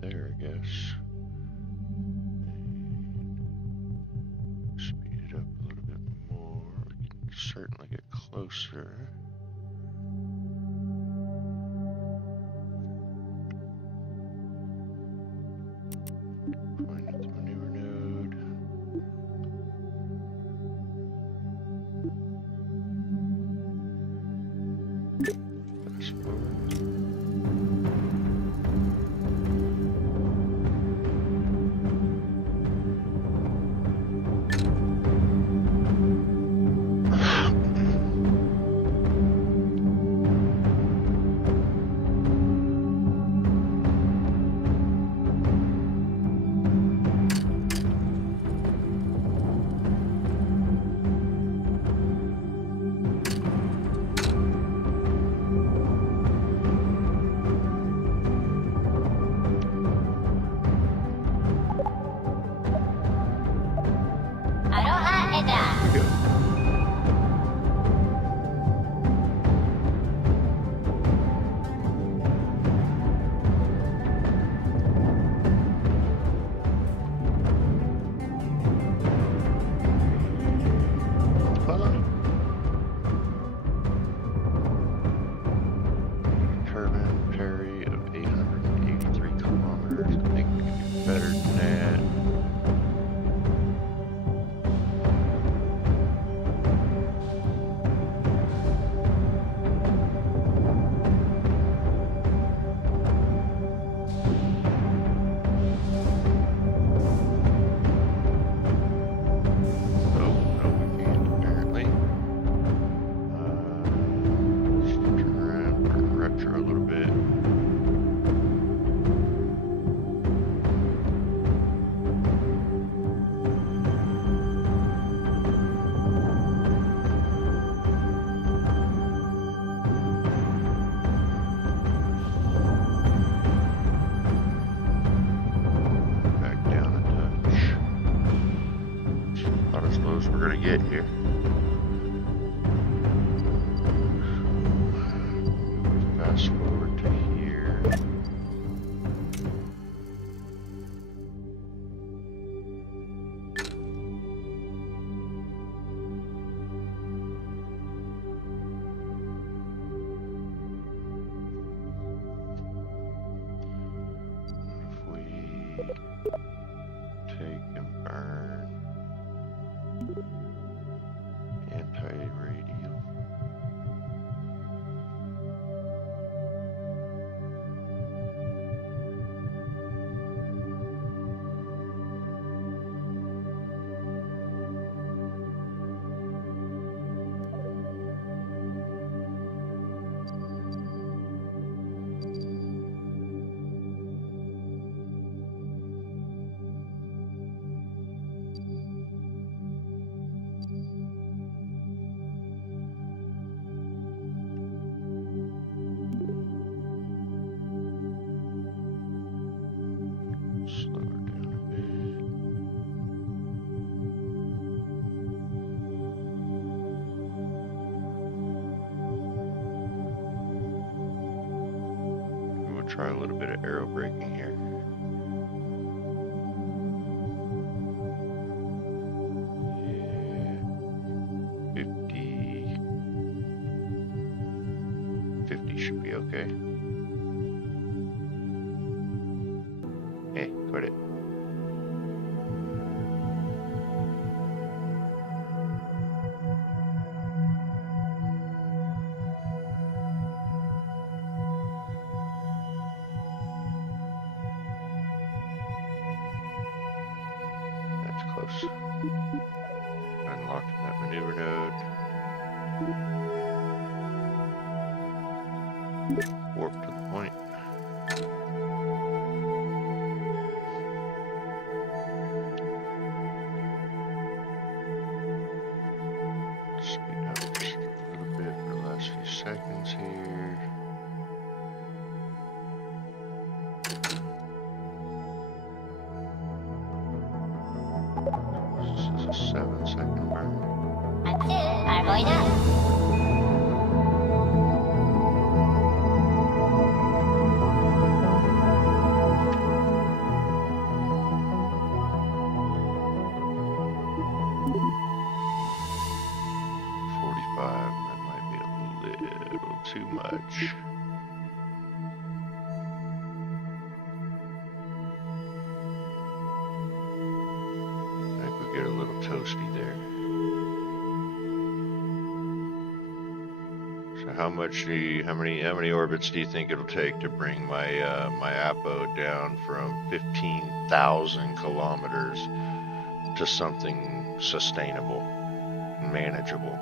there, I guess. And speed it up a little bit more. We can certainly get closer. Find the maneuver node. Fast forward. 아로하 얘들아. Go. Turbine Perry of 883 kilometers. I think we can do better than that. Oh, no, we can't apparently. Let's turn around and retro a little bit. Back down a touch. About as low as we're gonna get here. Fast forward to here. If we take and burn anti-radial. Slow her down a bit. We'll try a little bit of aero braking here. you okay? Hey, quit it. That's close. Unlocking that maneuver node. Warp to the point. Speed up just a little bit for the last few seconds here. This is a 7-second burn. Until are going up. That might be a little too much. I think we get a little toasty there. So how many orbits do you think it'll take to bring my my Apo down from 15,000 kilometers to something sustainable, manageable?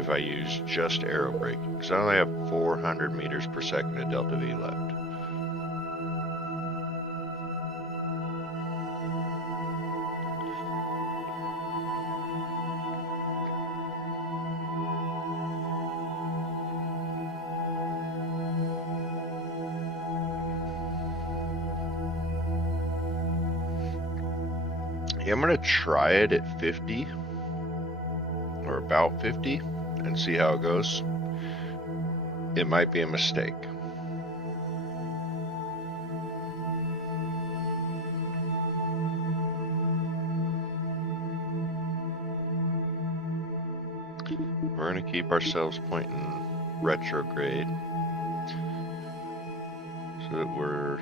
If I use just aero braking, because I only have 400 meters per second of delta V left. Yeah, I'm gonna try it at 50 or about 50 and see how it goes. It might be a mistake. We're gonna keep ourselves pointing retrograde so that we're,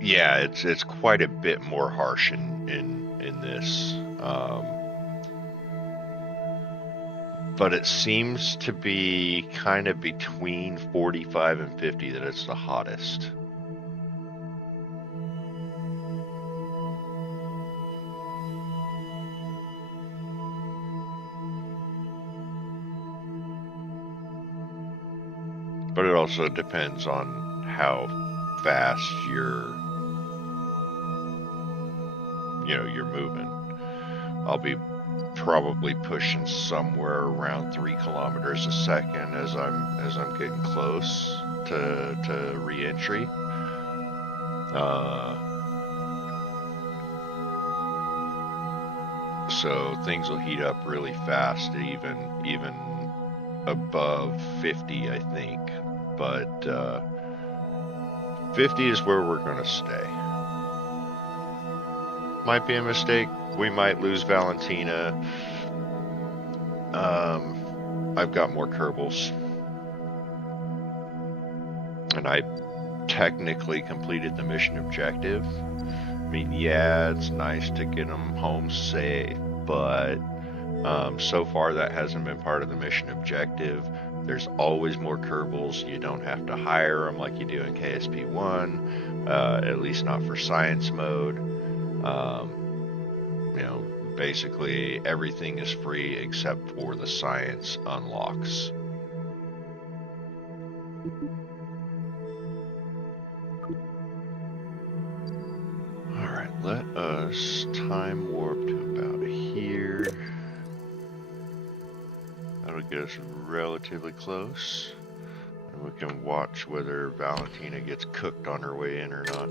yeah, it's quite a bit more harsh in this. But it seems to be kind of between 45 and 50 that it's the hottest. But it also depends on how fast you're moving. I'll be probably pushing somewhere around 3 kilometers a second as I'm getting close to re-entry. So things will heat up really fast, even above 50, I think. But 50 is where we're gonna stay. Might be a mistake. We might lose Valentina. I've got more Kerbals. And I technically completed the mission objective. I mean, yeah, it's nice to get them home safe, but so far that hasn't been part of the mission objective. There's always more Kerbals. You don't have to hire them like you do in KSP1, at least not for science mode. Basically everything is free except for the science unlocks. Alright, let us time warp to about here. That'll get us relatively close. And we can watch whether Valentina gets cooked on her way in or not.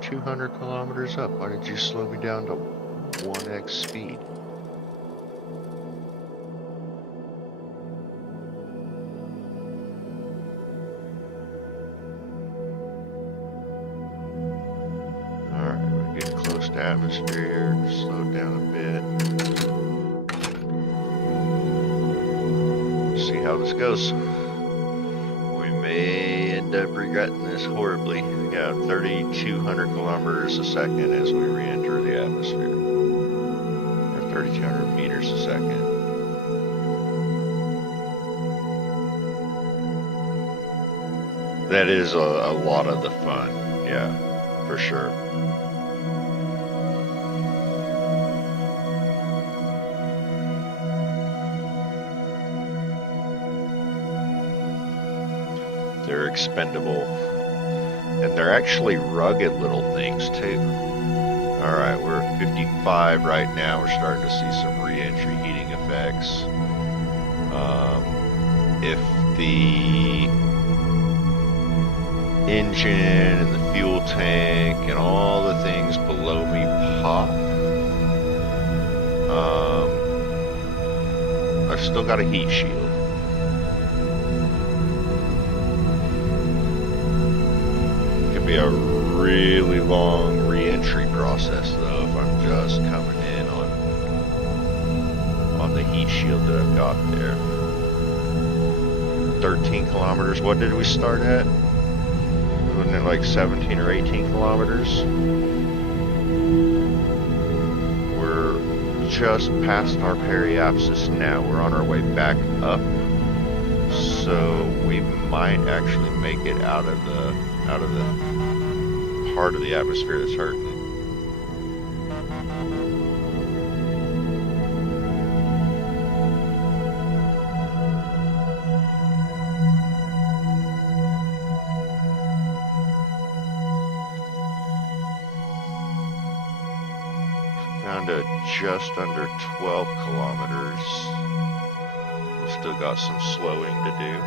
$200 kilometers up. Why did you slow me down to 1x speed? Alright, we're getting close to atmosphere here. Slow down a bit. See how this goes. We may end up regretting this horribly. Yeah, 3,200 kilometers a second as we re-enter the atmosphere. Or 3,200 meters a second. That is a lot of the fun. Yeah, for sure. They're expendable. And they're actually rugged little things too. Alright, we're at 55 right now. We're starting to see some re-entry heating effects. If the engine and the fuel tank and all the things below me pop, I've still got a heat shield. Be a really long re-entry process though if I'm just coming in on the heat shield that I've got there. 13 kilometers. What did we start at? Wasn't it like 17 or 18 kilometers? We're just past our periapsis now. We're on our way back up, so we might actually make it out of the part of the atmosphere that's hurting. Down to just under 12 kilometers. We've still got some slowing to do.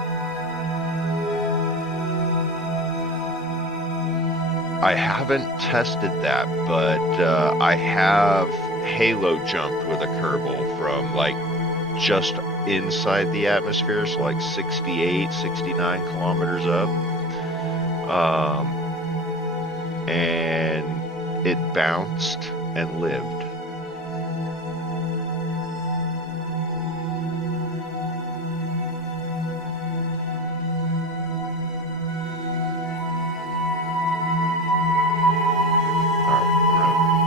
I haven't tested that, but I have halo jumped with a Kerbal from like just inside the atmosphere, so like 68, 69 kilometers up. And it bounced and lived.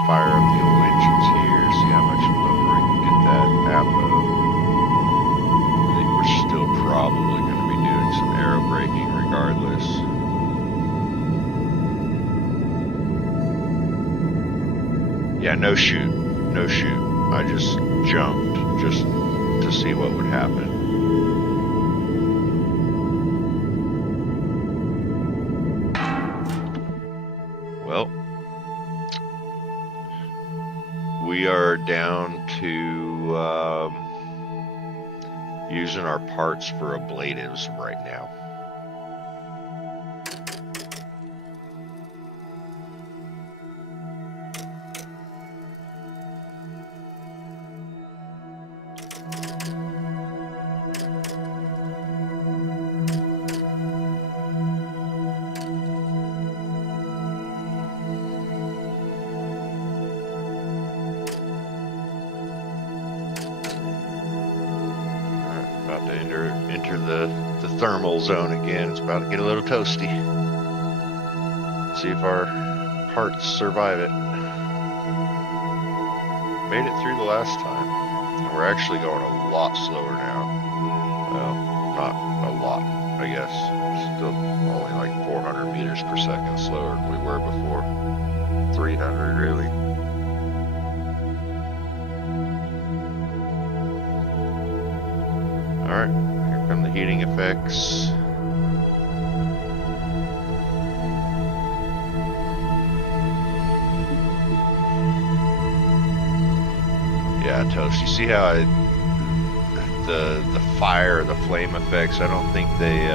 Fire up the old engines here, see how much lower we can get that APO. I think we're still probably going to be doing some aero braking regardless. Yeah, no shoot. No shoot. I just jumped just to see what would happen. Well, we are down to using our parts for ablatives right now. Enter the thermal zone again. It's about to get a little toasty. See if our parts survive it. Made it through the last time. And we're actually going a lot slower now. Well, not a lot, I guess. Still only like 400 meters per second slower than we were before. 300 really. Alright. From the heating effects. Yeah, Toast. You see how the fire, the flame effects? I don't think they.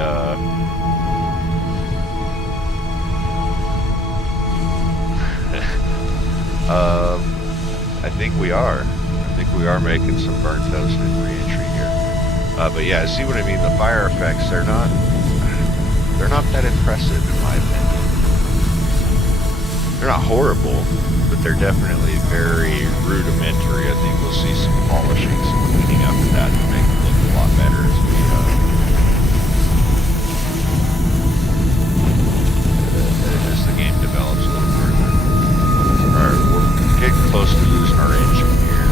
I think we are. I think we are making some burnt toast in re-entry here. But yeah, see what I mean? The fire effects, they're not that impressive in my opinion. They're not horrible, but they're definitely very rudimentary. I think we'll see some polishing, some cleaning up of that to make it look a lot better as the game develops a little further. Alright, we're getting close to losing our engine here.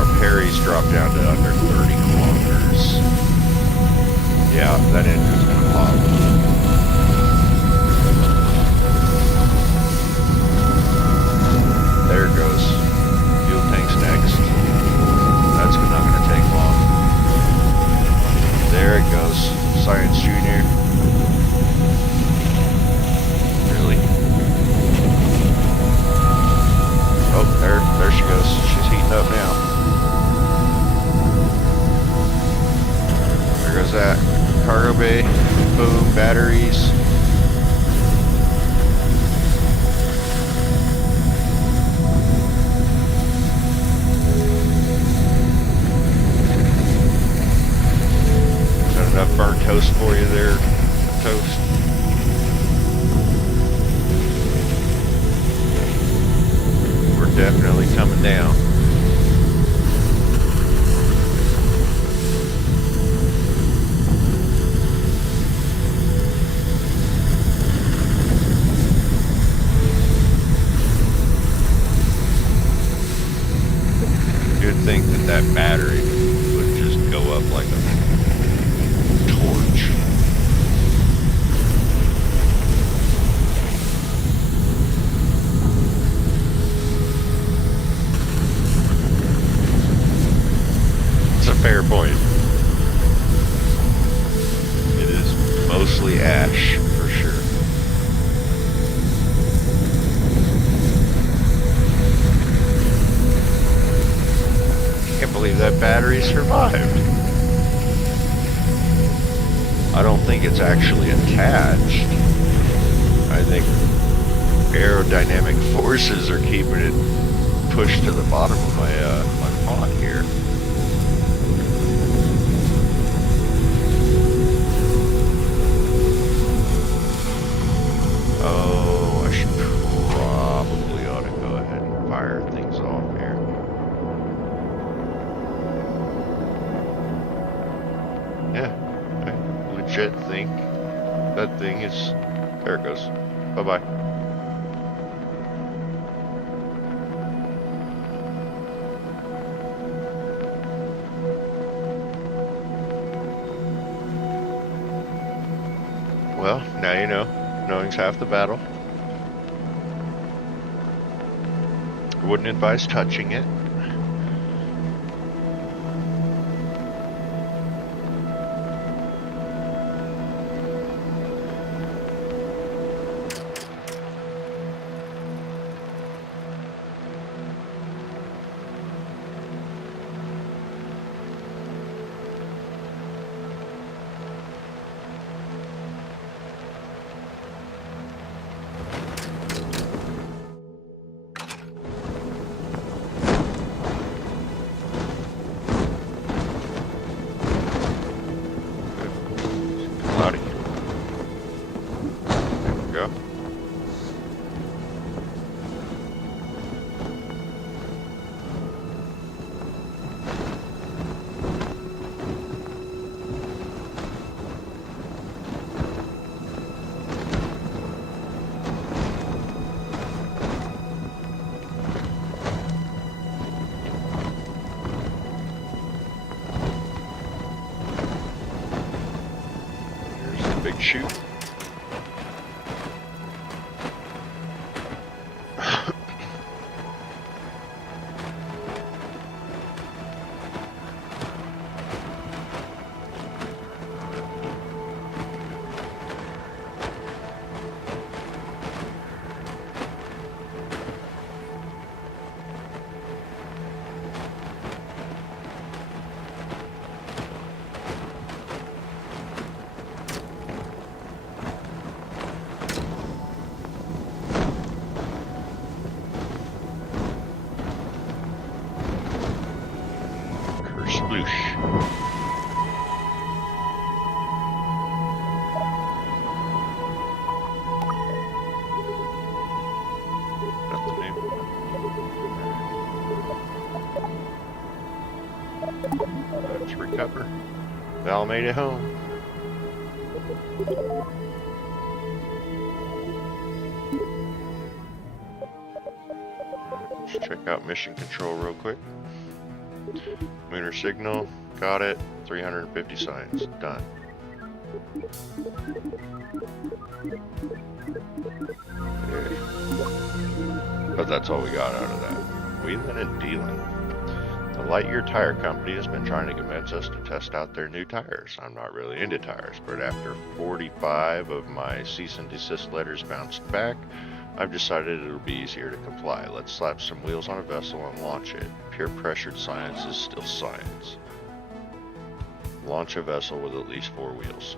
Our parries drop down to under 30 kilometers. Yeah, that engine's gonna pop. There it goes. Fuel tank's next. That's not gonna take long. There it goes. Science Junior. Really? Oh, there she goes. She's heating up now. There goes that. Cargo bay. Boom. Batteries. Enough burnt toast for you there, Toast. We're definitely coming down. You'd think that battery would just go up like a torch. It's a fair point. It is mostly ash, for sure. Can't believe that battery survived. I don't think it's actually attached. I think aerodynamic forces are keeping it pushed to the bottom of my pod here. Oh, I should probably ought to go ahead and fire things off here. Yeah. Legit think that thing is. There it goes. Bye bye. Well, now you know. Knowing's half the battle. I wouldn't advise touching it. Out of here. There we go. Big chute. let's recover. Val made it home. Let's check out mission control real quick. Lunar signal, got it. 350 signs, done. Okay. But that's all we got out of that. Wheeling and dealing. The Lightyear Tire Company has been trying to convince us to test out their new tires. I'm not really into tires, but after 45 of my cease and desist letters bounced back, I've decided it'll be easier to comply. Let's slap some wheels on a vessel and launch it. Pure pressured science is still science. Launch a vessel with at least 4 wheels.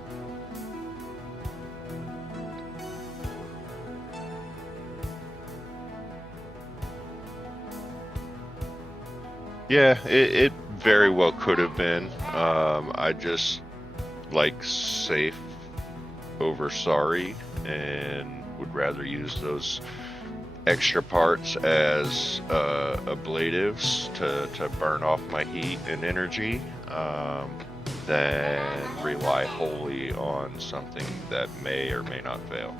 Yeah, it very well could have been. I just like safe over sorry and would rather use those extra parts as ablatives to burn off my heat and energy than rely wholly on something that may or may not fail.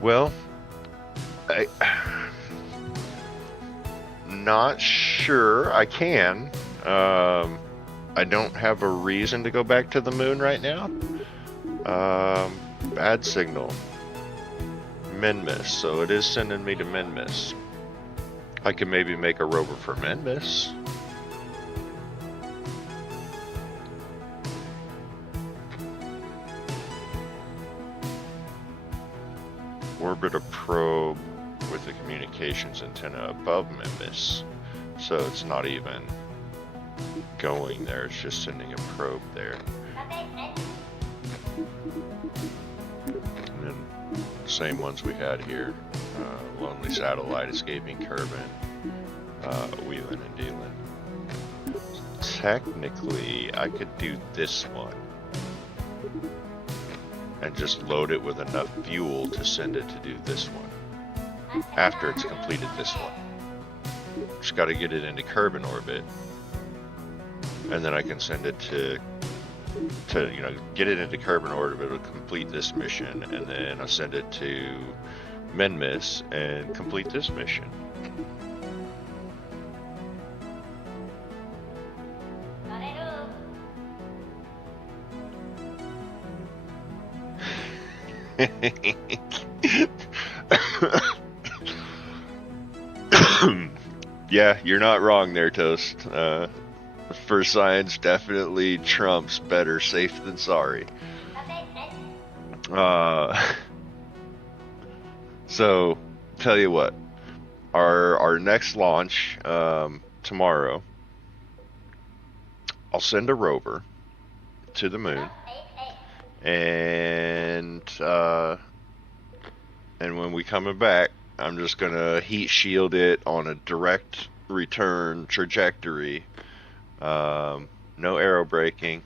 Well, not sure I can. I don't have a reason to go back to the moon right now. Bad signal. Minmus, so it is sending me to Minmus. I can maybe make a rover for Minmus. Orbit a probe with the communications antenna above Minmus, so it's not even going there, it's just sending a probe there. And then same ones we had here. Lonely satellite escaping Kerbal, wheeling and dealing. Technically, I could do this one and just load it with enough fuel to send it to do this one after it's completed this one. Just got to get it into Kerbal orbit, and then I can send it to get it into Kerbal orbit to complete this mission, and then I'll send it to Minmus and complete this mission. Yeah, you're not wrong there, Toast. For science definitely trumps better safe than sorry. So, tell you what, our next launch tomorrow, I'll send a rover to the moon, and when we coming back, I'm just gonna heat shield it on a direct return trajectory. No aero braking,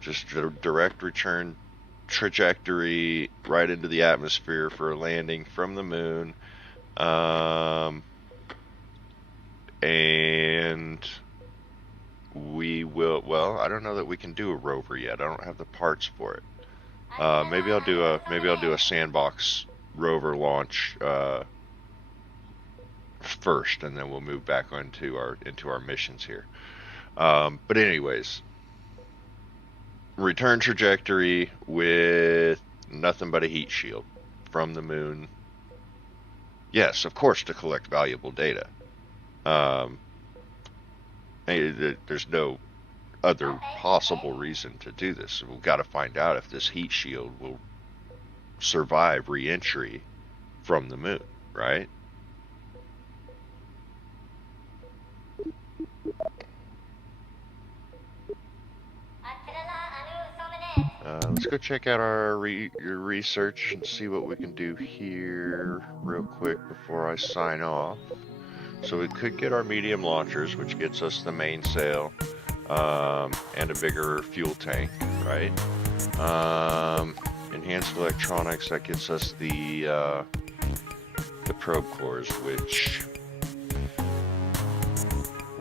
just a direct return trajectory right into the atmosphere for a landing from the moon. And we will, well, I don't know that we can do a rover yet. I don't have the parts for it. Maybe I'll do a sandbox rover launch first, and then we'll move back into our missions here. But anyways, return trajectory with nothing but a heat shield from the moon. Yes, of course, to collect valuable data. There's no other possible reason to do this. We've got to find out if this heat shield will survive re-entry from the moon, right? Let's go check out our research and see what we can do here real quick before I sign off. So we could get our medium launchers, which gets us the mainsail and a bigger fuel tank, right? Enhanced electronics, that gets us the probe cores, which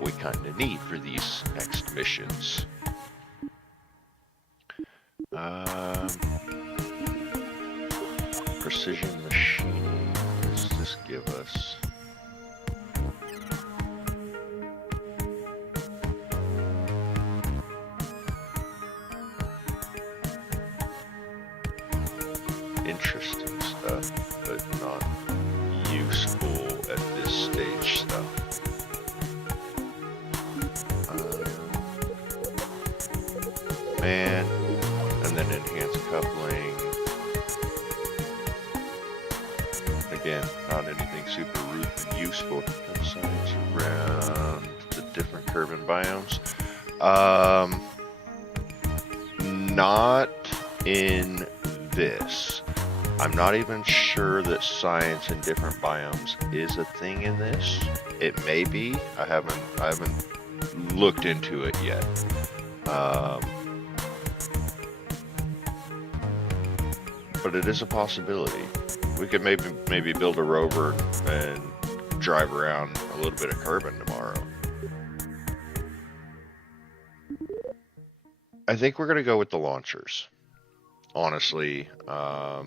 we kind of need for these next missions. Precision machining. What does this give us? Interesting stuff, but not useful at this stage stuff. Man, and then enhanced coupling. Again, not anything super useful. Science around the different Kerbal biomes. Not in this. I'm not even sure that science in different biomes is a thing in this. It may be. I haven't looked into it yet. But it is a possibility. We could maybe build a rover and drive around a little bit of Kerbal tomorrow. I think we're gonna go with the launchers. Honestly, I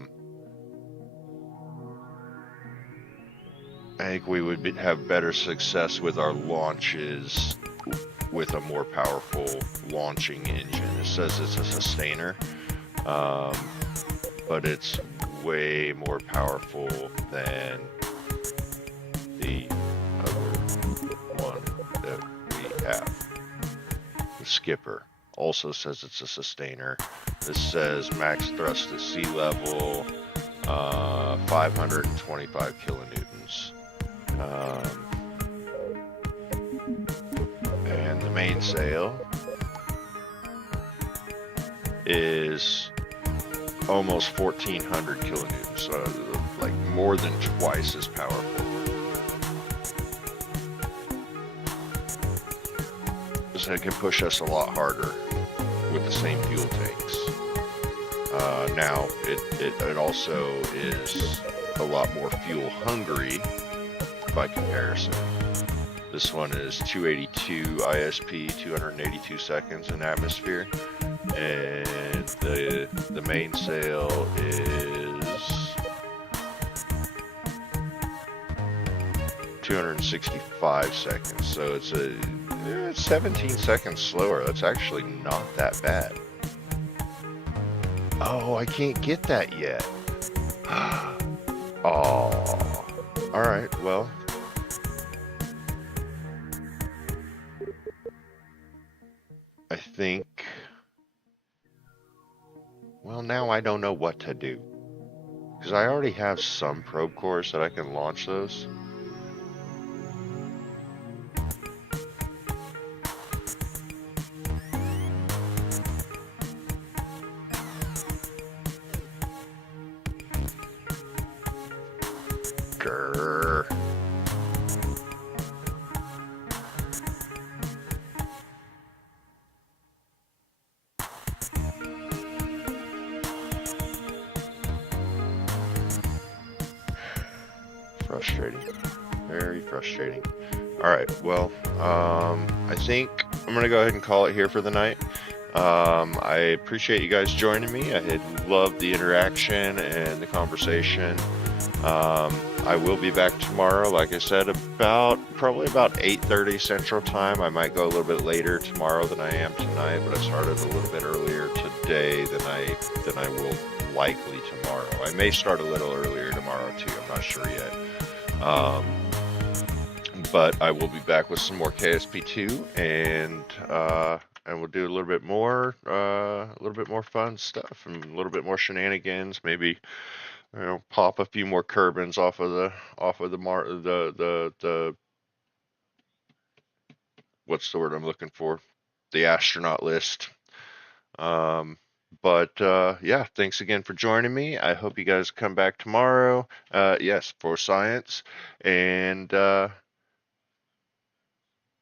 think we would have better success with our launches with a more powerful launching engine. It says it's a sustainer, but it's way more powerful than the other one that we have. The Skipper also says it's a sustainer. This says max thrust at sea level, 525 kilonewtons. And the mainsail is almost 1400 kilonewtons, so like more than twice as powerful. So it can push us a lot harder with the same fuel tanks. Now it also is a lot more fuel hungry by comparison. This one is 282 ISP, 282 seconds in atmosphere, and the mainsail is 265 seconds. So it's 17 seconds slower. That's actually not that bad. Oh, I can't get that yet. Oh, all right. Well, I think. Well, now I don't know what to do, because I already have some probe cores that I can launch those. Grrr. Frustrating. Very frustrating. Alright, well, I think I'm going to go ahead and call it here for the night. I appreciate you guys joining me. I had loved the interaction and the conversation. I will be back tomorrow, like I said, probably about 8:30 Central Time. I might go a little bit later tomorrow than I am tonight, but I started a little bit earlier today than I will likely tomorrow. I may start a little earlier tomorrow too. I'm not sure yet. But I will be back with some more KSP2, and we'll do a little bit more fun stuff and a little bit more shenanigans. Maybe, pop a few more Kerbals off of the what's the word I'm looking for? The astronaut list. But yeah, thanks again for joining me. I hope you guys come back tomorrow. Yes, for science, and